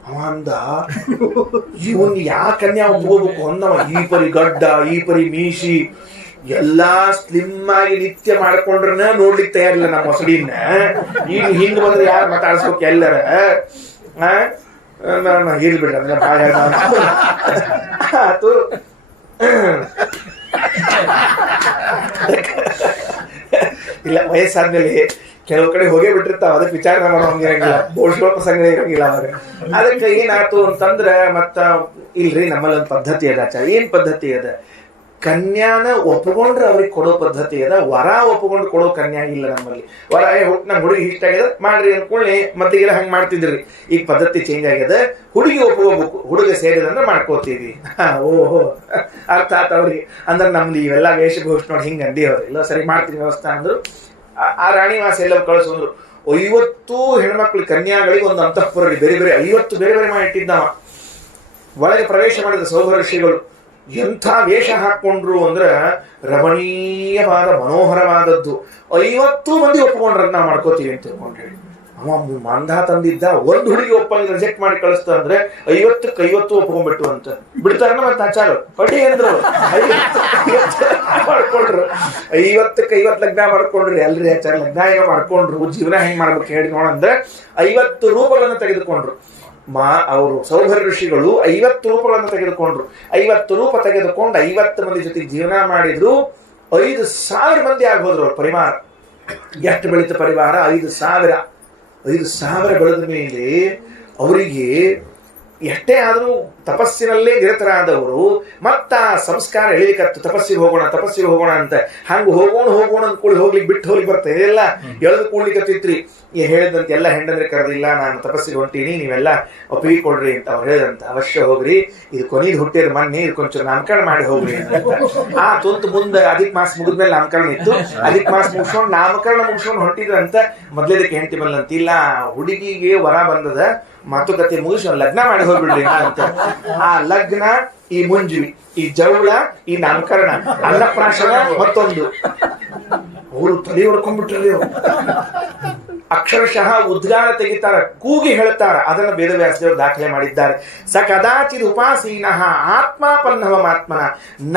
ಅವ ಅಂದ, ಇವನ್ ಯಾ ಕನ್ಯಾ ಹೋಗ್ಬೇಕು ಅಂದವ. ಈ ಪರಿ ಗಡ್ಡ, ಈ ಪರಿ ಮೀಸಿ, ಎಲ್ಲಾ ಸ್ಲಿಮ್ ಆಗಿ ನಿತ್ಯ ಮಾಡ್ಕೊಂಡ್ರನ ನೋಡ್ಲಿಕ್ಕೆ ತಯಾರಿಲ್ಲ ನಮ್ಮ ಹೊಸಡಿನ. ಈಗ ಹಿಂಗ್ ಬಂದ್ರೆ ಯಾರು ಮಾತಾಡ್ಸ್ಬೇಕು ಎಲ್ಲರ. ಇರ್ಲಿ ಬಿಡ್ರಿ, ಅದನ್ನ ಬಾಳ ಆತು. ಇಲ್ಲ, ವಯಸ್ಸಾದ್ಮೇಲೆ ಕೆಲವು ಕಡೆ ಹೋಗೇ ಬಿಟ್ಟಿರ್ತಾವ, ಅದಕ್ಕೆ ವಿಚಾರ ಮಾಡೋ ಹಂಗಿರಂಗಿಲ್ಲ, ಬೋಳ್ಸ್ಕೊಳ್ಳೋ ಪ್ರಸಂಗ ಇರಂಗಿಲ್ಲ ಅವಾಗ. ಅದಕ್ಕೆ ಏನಾಯ್ತು ಅಂತಂದ್ರ, ಮತ್ತ ಇಲ್ರಿ ನಮ್ಮಲ್ಲಿ ಒಂದು ಪದ್ಧತಿ ಅದ ಆಚಾರ. ಏನ್ ಪದ್ಧತಿ ಅದ, ಕನ್ಯಾನ ಒಪ್ಕೊಂಡ್ರೆ ಅವ್ರಿಗೆ ಕೊಡೋ ಪದ್ಧತಿ ಅದ. ವರ ಒಪ್ಕೊಂಡು ಕೊಡೋ ಕನ್ಯಾ ಇಲ್ಲ ನಮ್ಮಲ್ಲಿ. ವರ ನಂಗೆ ಹುಡುಗಿ ಇಷ್ಟ ಆಗ್ಯದ ಮಾಡ್ರಿ ಅನ್ಕೊಳ್ಳಿ, ಮತ್ತಿಗೆಲ್ಲ ಹಂಗೆ ಮಾಡ್ತಿದ್ರಿ. ಈಗ ಪದ್ಧತಿ ಚೇಂಜ್ ಆಗ್ಯದ, ಹುಡುಗಿ ಒಪ್ಕೋಬೇಕು, ಹುಡುಗ ಸೇರಿದಂದ್ರೆ ಮಾಡ್ಕೋತೀವಿ. ಓಹೋ, ಅರ್ಥ ಆತ ಅವ್ರಿಗೆ. ಅಂದ್ರೆ ನಮ್ದು ಇವೆಲ್ಲ ವೇಷಭೂಷ ನೋಡಿ ಹಿಂಗೆ ಅಂದಿ ಅವ್ರು ಇಲ್ಲ ಸರಿ ಮಾಡ್ತೀವಿ ವ್ಯವಸ್ಥೆ ಅಂದ್ರು. ಆ ರಾಣಿವಾಸ ಎಲ್ಲ ಕಳಿಸೋದ್ರು. 50 ಹೆಣ್ಮಕ್ಳು ಕನ್ಯಾಗಳಿಗೆ ಒಂದು ಅಂತಃಪುರ ಬೇರೆ ಬೇರೆ 50 ಬೇರೆ ಬೇರೆ ಮಾಡಿಟ್ಟಿದ್ದಾವ. ಒಳಗೆ ಪ್ರವೇಶ ಮಾಡಿದ ಸೌಭರ್ಷಿಗಳು ಎಂಥ ವೇಷ ಹಾಕೊಂಡ್ರು ಅಂದ್ರೆ ರಮಣೀಯವಾದ ಮನೋಹರವಾದದ್ದು. 50 ಮಂದಿ ಒಪ್ಕೊಂಡ್ರ ನಾವು ಮಾಡ್ಕೋತೀವಿ ಅಂತ ತಿಳ್ಕೊಂಡ್ರಿ. ಅವ ಮಂದ ತಂದಿದ್ದ ಒಂದು ಹುಡುಗಿ ಒಪ್ಪಂಗ ರಿಜೆಕ್ಟ್ ಮಾಡಿ ಕಳಿಸ್ತ ಅಂದ್ರೆ 50ಕ್ಕೆ 50 ಒಪ್ಕೊಂಡ್ಬಿಟ್ಟು ಅಂತ ಬಿಡ್ತಾರ. ಮತ್ತೆ ಆಚಾರ ಪಡಿ ಅಂದ್ರು ಮಾಡ್ಕೊಂಡ್ರು. 50ಕ್ಕೆ 50 ಲಗ್ನ ಮಾಡ್ಕೊಂಡ್ರಿ ಅಲ್ರಿ ಆಚಾರ. ಲಗ್ನ ಏನೋ ಮಾಡ್ಕೊಂಡ್ರು, ಜೀವನ ಹೆಂಗ್ ಮಾಡ್ಬೇಕು ಹೇಳಿ ನೋಡಂದ್ರೆ 50 ರೂಪಗಳನ್ನು ತೆಗೆದುಕೊಂಡ್ರು. ಅವರು ಸೌಭರ್ಯ ಋಷಿಗಳು 50 ರೂಪಗಳನ್ನು ತೆಗೆದುಕೊಂಡ್ರು. 50 ರೂಪ ತೆಗೆದುಕೊಂಡು 50 ಮಂದಿ ಜೊತೆ ಜೀವನ ಮಾಡಿದ್ರು. 5,000 ಮಂದಿ ಆಗ್ಬೋದ್ರು ಅವ್ರ ಪರಿವಾರ. ಎಷ್ಟು ಬೆಳೀತ ಪರಿವಾರ? 5,000 ಬೆಳೆದ ಮೇಲೆ ಅವರಿಗೆ ಎಷ್ಟೇ ಆದರೂ ತಪಸ್ಸಿನಲ್ಲೇ ನಿರತರಾದವರು ಮತ್ತ ಸಂಸ್ಕಾರ ಎಳಿಲಿಕ್ಕತ್ತು. ತಪಸ್ಸಿಗೆ ಹೋಗೋಣ ಅಂತ ಹಂಗ ಹೋಗೋಣ ಅಂದ್ಕೊಳ್ಳಿ ಹೋಗ್ಲಿಕ್ಕೆ ಬಿಟ್ಟು ಹೋಗ್ಲಿಕ್ಕೆ ಬರ್ತಾ ಇದೆಲ್ಲ ಎಳೆದು ಕೂಡ್ಲಿಕ್ಕತ್ತಿತ್ರಿ. ಹೇಳಿದಂತೆ ಎಲ್ಲ ಹೆಂಡಂದ್ರೆ ಕರೆದಿಲ್ಲ, ನಾನು ತಪಸ್ಸಿಗೆ ಹೊಂಟೀನಿ, ನೀವೆಲ್ಲ ಒಪ್ಪಿಗೆ ಕೊಡ್ರಿ ಅಂತ ಅವ್ರು ಹೇಳಿದಂತ. ಅವಶ್ಯ ಹೋಗ್ರಿ, ಇದು ಕೊನೆದು ಹುಟ್ಟಿದ ಮೊನ್ನೆ, ಇದು ಕೊಂಚ ನಾಮಕರಣ ಮಾಡಿ ಹೋಗ್ರಿ ಅಂತ. ಆ ತುಂತು ಮುಂದೆ ಅಧಿಕ ಮಾಸ ಮುಗಿದ್ಮೇಲೆ ನಾಮಕರಣ ಇತ್ತು. ಅಧಿಕ ಮಾಸ ಮುಗಿಸ್ಕೊಂಡು ನಾಮಕರಣ ಮುಗಿಸ್ಕೊಂಡು ಹೊಂಟಿದ್ರಂತ. ಮೊದ್ಲೇದಕ್ಕೆ ಹೆಂಡತಿ ಬಂದಂತಿಲ್ಲ, ಹುಡುಗಿಗೆ ವರ ಬಂದದ, ಮಾತುಕತೆ ಮುಗಿಸಿ ಲಗ್ನ ಮಾಡಿ ಹೋಗ್ಬಿಡ್ರಿ ಅಂತ. ಆ ಲಗ್ನ, ಈ ಮುಂಜಿ, ಈ ಜವಳ, ಈ ನಾಮಕರಣ, ಅನ್ನಪ್ರಾಶನ ಮತ್ತೊಂದು. ಅವರು ತಲೆ ಹೊಡ್ಕೊಂಡ್ಬಿಟ್ರಿ. ಅಕ್ಷರಶಃ ಉದ್ಗಾರ ತೆಗಿತಾರ, ಕೂಗಿ ಹೇಳ್ತಾರ. ಅದನ್ನು ವೇದವ್ಯಾಸದೇವರು ದಾಖಲೆ ಮಾಡಿದ್ದಾರೆ. ಸ ಕದಾಚಿತ್ ಉಪಾಸೀನಃ ಆತ್ಮಾಪನ್ನವಮಾತ್ಮನ,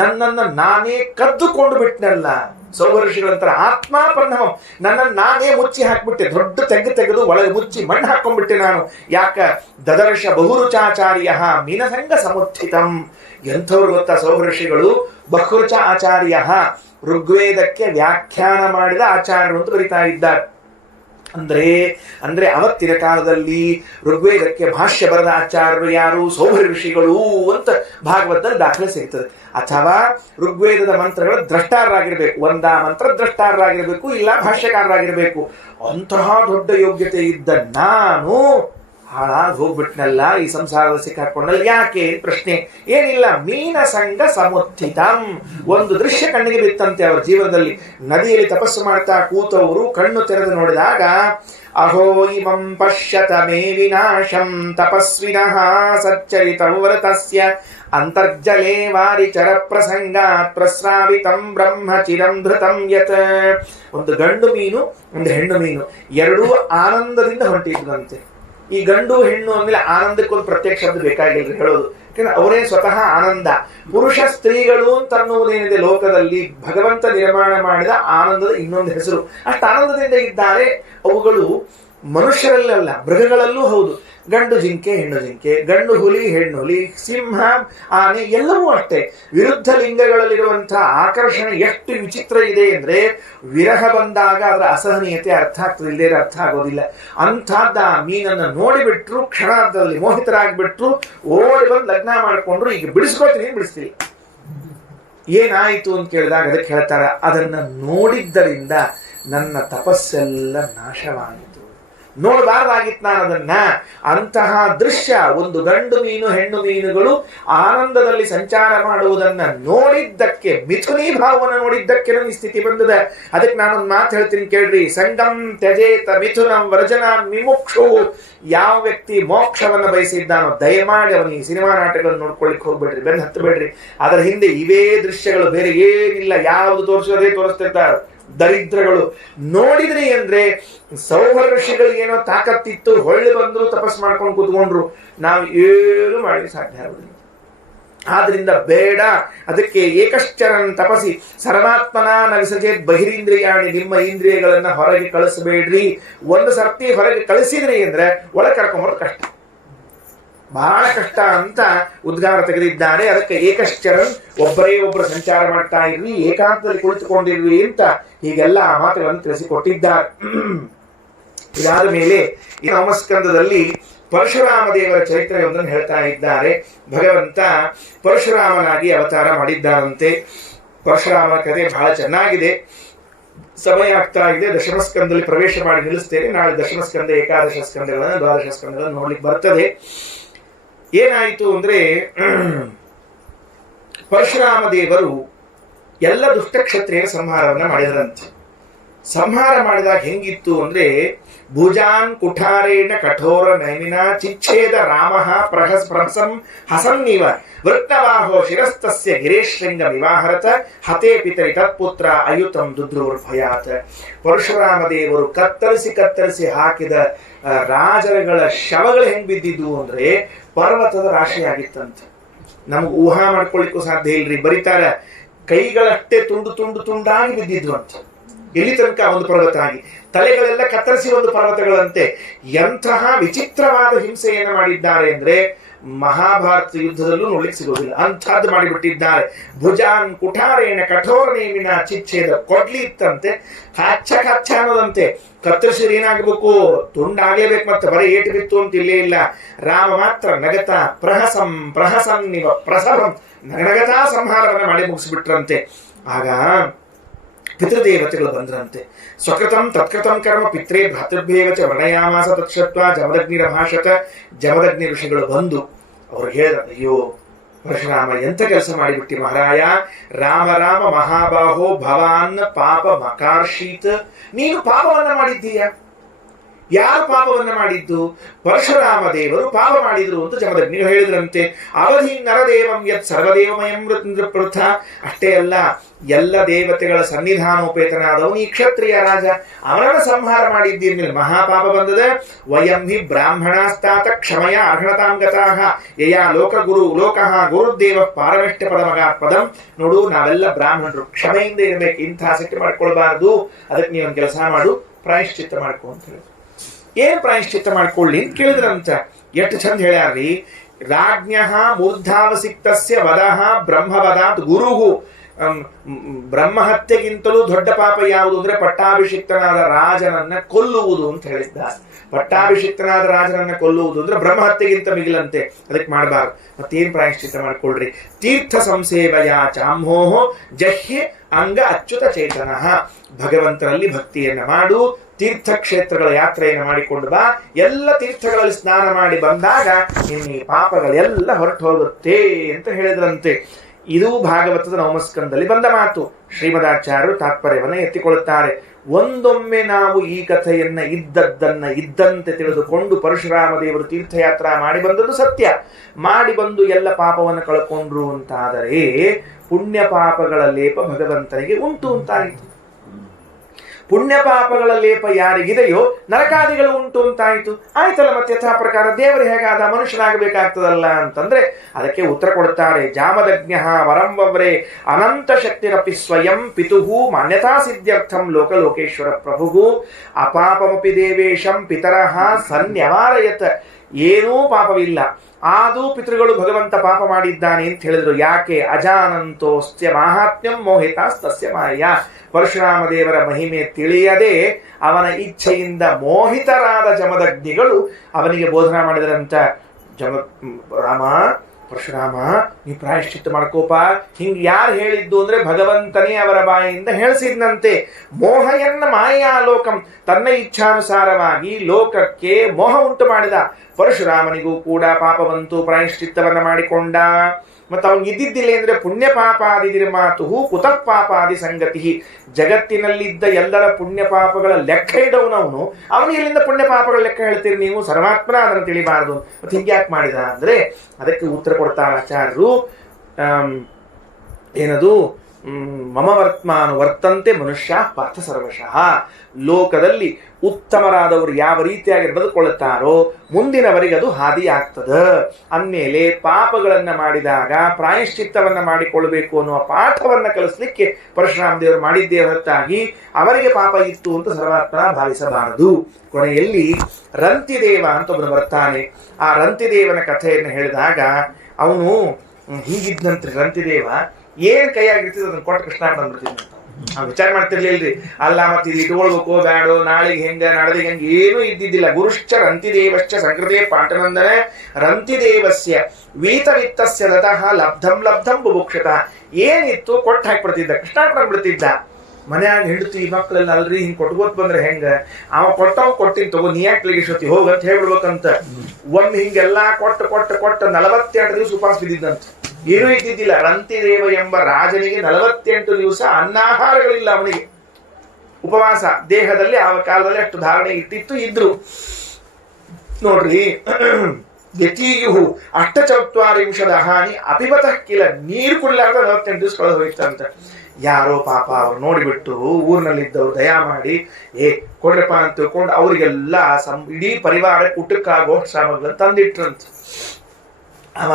ನನ್ನನ್ನು ನಾನೇ ಕದ್ದುಕೊಂಡು ಬಿಟ್ನಲ್ಲ. ಸೌಭರ್ಷಿಗಳಂತರ ಆತ್ಮಾಪನ್ನವ, ನನ್ನನ್ನು ನಾನೇ ಮುಚ್ಚಿ ಹಾಕ್ಬಿಟ್ಟೆ. ದೊಡ್ಡ ತೆಗೆದು ಒಳಗೆ ಮುಚ್ಚಿ ಮಣ್ಣು ಹಾಕೊಂಡ್ಬಿಟ್ಟೆ ನಾನು. ಯಾಕ? ದದರ್ಶ ಬಹುರುಚಾಚಾರ್ಯ ಮೀನಸಂಗ ಸಮುತ್ಥಿತಂ. ಎಂಥವ್ರು ಗೊತ್ತಾ ಸೌಭರ್ಷಿಗಳು? ಬಹುರುಚ ಆಚಾರ್ಯ, ಋಗ್ವೇದಕ್ಕೆ ವ್ಯಾಖ್ಯಾನ ಮಾಡಿದ ಆಚಾರ್ಯರು ಅಂತ ಬರಿತಾ ಇದ್ದಾರೆ. ಅಂದ್ರೆ ಅವತ್ತಿನ ಕಾಲದಲ್ಲಿ ಋಗ್ವೇದಕ್ಕೆ ಭಾಷ್ಯ ಬರೆದ ಆಚಾರ್ಯರು ಯಾರು? ಸೌಭರ್ಯ ಋಷಿಗಳು ಅಂತ ಭಾಗವತದಲ್ಲಿ ದಾಖಲೆ ಸಿಗ್ತದೆ. ಅಥವಾ ಋಗ್ವೇದದ ಮಂತ್ರಗಳ ದ್ರಷ್ಟಾರರಾಗಿರ್ಬೇಕು, ಒಂದಾ ಮಂತ್ರ ದ್ರಷ್ಟಾರರಾಗಿರ್ಬೇಕು, ಇಲ್ಲ ಭಾಷ್ಯಕಾರರಾಗಿರ್ಬೇಕು. ಅಂತಹ ದೊಡ್ಡ ಯೋಗ್ಯತೆ ಇದ್ದ ನಾನು ಹಾಳಾಗಿ ಹೋಗ್ಬಿಟ್ನಲ್ಲ, ಈ ಸಂಸಾರದ ಸಿಕ್ಕಾಕೊಂಡಲ್ಲ. ಯಾಕೆ ಪ್ರಶ್ನೆ ಏನಿಲ್ಲ. ಮೀನ ಸಂಘ ಸಮುತ್ಥಿತಂ, ಒಂದು ದೃಶ್ಯ ಕಣ್ಣಿಗೆ ಬಿತ್ತಂತೆ ಅವರ ಜೀವನದಲ್ಲಿ. ನದಿಯಲ್ಲಿ ತಪಸ್ಸು ಮಾಡ್ತಾ ಕೂತವರು ಕಣ್ಣು ತೆರೆದು ನೋಡಿದಾಗ, ಅಹೋ ಇಮಂ ಪಶ್ಯತ ಮೇ ವಿನಾಶಂ ತಪಸ್ವಿನಃ ಸಚ್ಚರಿತಂ ವರತಸ್ಯ ಅಂತರ್ಜಲೇ ವಾರಿಚರ ಪ್ರಸಂಗಾತ್ ಪ್ರಸ್ರಾವಿತಂ ಬ್ರಹ್ಮಚಿರಂ ಧೃತಂ ಯತ್. ಒಂದು ಗಂಡು ಮೀನು, ಒಂದು ಹೆಣ್ಣು ಮೀನು, ಎರಡೂ ಆನಂದದಿಂದ ಹೊಂಟಿದ್ದಂತೆ. ಈ ಗಂಡು ಹೆಣ್ಣು ಅಂದ್ಮೇಲೆ ಆನಂದಕ್ಕೊಂದು ಪ್ರತ್ಯೇಕ ಶಬ್ದ ಬೇಕಾಗಿಲ್ಲ ಹೇಳೋದು, ಯಾಕಂದ್ರೆ ಅವರೇ ಸ್ವತಃ ಆನಂದ. ಪುರುಷ ಸ್ತ್ರೀಗಳು ಅಂತ ಅನ್ನುವುದೇನಿದೆ ಲೋಕದಲ್ಲಿ, ಭಗವಂತ ನಿರ್ಮಾಣ ಮಾಡಿದ ಆನಂದದ ಇನ್ನೊಂದು ಹೆಸರು. ಅಷ್ಟು ಆನಂದದಿಂದ ಇದ್ದಾರೆ. ಅವುಗಳು ಮನುಷ್ಯರಲ್ಲ, ಮೃಗಗಳಲ್ಲೂ ಹೌದು. ಗಂಡು ಜಿಂಕೆ, ಹೆಣ್ಣು ಜಿಂಕೆ, ಗಂಡು ಹುಲಿ, ಹೆಣ್ಣು ಹುಲಿ, ಸಿಂಹ, ಆನೆ, ಎಲ್ಲವೂ ಅಷ್ಟೇ. ವಿರುದ್ಧ ಲಿಂಗಗಳಲ್ಲಿರುವಂತಹ ಆಕರ್ಷಣೆ ಎಷ್ಟು ವಿಚಿತ್ರ ಇದೆ ಅಂದ್ರೆ, ವಿರಹ ಬಂದಾಗ ಅದರ ಅಸಹನೀಯತೆ ಅರ್ಥ ಆಗ್ತದೆ, ಇಲ್ಲದೇ ಅರ್ಥ ಆಗೋದಿಲ್ಲ. ಅಂಥದ್ದ ಮೀನನ್ನು ನೋಡಿಬಿಟ್ರು, ಕ್ಷಣಾರ್ಧದಲ್ಲಿ ಮೋಹಿತರಾಗ್ಬಿಟ್ರು, ಓಡಿ ಬಂದು ಲಗ್ನ ಮಾಡಿಕೊಂಡ್ರು. ಈಗ ಬಿಡಿಸ್ಕೊಳ್ತೀನಿ, ಬಿಡಿಸ್ತೀವಿ. ಏನಾಯಿತು ಅಂತ ಕೇಳಿದಾಗ ಅದಕ್ಕೆ ಹೇಳ್ತಾರ, ಅದನ್ನ ನೋಡಿದ್ದರಿಂದ ನನ್ನ ತಪಸ್ಸೆಲ್ಲ ನಾಶವಾಯಿತು. ನೋಡಬಾರ್ದಾಗಿತ್ತು ನಾನು ಅದನ್ನ. ಅಂತಹ ದೃಶ್ಯ, ಒಂದು ಗಂಡು ಮೀನು ಹೆಣ್ಣು ಮೀನುಗಳು ಆನಂದದಲ್ಲಿ ಸಂಚಾರ ಮಾಡುವುದನ್ನ ನೋಡಿದ್ದಕ್ಕೆ, ಮಿಥುನಿ ಭಾವವನ್ನು ನೋಡಿದ್ದಕ್ಕೆ ನನಗೆ ಸ್ಥಿತಿ ಬಂದಿದೆ. ಅದಕ್ಕೆ ನಾನೊಂದು ಮಾತು ಹೇಳ್ತೀನಿ ಕೇಳ್ರಿ. ಸಂಗಂ ತ್ಯಜೇತ ಮಿಥುನಂ ವರ್ಜನಾನ್ ವಿಮುಕ್ಷು. ಯಾವ ವ್ಯಕ್ತಿ ಮೋಕ್ಷವನ್ನು ಬಯಸಿದ್ದಾನೋ ದಯಮಾಡಿ ಅವನಿಗೆ ಸಿನಿಮಾ ನಾಟಕಗಳನ್ನು ನೋಡ್ಕೊಳ್ಳಿಕ್ಕೆ ಹೋಗ್ಬೇಡ್ರಿ, ಬೆನ್ನು ಹತ್ತಬೇಡ್ರಿ. ಅದರ ಹಿಂದೆ ಇವೇ ದೃಶ್ಯಗಳು, ಬೇರೆ ಏನಿಲ್ಲ. ಯಾವುದು ತೋರಿಸೋದೇ ತೋರಿಸ್ತಿರ್ತಾರೆ ದರಿದ್ರಗಳು. ನೋಡಿದ್ರಿ ಅಂದ್ರೆ ಸೌಭರ್ಯ ಋಷಿಗಳಿಗೆ ಏನೋ ತಾಕತ್ತಿತ್ತು, ಹೊಳ್ಳಿ ಬಂದ್ರು, ತಪಸ್ ಮಾಡ್ಕೊಂಡು ಕೂತ್ಕೊಂಡ್ರು. ನಾವು ಏನು ಮಾಡಿ ಸಾಧ್ಯ ಆಗುದಿಲ್ಲ. ಆದ್ರಿಂದ ಬೇಡ. ಅದಕ್ಕೆ ಏಕಶ್ಚರನ್ ತಪಸಿ ಸರ್ವಾತ್ಮನ ನ ವಿಸರ್ಜೇತ್ ಬಹಿರಿಂದ್ರಿಯಾಣಿ. ನಿಮ್ಮ ಇಂದ್ರಿಯಗಳನ್ನ ಹೊರಗೆ ಕಳಿಸಬೇಡ್ರಿ. ಒಂದು ಸರ್ತಿ ಹೊರಗೆ ಕಳಿಸಿದ್ರಿ ಅಂದ್ರೆ ಒಳಗೆ ಕರ್ಕೊಂಬರೋದು ಕಷ್ಟ, ಬಹಳ ಕಷ್ಟ ಅಂತ ಉದ್ಗಾರ ತೆಗೆದಿದ್ದಾರೆ. ಅದಕ್ಕೆ ಏಕಶ್ಚರನ್, ಒಬ್ಬರೇ ಒಬ್ಬರು ಸಂಚಾರ ಮಾಡ್ತಾ ಇರ್ರಿ, ಏಕಾಂತದಲ್ಲಿ ಕುಳಿತುಕೊಂಡಿರ್ರಿ ಅಂತ ಹೀಗೆಲ್ಲ ಆ ಮಾತುಗಳನ್ನು ತಿಳಿಸಿಕೊಟ್ಟಿದ್ದಾರೆ. ಇದಾದ ಮೇಲೆ ಈ ನವಮಸ್ಕಂದದಲ್ಲಿ ಪರಶುರಾಮ ದೇವರ ಚರಿತ್ರೆಯೊಂದನ್ನು ಹೇಳ್ತಾ ಇದ್ದಾರೆ. ಭಗವಂತ ಪರಶುರಾಮನಾಗಿ ಅವತಾರ ಮಾಡಿದ್ದಾರಂತೆ. ಪರಶುರಾಮನ ಕಥೆ ಬಹಳ ಚೆನ್ನಾಗಿದೆ. ಸಮಯ ಆಗ್ತಾ ಇದೆ, ದಶಮಸ್ಕಂದದಲ್ಲಿ ಪ್ರವೇಶ ಮಾಡಿ ನಿಲ್ಲಿಸ್ತೇನೆ. ನಾಳೆ ದಶಮಸ್ಕಂದ, ಏಕಾದಶ ಸ್ಕಂದಗಳನ್ನು, ದ್ವಾದಶ ಸ್ಕಂದಗಳನ್ನು ನೋಡ್ಲಿಕ್ಕೆ ಬರ್ತದೆ. ಏನಾಯಿತು ಅಂದ್ರೆ, ಪರಶುರಾಮ ದೇವರು ಎಲ್ಲ ದುಷ್ಟಕ್ಷತ್ರಿಯರ ಸಂಹಾರವನ್ನ ಮಾಡಿದರಂತೆ. ಸಂಹಾರ ಮಾಡಿದಾಗ ಹೆಂಗಿತ್ತು ಅಂದ್ರೆ ಭುಜಾನ್ ಕುಠಾರೇಣ ಕಠೋರ ನೈಮಿನ ಚಿಚ್ಛೇದ ರಾಮ ಪ್ರಹಸಂ ಹಸನ್ನಿವ ವೃತ್ತವಾಹೋ ಶಿರಸ್ತಸ್ಯ ಗಿರೇಶೃಂಗ ವಿವಾಹರತ ಹತೇ ಪಿತರಿ ತತ್ಪುತ್ರ ಅಯುತಂ ದುದ್ರುರ್ಭಯಾತ್. ಪರಶುರಾಮ ದೇವರು ಕತ್ತರಿಸಿ ಹಾಕಿದ ರಾಜರುಗಳ ಶವಗಳು ಹೆಂಗ್ ಬಿದ್ದಿದ್ವು ಅಂದ್ರೆ ಪರ್ವತದ ರಾಶಿಯಾಗಿತ್ತಂತೆ. ನಮ್ಗೆ ಊಹಾ ಮಾಡ್ಕೊಳ್ಳಿಕ್ಕೂ ಸಾಧ್ಯ ಇಲ್ರಿ. ಬರೀತಾರ ಕೈಗಳಷ್ಟೇ ತುಂಡಾಗಿ ಬಿದ್ದಿದ್ವು ಅಂತ. ಎಲ್ಲಿ ತನಕ ಒಂದು ಪರ್ವತ ಆಗಿ ತಲೆಗಳೆಲ್ಲ ಕತ್ತರಿಸಿ ಒಂದು ಪರ್ವತಗಳಂತೆ. ಎಂತಹ ವಿಚಿತ್ರವಾದ ಹಿಂಸೆಯನ್ನು ಮಾಡಿದ್ದಾರೆ ಅಂದ್ರೆ ಮಹಾಭಾರತ ಯುದ್ಧದಲ್ಲೂ ನೋಡ್ಲಿಕ್ಕೆ ಸಿಗೋದಿಲ್ಲ, ಅಂಥದ್ದು ಮಾಡಿಬಿಟ್ಟಿದ್ದಾರೆ. ಭುಜಾನ್ ಕುಠಾರೇಣ ಕಠೋರ ನೇಮಿನ ಚಿಚ್ಛೇದ, ಕೊಡ್ಲಿ ಇತ್ತಂತೆ, ಕಚ್ಚ ಅನ್ನೋದಂತೆ. ಕತ್ತರಿಸಿದ್ರೆ ಏನಾಗಬೇಕು, ತುಂಡಾಗಲೇಬೇಕು. ಮತ್ತೆ ಬರೀ ಏಟು ಬಿತ್ತು ಅಂತ ಇಲ್ಲೇ ಇಲ್ಲ. ರಾಮ ಮಾತ್ರ ನಗತ ಪ್ರಹಸನ್ ನಿವ ಪ್ರಸಭಂ, ನಗನಗತಾ ಸಂಹಾರವನ್ನ ಮಾಡಿ ಮುಗಿಸ್ಬಿಟ್ರಂತೆ. ಆಗ ಪಿತೃದೇವತೆಗಳು ಬಂದ್ರಂತೆ. ಸ್ವಕೃತಂ ತತ್ಕೃತಂ ಕರ್ಮ ಪಿತ್ರೇ ಭ್ರಾತೃಭ್ಯೇವಚ ವರ್ಣಯಾಮಾಸ ತತ್ಸತ್ವ ಜಮದಗ್ನಿರ ಭಾಷತ. ಜಮದಗ್ನಿ ಋಷಿಗಳು ಬಂದು ಅವ್ರು ಹೇಳಿದ, ಅಯ್ಯೋ ಪರಶುರಾಮ ಎಂಥ ಕೆಲಸ ಮಾಡಿಬಿಟ್ಟಿ ಮಹಾರಾಯ, ರಾಮ ರಾಮ ಮಹಾಬಾಹೋ ಭವಾನ್ ಪಾಪ ಮಕಾರ್ಷೀತ್. ನೀನು ಪಾಪವನ್ನ ಮಾಡಿದ್ದೀಯ. ಯಾರು ಪಾಪವನ್ನ ಮಾಡಿದ್ದು? ಪರಶುರಾಮ ದೇವರು ಪಾಪ ಮಾಡಿದ್ರು ಅಂತ ಜಮದಗ್ನಿಗಳು ಹೇಳಿದ್ರಂತೆ. ಅವಧಿ ನರದೇವಂ ಯತ್ ಸರ್ವದೇವಮಯಂ ನೃಪೃಥ. ಅಷ್ಟೇ ಅಲ್ಲ, ಎಲ್ಲ ದೇವತೆಗಳ ಸನ್ನಿಧಾನೋಪೇತನಾದವನು ಈ ಕ್ಷತ್ರಿಯ ರಾಜ, ಅವನನ್ನ ಸಂಹಾರ ಮಾಡಿದ್ದೀರಿ. ಮಹಾಪಾಪ ಬಂದದ. ವಯಂ ಹಿ ಬ್ರಾಹ್ಮಣಾಸ್ತಾತ ಕ್ಷಮಯ ಅರ್ಹಣತಾಂ ಗತಾಃ ಯಯಾ ಲೋಕಃ ಗುರುದೇವ ಪಾರಮೇಷ್ಠ ಪದಮಗಾತ್ ಪದಂ. ನೋಡು, ನಾವೆಲ್ಲ ಬ್ರಾಹ್ಮಣರು, ಕ್ಷಮೆಯಿಂದ ಇರಬೇಕು, ಇಂತಹ ಸಿಟ್ಟು ಮಾಡ್ಕೊಳ್ಬಾರ್ದು. ಅದಕ್ಕೆ ನೀವೊಂದು ಕೆಲಸ ಮಾಡು, ಪ್ರಾಯಶ್ಚಿತ್ತ ಮಾಡ್ಕೊ ಅಂತ ಹೇಳಿ. ಏನ್ ಪ್ರಾಯಶ್ಚಿತ್ತ ಮಾಡ್ಕೊಳ್ಳಿ ಅಂತ ಕೇಳಿದ್ರಂತ. ಎಷ್ಟು ಚಂದ ಹೇಳ್ಯಾರ್ರಿ. ರಾಜ್ಞ ಮೂರ್ಧಾವಸಿಕ್ತಸ್ಯ ವದಃ ಬ್ರಹ್ಮವದಾತ್ ಗುರುಹು. ಬ್ರಹ್ಮಹತ್ಯೆಗಿಂತಲೂ ದೊಡ್ಡ ಪಾಪ ಯಾವುದು ಅಂದ್ರೆ ಪಟ್ಟಾಭಿಷಿಕ್ತನಾದ ರಾಜನನ್ನ ಕೊಲ್ಲುವುದು ಅಂತ ಹೇಳಿದ್ದಾರೆ. ಪಟ್ಟಾಭಿಷಿಕ್ತನಾದ ರಾಜನನ್ನ ಕೊಲ್ಲುವುದು ಅಂದ್ರೆ ಬ್ರಹ್ಮಹತ್ಯೆಗಿಂತ ಮಿಗಿಲಂತೆ. ಅದಕ್ಕೆ ಮಾಡಬಾರ್ದು. ಮತ್ತೇನ್ ಪ್ರಾಯಶ್ಚಿತ್ತ ಮಾಡ್ಕೊಳ್ರಿ. ತೀರ್ಥ ಸಂಸೇವಯ ಚಾಂಹೋಹೋ ಜಹ್ಯ ಅಂಗ ಅಚ್ಯುತ ಚೇತನ. ಭಗವಂತನಲ್ಲಿ ಭಕ್ತಿಯನ್ನ ಮಾಡು, ತೀರ್ಥಕ್ಷೇತ್ರಗಳ ಯಾತ್ರೆಯನ್ನು ಮಾಡಿಕೊಂಡು ಬಾ. ಎಲ್ಲ ತೀರ್ಥಗಳಲ್ಲಿ ಸ್ನಾನ ಮಾಡಿ ಬಂದಾಗ ನಿನ್ನ ಪಾಪಗಳೆಲ್ಲ ಹೊರಟು ಹೋಗುತ್ತೆ ಅಂತ ಹೇಳಿದ್ರಂತೆ. ಇದು ಭಾಗವತದ ನವಮಸ್ಕಂದದಲ್ಲಿ ಬಂದ ಮಾತು. ಶ್ರೀಮದಾಚಾರ್ಯರು ತಾತ್ಪರ್ಯವನ್ನ ಎತ್ತಿಕೊಳ್ಳುತ್ತಾರೆ. ಒಂದೊಮ್ಮೆ ನಾವು ಈ ಕಥೆಯನ್ನ ಇದ್ದದ್ದನ್ನ ಇದ್ದಂತೆ ತಿಳಿದುಕೊಂಡು ಪರಶುರಾಮ ದೇವರು ತೀರ್ಥಯಾತ್ರಾ ಮಾಡಿ ಬಂದದ್ದು ಸತ್ಯ. ಮಾಡಿ ಬಂದು ಎಲ್ಲ ಪಾಪವನ್ನು ಕಳ್ಕೊಂಡ್ರು ಅಂತಾದರೆ ಪುಣ್ಯ ಪಾಪಗಳ ಲೇಪ ಭಗವಂತನಿಗೆ ಉಂಟು ಅಂತಾಯಿತು. ಪುಣ್ಯ ಪಾಪಗಳ ಲೇಪ ಯಾರಿಗಿದೆಯೋ ನರಕಾದಿಗಳು ಉಂಟು ಅಂತಾಯಿತು. ಆಯ್ತಲ್ಲ, ಮತ್ತೆ ಯಥಾ ಪ್ರಕಾರ ದೇವರು ಹೇಗಾದ ಮನುಷ್ಯನಾಗಬೇಕಾಗ್ತದಲ್ಲ ಅಂತಂದ್ರೆ ಅದಕ್ಕೆ ಉತ್ತರ ಕೊಡುತ್ತಾರೆ. ಜಾಮದಗ್ನ್ಯ ವರಂ ವವ್ರೆ ಅನಂತ ಶಕ್ತಿರಪಿ ಸ್ವಯಂ ಪಿತುಹು ಮಾನ್ಯತಾ ಸಿದ್ಧ್ಯರ್ಥಂ ಲೋಕಲೋಕೇಶ್ವರ ಪ್ರಭುಗೂ ಅಪಾಪಮಪಿ ದೇವೇಶಂ ಪಿತರಃ ಸನ್ಯವಾರಯತ್. ಏನೂ ಪಾಪವಿಲ್ಲ, ಆದೂ ಪಿತೃಗಳು ಭಗವಂತ ಪಾಪ ಮಾಡಿದ್ದಾನೆ ಅಂತ ಹೇಳಿದ್ರು. ಯಾಕೆ? ಅಜಾನಂತೋಸ್ತ್ಯ ಮಾಹಾತ್ಮ್ಯಂ ಮೋಹಿತಾಸ್ತಸ್ಯ ಮಾಯ. ಪರಶುರಾಮ ದೇವರ ಮಹಿಮೆ ತಿಳಿಯದೆ ಅವನ ಇಚ್ಛೆಯಿಂದ ಮೋಹಿತರಾದ ಜಮದಗ್ನಿಗಳು ಅವನಿಗೆ ಬೋಧನಾ ಮಾಡಿದರಂತ. ರಾಮ, ಪರಶುರಾಮ, ನೀ ಪ್ರಾಯಶ್ಚಿತ್ತ ಮಾಡ್ಕೋಪ. ಹಿಂಗ್ ಯಾರು ಹೇಳಿದ್ದು ಅಂದ್ರೆ ಭಗವಂತನೇ ಅವರ ಬಾಯಿಯಿಂದ ಹೇಳಿಸಿದ್ನಂತೆ. ಮೋಹಯನ್ನ ಮಾಯಾಲೋಕಂ, ತನ್ನ ಇಚ್ಛಾನುಸಾರವಾಗಿ ಲೋಕಕ್ಕೆ ಮೋಹ ಉಂಟು ಮಾಡಿದ. ಪರಶುರಾಮನಿಗೂ ಕೂಡ ಪಾಪ ಬಂತು, ಪ್ರಾಯಶ್ಚಿತ್ತವನ್ನ ಮಾಡಿಕೊಂಡ. ಮತ್ತು ಅವನು ಇದ್ದಿದ್ದಿಲ್ಲ ಅಂದ್ರೆ ಪುಣ್ಯ ಪಾಪಾದಿ ನಿರ್ಮಾತು ಕುತಃ ಪಾಪಾದಿ ಸಂಗತಿ. ಜಗತ್ತಿನಲ್ಲಿದ್ದ ಎಲ್ಲರ ಪುಣ್ಯ ಪಾಪಗಳ ಲೆಕ್ಕ ಇಡವನವನು, ಅವನು ಎಲ್ಲಿಂದ ಪುಣ್ಯ ಪಾಪಗಳ ಲೆಕ್ಕ ಹೇಳ್ತೀರಿ ನೀವು? ಸರ್ವಾತ್ಮನ ಅದನ್ನು ತಿಳಿಬಾರದು. ಮತ್ತೆ ಹಿಂಗ್ಯಾಕೆ ಮಾಡಿದ ಅಂದ್ರೆ ಅದಕ್ಕೆ ಉತ್ತರ ಕೊಡ್ತಾರೆ ಆಚಾರ್ಯರು. ಏನದು? ಮಮ ವರ್ತ್ಮಾನು ವರ್ತಂತೆ ಮನುಷ್ಯ ಪಾರ್ಥ ಸರ್ವಶಃ. ಲೋಕದಲ್ಲಿ ಉತ್ತಮರಾದವರು ಯಾವ ರೀತಿಯಾಗಿ ಬದುಕೊಳ್ಳುತ್ತಾರೋ ಮುಂದಿನವರಿಗೆ ಅದು ಹಾದಿ ಆಗ್ತದ. ಅಂದಮೇಲೆ ಪಾಪಗಳನ್ನ ಮಾಡಿದಾಗ ಪ್ರಾಯಶ್ಚಿತ್ತವನ್ನ ಮಾಡಿಕೊಳ್ಬೇಕು ಅನ್ನುವ ಪಾಠವನ್ನ ಕಲಿಸ್ಲಿಕ್ಕೆ ಪರಶುರಾಮ ದೇವರು ಮಾಡಿದ್ದೇ ಹೊರತಾಗಿ ಅವರಿಗೆ ಪಾಪ ಇತ್ತು ಅಂತ ಸರ್ವಾತ್ಮನ ಭಾವಿಸಬಾರದು. ಕೊನೆಯಲ್ಲಿ ರಂತಿದೇವ ಅಂತ ಒಬ್ಬನು ಬರ್ತಾನೆ. ಆ ರಂತಿದೇವನ ಕಥೆಯನ್ನು ಹೇಳಿದಾಗ ಅವನು ಹೀಗಿದ್ದಂತ್ರಿ. ರಂತಿದೇವ ಏನ್ ಕೈಯಾಗಿರ್ತಿದ್ ಅದನ್ನ ಕೊಟ್ಟು ಕೃಷ್ಣ ಬಂದ್ಬಿಡ್ತಿದ್ದಂತ. ನಾವು ವಿಚಾರ ಮಾಡ್ತಿರ್ಲಿಲ್ರಿ. ಅಲ್ಲ ಮತ್ತೆ ಇದು ಇಟ್ಕೊಳ್ಬೇಕು ಬ್ಯಾಡೋ, ನಾಳೆಗೆ ಹೆಂಗ ನಾಡದಿಗೆ ಹೆಂಗ ಏನೂ ಇದ್ದಿದ್ದಿಲ್ಲ. ಗುರುಶ್ಚ ರಂತಿದೇವಶ್ಚ ಸಂಕೃತೇ ಪಾಠನಂದನ ರಂತಿದೇವಸ್ಯ ವೀತವಿತ್ತಸ್ಯ ದತಃ ಲಬ್ಧಂ ಬುಭುಕ್ಷತಃ. ಏನಿತ್ತು ಕೊಟ್ಟು ಹಾಕ್ಬಿಡ್ತಿದ್ದ, ಕೃಷ್ಣ ಬಂದ್ಬಿಡ್ತಿದ್ದ. ಮನ್ಯಾಗ ಹೆಂಡತಿ ಮಕ್ಕಳೆಲ್ಲ ಅಲ್ರಿ ಹಿಂಗ್ ಕೊಟ್ಕೋತ್ ಬಂದ್ರೆ ಹೆಂಗ? ಅವ ಕೊಟ್ಟಿನ್ ತಗೋ, ನೀ ಯಾಕೆ ಲಿಗಿಸತಿ ಹೋಗಂತ ಹೇಳ್ಬಿಡ್ಬೇಕಂತ. ಒಮ್ಮೆ ಹಿಂಗೆಲ್ಲಾ ಕೊಟ್ಟು 48 ದಿವಸ ಉಪವಾಸ ಬಿದ್ದಿದ್ದಂತ. ಏನೂ ಇದ್ದಿದ್ದಿಲ್ಲ. ರಂತಿದೇವ ಎಂಬ ರಾಜನಿಗೆ 48 ದಿವಸ ಅನ್ನಾಹಾರಗಳಿಲ್ಲ ಅವನಿಗೆ. ಉಪವಾಸ ದೇಹದಲ್ಲಿ ಆ ಕಾಲದಲ್ಲಿ ಅಷ್ಟು ಧಾರಣೆ ಇದ್ರು ನೋಡ್ರಿ. ಯತೀಯು 48 ಹಾನಿ ಅಪಿಬತಃ ಕಿಲ, ನೀರು ಕುಡಿಲಾರ್ದ 48 ದಿವಸ ಕಳೆದು ಹೋಯ್ತಂತ. ಯಾರೋ ಪಾಪ ಅವ್ರು ನೋಡಿಬಿಟ್ಟು ಊರಿನಲ್ಲಿದ್ದವ್ರು ದಯಾ ಮಾಡಿ ಕೊಡ್ರಪ್ಪ ಅಂತ ತಿಳ್ಕೊಂಡು ಅವರಿಗೆಲ್ಲ ಇಡೀ ಪರಿವಾರ ಊಟಕ್ಕಾಗೋ ಶ್ರಮಗಳನ್ನು ತಂದಿಟ್ರಂತ. ಅವ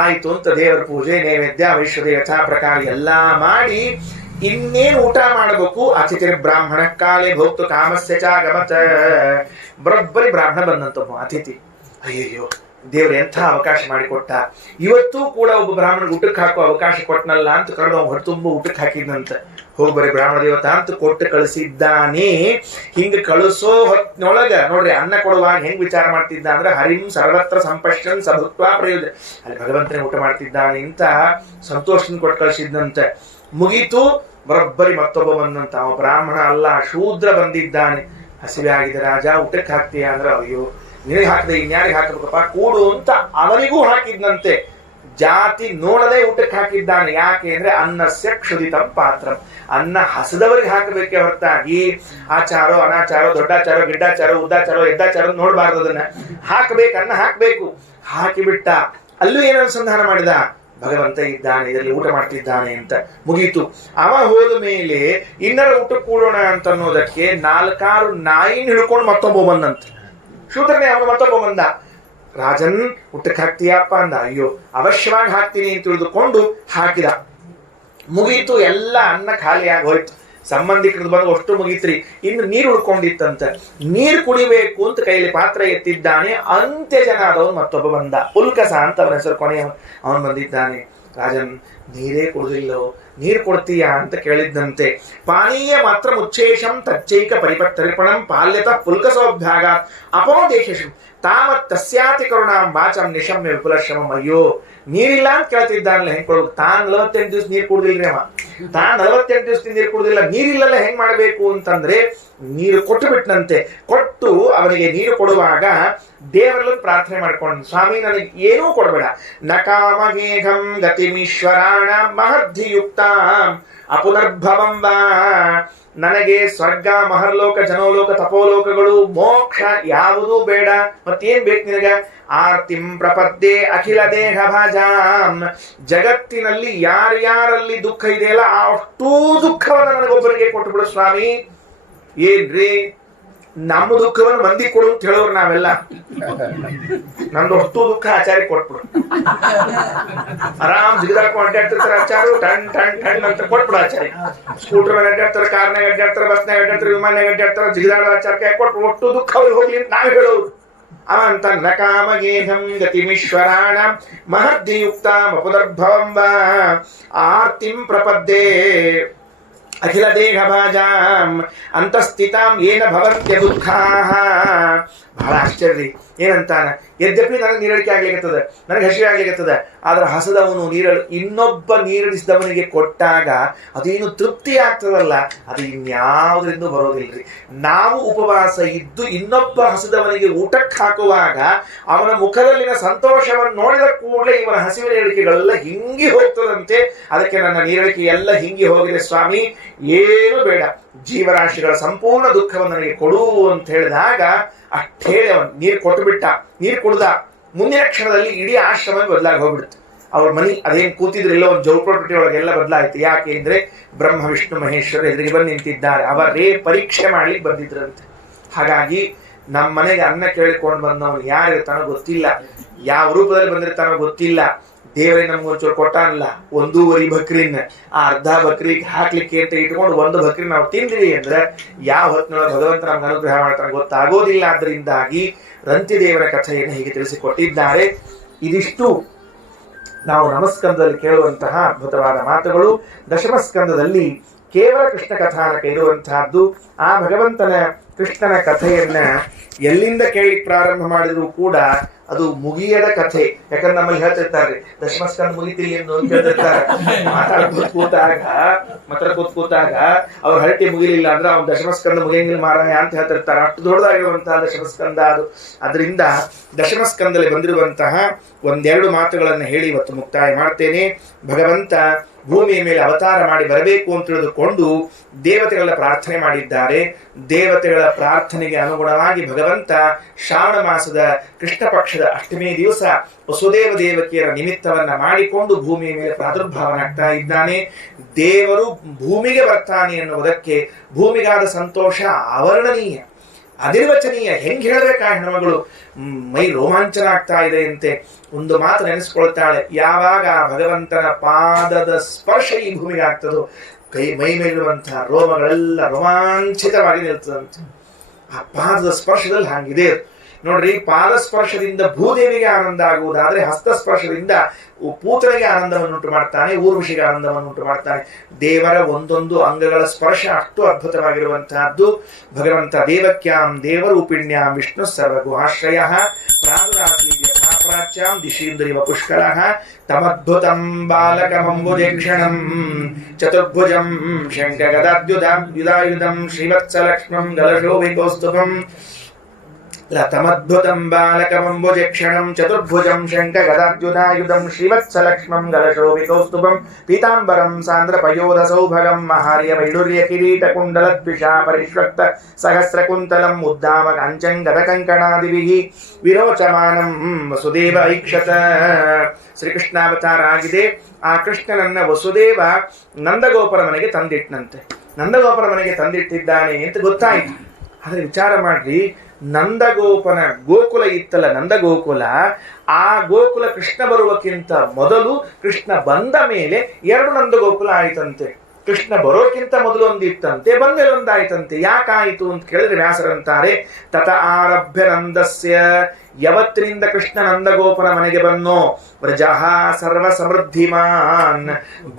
ಆಯ್ತು ಅಂತ ದೇವರ ಪೂಜೆ ನೈವೇದ್ಯ ವೈಶ್ವದ ಯಥಾ ಪ್ರಕಾರ ಎಲ್ಲಾ ಮಾಡಿ ಇನ್ನೇನು ಊಟ ಮಾಡಬೇಕು. ಅತಿಥಿ ಬ್ರಾಹ್ಮಣ ಕಾಲೇ ಭೋಕ್ತು ಕಾಮಸ್ಯ ಚಾಗಮತ. ಬರೋಬ್ಬರಿ ಬ್ರಾಹ್ಮಣ ಬಂದಂತ ಅತಿಥಿ. ಅಯ್ಯಯ್ಯೋ ದೇವ್ರ ಎಂಥ ಅವಕಾಶ ಮಾಡಿಕೊಟ್ಟ, ಇವತ್ತೂ ಕೂಡ ಒಬ್ಬ ಬ್ರಾಹ್ಮಣ ಊಟಕ್ಕೆ ಹಾಕೋ ಅವಕಾಶ ಕೊಟ್ಟನಲ್ಲ ಅಂತ ಕರೆದು ಅವ್ನು ಹೊರ ತುಂಬ ಊಟಕ್ಕೆ ಹಾಕಿದ್ನಂತ. ಹೋಗ್ಬರಿ ಬ್ರಾಹ್ಮಣ ದೇವತ ಅಂತ ಕೊಟ್ಟು ಕಳಿಸಿದ್ದಾನೆ. ಹಿಂಗ ಕಳಿಸೋ ಹೊತ್ತಿನೊಳಗ ನೋಡ್ರಿ ಅನ್ನ ಕೊಡುವಾಗ ಹೆಂಗ್ ವಿಚಾರ ಮಾಡ್ತಿದ್ದ ಅಂದ್ರೆ ಹರಿಂ ಸರ್ವತ್ರ ಸಂಪಷ್ಟನ್ ಸಭುತ್ವ ಪ್ರಯೋಜನ, ಅಲ್ಲಿ ಭಗವಂತನೇ ಊಟ ಮಾಡ್ತಿದ್ದಾನೆ ಅಂತ ಸಂತೋಷನ್ ಕೊಟ್ಟು ಕಳಿಸಿದ್ನಂತ. ಮುಗೀತು, ಬರೋಬ್ಬರಿ ಮತ್ತೊಬ್ಬ ಬಂದಂತ. ಅವ ಬ್ರಾಹ್ಮಣ ಅಲ್ಲ, ಶೂದ್ರ ಬಂದಿದ್ದಾನೆ. ಹಸಿವೆ ಆಗಿದೆ ರಾಜ, ಊಟಕ್ಕೆ ಹಾಕ್ತೀಯ ಅಂದ್ರೆ ಅಯ್ಯೋ ನಿನಗೆ ಹಾಕದೆ ಇನ್ಯಾರಿಗೆ ಹಾಕಬೇಕಪ್ಪ, ಕೂಡು ಅಂತ ಅವನಿಗೂ ಹಾಕಿದ್ನಂತೆ. ಜಾತಿ ನೋಡದೆ ಊಟಕ್ಕೆ ಹಾಕಿದ್ದಾನೆ. ಯಾಕೆ ಅಂದ್ರೆ ಅನ್ನಸ್ಯ ಕ್ಷುದಿತಂ ಪಾತ್ರಂ, ಅನ್ನ ಹಸದವರಿಗೆ ಹಾಕಬೇಕೆ ಹೊರತಾಗಿ ಆಚಾರೋ ಅನಾಚಾರೋ ದೊಡ್ಡಾಚಾರೋ ಗಿಡ್ಡಾಚಾರೋ ಉದ್ದಾಚಾರೋ ಎದ್ದಾಚಾರೋ ನೋಡ್ಬಾರ್ದು. ಅದನ್ನ ಹಾಕಬೇಕು, ಅನ್ನ ಹಾಕ್ಬೇಕು. ಹಾಕಿಬಿಟ್ಟ. ಅಲ್ಲೂ ಏನು ಅನುಸಂಧಾನ ಮಾಡಿದ, ಭಗವಂತ ಇದ್ದಾನೆ, ಇದರಲ್ಲಿ ಊಟ ಮಾಡ್ತಿದ್ದಾನೆ ಅಂತ. ಮುಗೀತು. ಅವ ಹೋದ ಮೇಲೆ ಇನ್ನರ ಊಟಕ್ಕೆ ಕೂಡೋಣ ಅಂತ ಅನ್ನೋದಕ್ಕೆ 4 ನಾಯಿನ ಹಿಡ್ಕೊಂಡು ಮತ್ತೊಬ್ಬ ಬಂದಂತ. ಶೂದ್ರನೇ ಅವನು ಮತ್ತೊಬ್ಬ ಬಂದ. ರಾಜನ್ ಊಟಕ್ಕೆ ಹಾಕ್ತೀಯಪ್ಪ ಅಂದ. ಅಯ್ಯೋ ಅವಶ್ಯವಾಗಿ ಹಾಕ್ತೀನಿ ಅಂತ ತಿಳಿದುಕೊಂಡು ಹಾಕಿದ. ಮುಗೀತು, ಎಲ್ಲ ಅನ್ನ ಖಾಲಿಯಾಗಿ ಹೋಯ್ತು. ಸಂಬಂಧಿಕರದ್ದು ಬಂದು ಅಷ್ಟು ಮುಗೀತ್ರಿ. ಇನ್ನು ನೀರು ಉಳ್ಕೊಂಡಿತ್ತಂತ. ನೀರು ಕುಡಿಬೇಕು ಅಂತ ಕೈಲಿ ಪಾತ್ರ ಎತ್ತಿದ್ದಾನೆ. ಅಂತ್ಯಜನಾದವನು ಮತ್ತೊಬ್ಬ ಬಂದ. ಉಲ್ಕಸ ಅಂತ ಅವನ ಹೆಸರು, ಕೊನೆಯ ಅವನು ಬಂದಿದ್ದಾನೆ. ರಾಜನ್ ನೀರೇ ಕುಡಿದಿಲ್ಲೋ, ನೀರು ಕೊಡ್ತೀಯಾ ಅಂತ ಕೇಳಿದ್ದಂತೆ. ಪಾನೀಯ ಮಾತ್ರ ಮುಚ್ಚೇಶಂ ತಚ್ಚೈಕ ಪರಿಪತ್ತರಿಪಣಂ ಪಾಲ್ಯತ ಪುಲ್ಕಸೋಭ್ಯಾಗ ಅಪೋದೇಶು ತಾಮತ್ ತಸ್ಯಾತಿ ಕರುಣಾಂ ವಾಚಂ ನಿಶಮ್ಯ ವಿಪುಲ ಶ್ರಮಂ. ಅಯ್ಯೋ ನೀರಿಲ್ಲ ಅಂತ ಕೇಳ್ತಿದ್ದಾನಲ್ಲ, ಹೆಂಗ್ ಕೊಡ್ಬೇಕು? ತಾನ್ 48 ದಿವಸ ನೀರು ಕುಡ್ದಿಲ್ರಿ ಅವ. ತಾನ್ 48 ದಿವಸದಿಂದ ನೀರು ಕುಡ್ದಿಲ್ಲ. ನೀರಿಲ್ಲಲ್ಲ ಹೆಂಗ್ ಮಾಡ್ಬೇಕು ಅಂತಂದ್ರೆ ನೀರು ಕೊಟ್ಟು ಬಿಟ್ನಂತೆ. ಕೊಟ್ಟು ಅವನಿಗೆ ನೀರು ಕೊಡುವಾಗ ದೇವರಲ್ಲಿ ಪ್ರಾರ್ಥನೆ ಮಾಡ್ಕೊಂಡು, ಸ್ವಾಮಿ ನನಗೆ ಏನೂ ಕೊಡಬೇಡ, ನಕಾಮಗೇಘಂ ಗತಿಮೀಶ್ವರಾಣ ಮಹರ್ಧಿಯುಕ್ತ ಅಪುನರ್ಭವಂ ವಾ. ನನಗೆ ಸ್ವರ್ಗ ಮಹರ್ಲೋಕ ಜನೋಲೋಕ ತಪೋಲೋಕಗಳು ಮೋಕ್ಷ ಯಾವುದೂ ಬೇಡ. ಮತ್ತೇನ್ ಬೇಕು ನಿನಗ? ಆರ್ತಿಂ ಪ್ರಪದ್ಯೆ ಅಖಿಲ ದೇಹ ಭಾಜಾಂ. ಜಗತ್ತಿನಲ್ಲಿ ಯಾರ್ಯಾರಲ್ಲಿ ದುಃಖ ಇದೆಯಲ್ಲ ಅಷ್ಟೂ ದುಃಖವನ್ನು ನನಗೊಬ್ಬರಿಗೆ ಕೊಟ್ಟು ಬಿಡು ಸ್ವಾಮಿ. ಏನ್ರಿ ನಮ್ಮ ದುಃಖವನ್ನು ಮಂದಿ ಕೊಡು ಅಂತ ಹೇಳೋರು ನಾವೆಲ್ಲ. ನಂದು ಅಷ್ಟು ದುಃಖ ಆಚಾರ್ಯ ಕೊಟ್ಬಿಡು. ಆರಾಮ್ ಜಿಗಿದಾಡ್ಕೊಂಡು ಅಡ್ಡಾಡ್ತಿರ್ತಾರೆ ಆಚಾರ್ಯ. ಟನ್ ಟನ್ ಟನ್ ಅಂತ ಕೊಟ್ಬಿಡು ಆಚಾರ್ಯ. ಸ್ಕೂಟರ್ ಮೇಲೆ ಅಡ್ಡಾಡ್ತಾರೆ, ಕಾರ್ನಾಗ ಅಡ್ಡಾಡ್ತಾರೆ, ಬಸ್ನಾಗ ಅಡ್ಡಾಡ್ತಾರೆ, ವಿಮಾನಾಗ ಅಡ್ಡಾಡ್ತಾರೆ, ಜಿಗಿದಾಡೋ ಆಚಾರ್ಯ ಕೊಟ್ಬಿಡು. ಒಟ್ಟು ದುಃಖ ಅವ್ರಿಗೆ ಹೋಗ್ಲಿ ಅಂತ ನಾವ್ ಹೇಳೋರು. ಅವಂತ ನಕಾಮಗೇಹಂ ಗತಿಮೀಶ್ವರಾಣ ಮಹರ್ಧಿಯುಕ್ತ ಅಪುನರ್ಭವಂ ವಾ ಆರ್ತಿಂ ಪ್ರಪದ್ಯೆ ಅಖಿಲ ದೇಹ ಭಾಜಾಂ ಅಂತಸ್ಥಿತಾಂ ಏನ ಭವಂತ್ಯ ದುಃಖಾಃ. ಬಹಳ ಆಶ್ಚರ್ಯ. ಏನಂತಾನ, ಯದ್ಯಪಿ ನನಗೆ ನೀರಡಿಕೆ ಆಗ್ಲಿಕ್ಕತ್ತದ, ನನಗೆ ಹಸಿವೆ ಆಗ್ಲಿಕ್ಕತ್ತದ, ಆದ್ರೆ ಹಸದವನು ಇನ್ನೊಬ್ಬ ನೀರಡಿಸಿದವನಿಗೆ ಕೊಟ್ಟಾಗ ಅದೇನು ತೃಪ್ತಿ ಆಗ್ತದಲ್ಲ, ಅದು ಇನ್ಯಾವುದರಿಂದ ಬರೋದಿಲ್ರಿ. ನಾವು ಉಪವಾಸ ಇದ್ದು ಇನ್ನೊಬ್ಬ ಹಸದವನಿಗೆ ಊಟಕ್ಕೆ ಹಾಕುವಾಗ ಅವನ ಮುಖದಲ್ಲಿನ ಸಂತೋಷವನ್ನು ನೋಡಿದ ಕೂಡಲೇ ಇವನ ಹಸಿವಿನ ನೀರಡಿಕೆಗಳೆಲ್ಲ ಹಿಂಗಿ ಹೋಗ್ತದಂತೆ. ಅದಕ್ಕೆ ನನ್ನ ನೀರಡಿಕೆ ಎಲ್ಲ ಹಿಂಗಿ ಹೋಗಿದೆ ಸ್ವಾಮಿ, ಏನು ಬೇಡ, ಜೀವರಾಶಿಗಳ ಸಂಪೂರ್ಣ ದುಃಖವನ್ನು ನನಗೆ ಕೊಡು ಅಂತ ಹೇಳಿದಾಗ ಅಷ್ಟೇಳಿ ಅವನು ನೀರು ಕೊಟ್ಟು ಬಿಟ್ಟ. ನೀರು ಕುಡ್ದ. ಮುಂದಿನ ಕ್ಷಣದಲ್ಲಿ ಇಡೀ ಆಶ್ರಮ ಬದಲಾಗಿ ಹೋಗ್ಬಿಡುತ್ತೆ. ಅವ್ರ ಮನಿ ಅದೇನ್ ಕೂತಿದ್ರಿಲ್ಲ, ಒಂದು ಜೌಪಟ್ಟಿ ಒಳಗೆಲ್ಲ ಬದಲಾಯ್ತು. ಯಾಕೆ ಅಂದ್ರೆ ಬ್ರಹ್ಮ ವಿಷ್ಣು ಮಹೇಶ್ವರ ಎದುರಿಗೆ ಬಂದು ನಿಂತಿದ್ದಾರೆ. ಅವರೇ ಪರೀಕ್ಷೆ ಮಾಡ್ಲಿಕ್ಕೆ ಬಂದಿದ್ರಂತೆ. ಹಾಗಾಗಿ ನಮ್ಮ ಮನೆಗೆ ಅನ್ನ ಕೇಳಿಕೊಂಡು ಬಂದವನು ಯಾರಿರ್ತಾನೋ ಗೊತ್ತಿಲ್ಲ, ಯಾವ ರೂಪದಲ್ಲಿ ಬಂದಿರ್ತಾನೋ ಗೊತ್ತಿಲ್ಲ. ದೇವರೇ ನಮ್ಗೊಂಚೂರು ಕೊಟ್ಟಾನಲ್ಲ 1.5 ಬಕ್ರಿನ, ಆ ಅರ್ಧ ಬಕ್ರಿಗೆ ಹಾಕ್ಲಿಕ್ಕೆ ಅಂತ ಇಟ್ಕೊಂಡು 1 ಬಕ್ರಿ ನಾವು ತಿಂದ್ವಿ ಅಂದ್ರೆ ಯಾವ ಹೊತ್ತಿನೊಳಗೆ ಭಗವಂತ ನಮ್ಗೆ ಅನುಗ್ರಹ ಮಾಡ್ತಾನೆ ಗೊತ್ತಾಗೋದಿಲ್ಲ. ಅದರಿಂದಾಗಿ ರಂತಿದೇವರ ಕಥೆಯನ್ನು ಹೀಗೆ ತಿಳಿಸಿಕೊಟ್ಟಿದ್ದಾರೆ. ಇದಿಷ್ಟು ನಾವು ನಮಸ್ಕಂದದಲ್ಲಿ ಕೇಳುವಂತಹ ಅದ್ಭುತವಾದ ಮಾತುಗಳು. ದಶಮಸ್ಕಂದದಲ್ಲಿ ಕೇವಲ ಕೃಷ್ಣ ಕಥಾನಕ ಇರುವಂತಹದ್ದು. ಆ ಭಗವಂತನ ಕೃಷ್ಣನ ಕಥೆಯನ್ನ ಎಲ್ಲಿಂದ ಕೇಳಿ ಪ್ರಾರಂಭ ಮಾಡಿದ್ರು ಕೂಡ ಅದು ಮುಗಿಯದ ಕಥೆ. ಯಾಕಂದ್ರೆ ನಮ್ಮಲ್ಲಿ ಹೇಳ್ತಿರ್ತಾರೆ ದಶಮಸ್ಕಂದ ಮುಗಿತಿಲ್ಲ ಎಂದು ಅಂತ ಹೇಳ್ತಿರ್ತಾರೆ. ಕೂತಾಗ ಅವ್ರ ಹರಟಿ ಮುಗಿಲಿಲ್ಲ ಅಂದ್ರೆ ಅವ್ನು ದಶಮಸ್ಕಂದ ಮುಗಿಯಂಗಿಲ್ಲ ಮಾರಾಯ ಅಂತ ಹೇಳ್ತಿರ್ತಾರೆ. ಅಷ್ಟು ದೊಡ್ಡದಾಗಿರುವಂತಹ ದಶಮಸ್ಕಂದ ಅದು. ಅದರಿಂದ ದಶಮಸ್ಕಂದಲ್ಲಿ ಬಂದಿರುವಂತಹ 1-2 ಮಾತುಗಳನ್ನು ಹೇಳಿ ಇವತ್ತು ಮುಕ್ತಾಯ ಮಾಡ್ತೇನೆ. ಭಗವಂತ ಭೂಮಿಯ ಮೇಲೆ ಅವತಾರ ಮಾಡಿ ಬರಬೇಕು ಅಂತ ತಿಳಿದುಕೊಂಡು ದೇವತೆಗಳ ಪ್ರಾರ್ಥನೆ ಮಾಡಿದ್ದಾರೆ. ದೇವತೆಗಳ ಪ್ರಾರ್ಥನೆಗೆ ಅನುಗುಣವಾಗಿ ಭಗವಂತ ಶ್ರಾವಣ ಮಾಸದ ಕೃಷ್ಣ ಪಕ್ಷದ ಅಷ್ಟಮಿ ದಿವಸ ವಸುದೇವ ದೇವಕಿಯರ ನಿಮಿತ್ತವನ್ನ ಮಾಡಿಕೊಂಡು ಭೂಮಿಯ ಮೇಲೆ ಪ್ರಾದುರ್ಭಾವನಾಗ್ತಾ ಇದ್ದಾನೆ. ದೇವರು ಭೂಮಿಗೆ ಬರ್ತಾನೆ ಎನ್ನುವುದಕ್ಕೆ ಭೂಮಿಗಾದ ಸಂತೋಷ ಅವರ್ಣನೀಯ, ಅನಿರ್ವಚನೀಯ. ಹೆಂಗ್ ಹೇಳ್ಬೇಕಾ ಹೆಣ್ಮಗಳು, ಮೈ ರೋಮಾಂಚನ ಆಗ್ತಾ ಇದೆ ಅಂತೆ. ಒಂದು ಮಾತು ನೆನೆಸ್ಕೊಳ್ತಾಳೆ, ಯಾವಾಗ ಭಗವಂತನ ಪಾದದ ಸ್ಪರ್ಶ ಈ ಭೂಮಿಗೆ ಆಗ್ತದೋ ಮೈ ಮೇಲಿರುವಂತಹ ರೋಮಗಳೆಲ್ಲ ರೋಮಾಂಚಿತವಾಗಿ ನಿಲ್ತದಂತೆ. ಆ ಪಾದದ ಸ್ಪರ್ಶದಲ್ಲಿ ಹಂಗಿದೆ ನೋಡ್ರಿ. ಪಾದಸ್ಪರ್ಶದಿಂದ ಭೂದೇವಿಗೆ ಆನಂದ ಆಗುವುದಾದ್ರೆ ಹಸ್ತಸ್ಪರ್ಶದಿಂದ ಪೂತನಿಗೆ ಆನಂದವನ್ನುಂಟು ಮಾಡ್ತಾನೆ, ಊರ್ವಶಿಗೆ ಆನಂದವನ್ನುಂಟು ಮಾಡ್ತಾನೆ. ದೇವರ ಒಂದೊಂದು ಅಂಗಗಳ ಸ್ಪರ್ಶ ಅಷ್ಟು ಅದ್ಭುತವಾಗಿರುವಂತಹದ್ದು. ಭಗವಂತ ದೇವಕ್ಯಾಂ ದೇವರೂಪಿಣ್ಯಾಂ ವಿಷ್ಣು ಸರ್ವಗುಹಾಶ್ರಯ ಪ್ರಾಚಾಂ ದಿಶೀಂದ್ರಿವ ಪುಷ್ಕರ ತಮದ್ಭುತಂ ಬಾಲಕಮಂಬುಜೇಕ್ಷಣಂ ಚತುರ್ಭುಜಂ ಶಂಖಗದಾದ್ಯುಧಾಯುಧಂ ಶ್ರೀವತ್ಸಲಕ್ಷ್ಮಂ ಗಲಶೋಭಿಕೌಸ್ತುಭಂ ತಮದ್ಭುತಂ ಬಾಲಕಮಂಬುಜೇಕ್ಷಣಂ ಚತುರ್ಭುಜಂ ಶಂಖಗದಾದ್ಯುಧಾಯುಧಂ ಶ್ರೀವತ್ಸಲಕ್ಷ್ಮಂ ಗಲಶೋಭಿಕೌಸ್ತುಭಂ ಪೀತಾಂಬರಂ ಸಾಂದ್ರಪಯೋಧಸೌಭಗಂ ಮಹಾರ್ಯ ವೈಡೂರ್ಯ ಕಿರೀಟ ಕುಂಡಲದ್ವಿಷಾ ಪರಿಷ್ವಕ್ತ ಸಹಸ್ರಕುಂತಲಂ ಉದ್ದಾಮ ಕಾಂಚಂ ಗದಕಂಕಣಾದಿಭಿಃ ವಿರೋಚಮಾನಂ ವಸುದೇವ ಐಕ್ಷತ. ಶ್ರೀಕೃಷ್ಣಾವತಾರ ಆಗಿದೆ. ಆ ಕೃಷ್ಣನನ್ನ ವಸುದೇವ ನಂದಗೋಪರ ಮನೆಗೆ ತಂದಿಟ್ಟನಂತೆ. ನಂದಗೋಪರ ಮನೆಗೆ ತಂದಿಟ್ಟಿದ್ದಾನೆ ಅಂತ ಗೊತ್ತಾಯಿತು. ಆದ್ರೆ ವಿಚಾರ ಮಾಡ್ರಿ, ನಂದಗೋಪನ ಗೋಕುಲ ಇತ್ತಲ್ಲ, ನಂದಗೋಕುಲ, ಆ ಗೋಕುಲ ಕೃಷ್ಣ ಬರುವಕ್ಕಿಂತ ಮೊದಲು ಕೃಷ್ಣ ಬಂದ ಮೇಲೆ 2 ನಂದಗೋಕುಲ ಆಯ್ತಂತೆ. ಕೃಷ್ಣ ಬರೋಕ್ಕಿಂತ ಮೊದಲು ಒಂದಿತ್ತಂತೆ, ಬಂದೇಲೆ ಒಂದಾಯ್ತಂತೆ. ಯಾಕಾಯಿತು ಅಂತ ಕೇಳಿದ್ರೆ ವ್ಯಾಸರಂತಾರೆ, ತತ ಆರಭ್ಯ ನಂದಸ್ಯ, ಯಾವತ್ತಿನಿಂದ ಕೃಷ್ಣ ನಂದಗೋಪನ ಮನೆಗೆ ಬನ್ನೋ ವ್ರಜಃ ಸರ್ವ ಸಮೃದ್ಧಿಮಾನ್,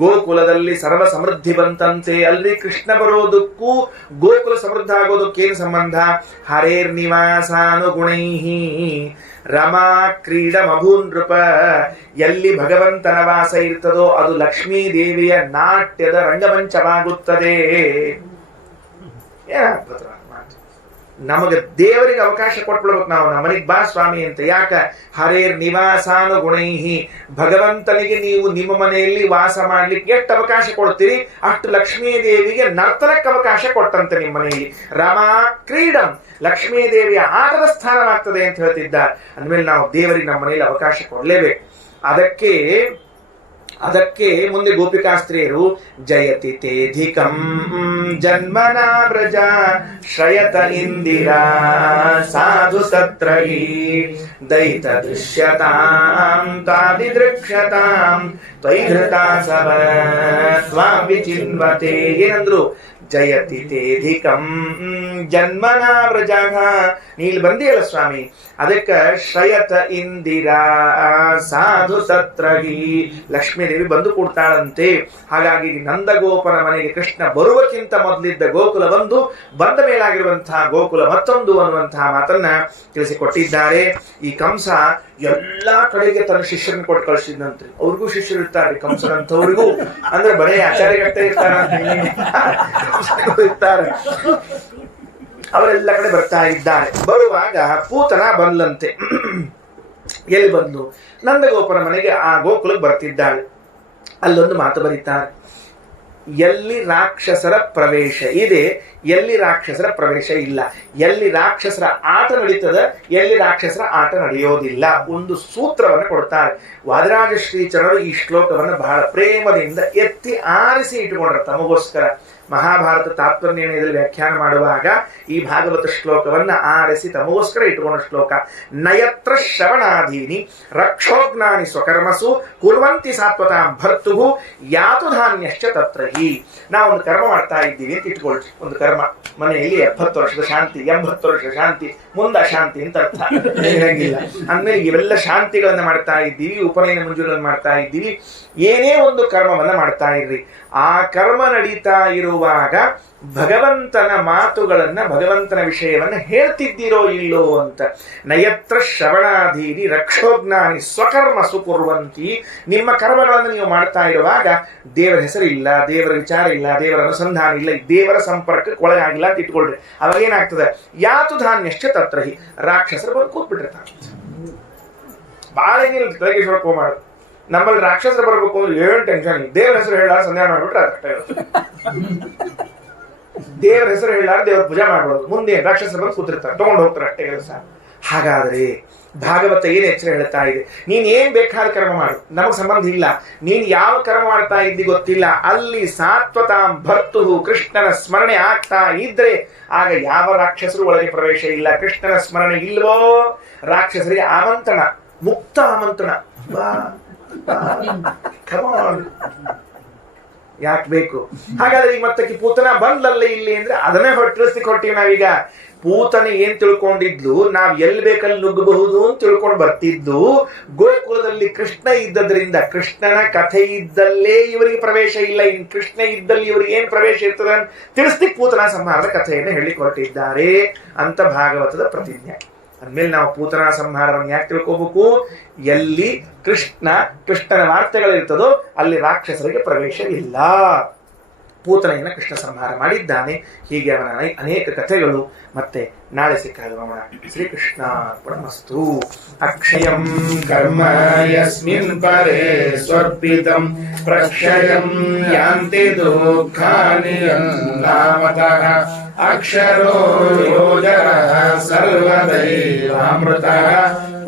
ಗೋಕುಲದಲ್ಲಿ ಸರ್ವ ಸಮೃದ್ಧಿ ಬಂತಂತೆ. ಅಲ್ಲಿ ಕೃಷ್ಣ ಬರೋದಕ್ಕೂ ಗೋಕುಲ ಸಮೃದ್ಧ ಆಗೋದಕ್ಕೇನು ಸಂಬಂಧ? ಹರೇರ್ ನಿವಾಸಾನುಗುಣೈಹಿ ರಮಾ ಕ್ರೀಡಮಭೂನ್ ನೃಪ. ಎಲ್ಲಿ ಭಗವಂತನ ವಾಸ ಇರ್ತದೋ ಅದು ಲಕ್ಷ್ಮೀ ದೇವಿಯ ನಾಟ್ಯದ ರಂಗಮಂಚವಾಗುತ್ತದೆ. ಏನಾಗ್ತದ? ನಮಗೆ ದೇವರಿಗೆ ಅವಕಾಶ ಕೊಟ್ಬಿಡ್ಬೇಕು. ನಾವು ನಮ್ಮ ಮನೆಗೆ ಬಾ ಸ್ವಾಮಿ ಅಂತ. ಯಾಕ? ಹರೇರ್ ನಿವಾಸಾನುಗುಣೈಹಿ, ಭಗವಂತನಿಗೆ ನೀವು ನಿಮ್ಮ ಮನೆಯಲ್ಲಿ ವಾಸ ಮಾಡ್ಲಿಕ್ಕೆ ಎಷ್ಟು ಅವಕಾಶ ಕೊಡ್ತೀರಿ ಅಷ್ಟು ಲಕ್ಷ್ಮೀ ದೇವಿಗೆ ನರ್ತನಕ್ಕೆ ಅವಕಾಶ ಕೊಟ್ಟಂತೆ ನಿಮ್ಮ ಮನೆಯಲ್ಲಿ. ರಮಾ ಕ್ರೀಡಂ, ಲಕ್ಷ್ಮೀ ದೇವಿಯ ಆಟದ ಸ್ಥಾನವಾಗ್ತದೆ ಅಂತ ಹೇಳ್ತಿದ್ದಾರೆ. ಅಂದ್ಮೇಲೆ ನಾವು ದೇವರಿಗೆ ನಮ್ಮ ಮನೆಯಲ್ಲಿ ಅವಕಾಶ ಕೊಡ್ಲೇಬೇಕು. ಅದಕ್ಕೆ ಮುಂದೆ ಗೋಪಿಕಾಸ್ತ್ರೀಯರು ಜಯತಿ ತೇಧಿಕಂ ಜನ್ಮನಾ ವ್ರಜ ಶ್ರಯತ ಇಂದಿರಾ ಸಾಧು ಸತ್ರಹಿ ದೈತ ದೃಶ್ಯತಾಂ ತಾದಿದೃಕ್ಷತಾಂ ತ್ವೈಧೃತಾ ಸವ ಸ್ವಾಮಿ ಚಿನ್ವತೆ. ಏನಂದ್ರು? ಜಯತಿ ತೇಧಿಕಂ ಜನ್ಮನಾ ವ್ರಜ. ನೀಲ್ ಬಂದಿಯಲ್ಲ ಸ್ವಾಮಿ, ಅದಕ್ಕೆ ಶ್ರಯತ ಇಂದಿರಾ ಸಾಧು ಸತ್ರಹಿ, ಲಕ್ಷ್ಮೀದೇವಿ ಬಂದು ಕೊಡ್ತಾಳಂತೆ. ಹಾಗಾಗಿ ನಂದಗೋಪನ ಮನೆಗೆ ಕೃಷ್ಣ ಬರುವಕ್ಕಿಂತ ಮೊದಲಿದ್ದ ಗೋಕುಲ ಬಂದ ಮೇಲಾಗಿರುವಂತಹ ಗೋಕುಲ ಮತ್ತೊಂದು ಅನ್ನುವಂತಹ ಮಾತನ್ನ ತಿಳಿಸಿಕೊಟ್ಟಿದ್ದಾರೆ. ಈ ಕಂಸ ಎಲ್ಲಾ ಕಡೆಗೆ ತನ್ನ ಶಿಷ್ಯರನ್ನು ಕೊಟ್ಟು ಕಳಿಸಿದಂತ್ರಿ. ಅವ್ರಿಗೂ ಶಿಷ್ಯರು ಇರ್ತಾರೆ ಕಂಸನಂತವ್ರಿಗೂ. ಅಂದ್ರೆ ಬರೇ ಆಚಾರ್ಯಗಟ್ಟೆ ಇರ್ತಾರೆ, ಅವರೆಲ್ಲ ಕಡೆ ಬರ್ತಾ ಇದ್ದಾರೆ. ಬರುವಾಗ ಪೂತನ ಬಂದ್ಲಂತೆ. ಎಲ್ಲಿ ಬಂದ್ಲು? ನಂದಗೋಪನ ಮನೆಗೆ ಆ ಗೋಕುಲಕ್ಕೆ ಬರ್ತಿದ್ದಾಳೆ. ಅಲ್ಲೊಂದು ಮಾತು ಬರೀತಾರೆ, ಎಲ್ಲಿ ರಾಕ್ಷಸರ ಪ್ರವೇಶ ಇದೆ, ಎಲ್ಲಿ ರಾಕ್ಷಸರ ಪ್ರವೇಶ ಇಲ್ಲ, ಎಲ್ಲಿ ರಾಕ್ಷಸರ ಆಟ ನಡೀತದ, ಎಲ್ಲಿ ರಾಕ್ಷಸರ ಆಟ ನಡೆಯೋದಿಲ್ಲ. ಒಂದು ಸೂತ್ರವನ್ನು ಕೊಡ್ತಾರೆ. ವಾದರಾಜ ಶ್ರೀಚರಣರು ಈ ಶ್ಲೋಕವನ್ನು ಬಹಳ ಪ್ರೇಮದಿಂದ ಎತ್ತಿ ಆರಿಸಿ ಇಟ್ಟುಕೊಂಡ್ರೆ ತಮಗೋಸ್ಕರ. ಮಹಾಭಾರತ ತಾತ್ಪರ್ಯದಲ್ಲಿ ವ್ಯಾಖ್ಯಾನ ಮಾಡುವಾಗ ಈ ಭಾಗವತ ಶ್ಲೋಕವನ್ನ ಆರಿಸಿ ತಮಗೋಸ್ಕರ ಇಟ್ಟುಕೊಂಡ ಶ್ಲೋಕ. ನಯತ್ರ ಶ್ರವಣಾಧೀನಿ ರಕ್ಷೋಜ್ಞಾನಿ ಸ್ವಕರ್ಮಸು ಕುರ್ವಂತಿ ಸಾತ್ವತಾಂ ಭರ್ತುಹು ಯಾತು ಧಾನ್ಯಶ್ಚ ತತ್ರ ಹಿ. ನಾವೊಂದು ಕರ್ಮ ಮಾಡ್ತಾ ಇದ್ದೀವಿ ಅಂತ ಇಟ್ಕೊಳ್ರಿ. ಒಂದು ಕರ್ಮ, ಮನೆಯಲ್ಲಿ 70 ವರ್ಷದ ಶಾಂತಿ, 80 ವರ್ಷದ ಶಾಂತಿ, ಮುಂದ ಶಾಂತಿ ಅಂತ ಅರ್ಥ ಇರಂಗಿಲ್ಲ. ಅಂದ್ಮೇಲೆ ಇವೆಲ್ಲ ಶಾಂತಿಗಳನ್ನ ಮಾಡ್ತಾ ಇದ್ದೀವಿ, ಉಪನಯನ ಮುಂಜೂರನ್ನು ಮಾಡ್ತಾ ಇದ್ದೀವಿ. ಏನೇ ಒಂದು ಕರ್ಮವನ್ನ ಮಾಡ್ತಾ ಇರ್ರಿ. ಆ ಕರ್ಮ ನಡೀತಾ ಇರುವಾಗ ಭಗವಂತನ ಮಾತುಗಳನ್ನ, ಭಗವಂತನ ವಿಷಯವನ್ನ ಹೇಳ್ತಿದ್ದೀರೋ ಇಲ್ಲೋ ಅಂತ. ನಯತ್ರ ಶ್ರವಣಾಧೀನಿ ರಕ್ಷೋಜ್ಞಾನಿ ಸ್ವಕರ್ಮ ಸುಕುರ್ವಂತಿ. ನಿಮ್ಮ ಕರ್ಮಗಳನ್ನು ನೀವು ಮಾಡ್ತಾ ಇರುವಾಗ ದೇವರ ಹೆಸರಿಲ್ಲ, ದೇವರ ವಿಚಾರ ಇಲ್ಲ, ದೇವರ ಅನುಸಂಧಾನ ಇಲ್ಲ, ದೇವರ ಸಂಪರ್ಕಕ್ಕೆ ಒಳಗಾಗಿಲ್ಲ ಅಂತ ಇಟ್ಕೊಳ್ರಿ. ಅವಾಗ ಏನಾಗ್ತದೆ? ಯಾತು ಧಾನ್ಯಶ್ಚ ತತ್ರಹಿ, ರಾಕ್ಷಸರು ಬಂದು ಕೂತ್ಬಿಟ್ಟಿರ್ತಾರೆ. ಬಾಳೆಗಿಲ್ಲ ತಲೆಗೆ ಮಾಡೋದು. ನಮ್ಮಲ್ಲಿ ರಾಕ್ಷಸರು ಬರ್ಬೇಕು ಅಂದ್ರೆ ಏನು ಟೆನ್ಷನ್, ದೇವ್ರ ಹೆಸರು ಹೇಳಾರ ಸಂಧ್ಯಾನ ಮಾಡ್ಬಿಟ್ರೆ ಅಷ್ಟೇ ಇರುತ್ತೆ. ದೇವ್ರ ಹೆಸರು ಹೇಳಾರ ದೇವ್ರ ಪೂಜೆ ಮಾಡ್ಬೋದು, ಮುಂದೆ ರಾಕ್ಷಸರು ಬಂದು ಕೂತಿರ್ತಾರೆ, ತಗೊಂಡು ಹೋಗ್ತಾರೆ ಅಷ್ಟೇ ಕೆಲಸ. ಹಾಗಾದ್ರೆ ಭಾಗವತ ಏನ್ ಎಚ್ಚರ ಹೇಳ್ತಾ ಇದೆ, ನೀನ್ ಏನ್ ಬೇಕಾದ ಕರ್ಮ ಮಾಡು, ನಮಗ್ ಸಂಬಂಧ ಇಲ್ಲ. ನೀನ್ ಯಾವ ಕರ್ಮ ಮಾಡ್ತಾ ಇದ್ದಿ ಗೊತ್ತಿಲ್ಲ, ಅಲ್ಲಿ ಸಾತ್ವತಾಂ ಭರ್ತು ಕೃಷ್ಣನ ಸ್ಮರಣೆ ಆಗ್ತಾ ಇದ್ರೆ ಆಗ ಯಾವ ರಾಕ್ಷಸರು ಒಳಗೆ ಪ್ರವೇಶ ಇಲ್ಲ. ಕೃಷ್ಣನ ಸ್ಮರಣೆ ಇಲ್ವೋ ರಾಕ್ಷಸರಿಗೆ ಆಮಂತ್ರಣ, ಮುಕ್ತ ಆಮಂತ್ರಣ. ಯಾಕೆ ಬೇಕು? ಹಾಗಾದ್ರೆ ಈಗ ಮತ್ತೆ ಪೂತನ ಬಂದ್ಲಲ್ಲ ಇಲ್ಲಿ ಅಂದ್ರೆ ಅದನ್ನೇ ಹೊರಟಿಸ್ಲಿಕ್ಕೆ ನಾವೀಗ. ಪೂತನೆ ಏನ್ ತಿಳ್ಕೊಂಡಿದ್ಲು, ನಾವ್ ಎಲ್ಲಿ ಬೇಕಲ್ಲಿ ನುಗ್ಗಬಹುದು ಅಂತ ತಿಳ್ಕೊಂಡು ಬರ್ತಿದ್ದು. ಗೋಕುಲದಲ್ಲಿ ಕೃಷ್ಣ ಇದ್ದದ್ರಿಂದ ಕೃಷ್ಣನ ಕಥೆ ಇದ್ದಲ್ಲೇ ಇವರಿಗೆ ಪ್ರವೇಶ ಇಲ್ಲ, ಇನ್ ಕೃಷ್ಣ ಇದ್ದಲ್ಲಿ ಇವರಿಗೆ ಏನ್ ಪ್ರವೇಶ ಇರ್ತದೆ ಅಂತ ತಿಳಿಸ್ಲಿಕ್ಕೆ ಪೂತನ ಸಂಹಾರದ ಕಥೆಯನ್ನು ಹೇಳಿ ಹೊರಟಿದ್ದಾರೆ ಅಂತ ಭಾಗವತದ ಪ್ರತಿಜ್ಞೆ. ಅಂದ್ಮೇಲೆ ನಾವು ಪೂತನ ಸಂಹಾರವನ್ನು ಯಾಕೆ ತಿಳ್ಕೋಬೇಕು? ಎಲ್ಲಿ ಕೃಷ್ಣನ ವಾರ್ತೆಗಳಿರ್ತದೋ ಅಲ್ಲಿ ರಾಕ್ಷಸರಿಗೆ ಪ್ರವೇಶ ಇಲ್ಲ. ಪೂತನೆಯನ್ನು ಕೃಷ್ಣ ಸಂಹಾರ ಮಾಡಿದ್ದಾನೆ. ಹೀಗೆ ಅವನ ಅನೇಕ ಕಥೆಗಳು ಮತ್ತೆ ನಾಳೆ ಸಿಕ್ಕಾಗ ನೋಡೋಣ. ಶ್ರೀಕೃಷ್ಣಾರ್ಪಣಮಸ್ತು. ಅಕ್ಷಯಂ ಕರ್ಮ ಯಸ್ಮಿನ್ ಪರೇ ಸ್ವರ್ಪಿತಂ ಪ್ರಕ್ಷಯಂ ಯಾಂತಿ ದುಃಖಾನಿ ನಾಮತಃ ಅಕ್ಷರೋ ಯೋಜನಃ ಸರ್ವದೈವಾಮೃತಃ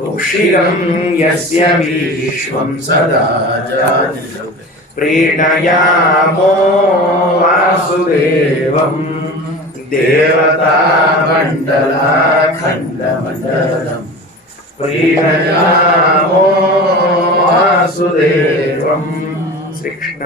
ಉಕ್ಷಿರಂ ಯಸ್ಯ ವಿಶ್ವಂ ಸದಾ ಜಾನಿ ಪ್ರೀಣಯಾಮೋ ವಾಸುದೇವಂ ದೇವತಾ ಮಂಡಲಾಖಂಡಮಂಡಲಂ ಪ್ರೀಣಯಾಮೋ ವಾಸುದೇವಂ. ಶ್ರೀಕೃಷ್ಣ.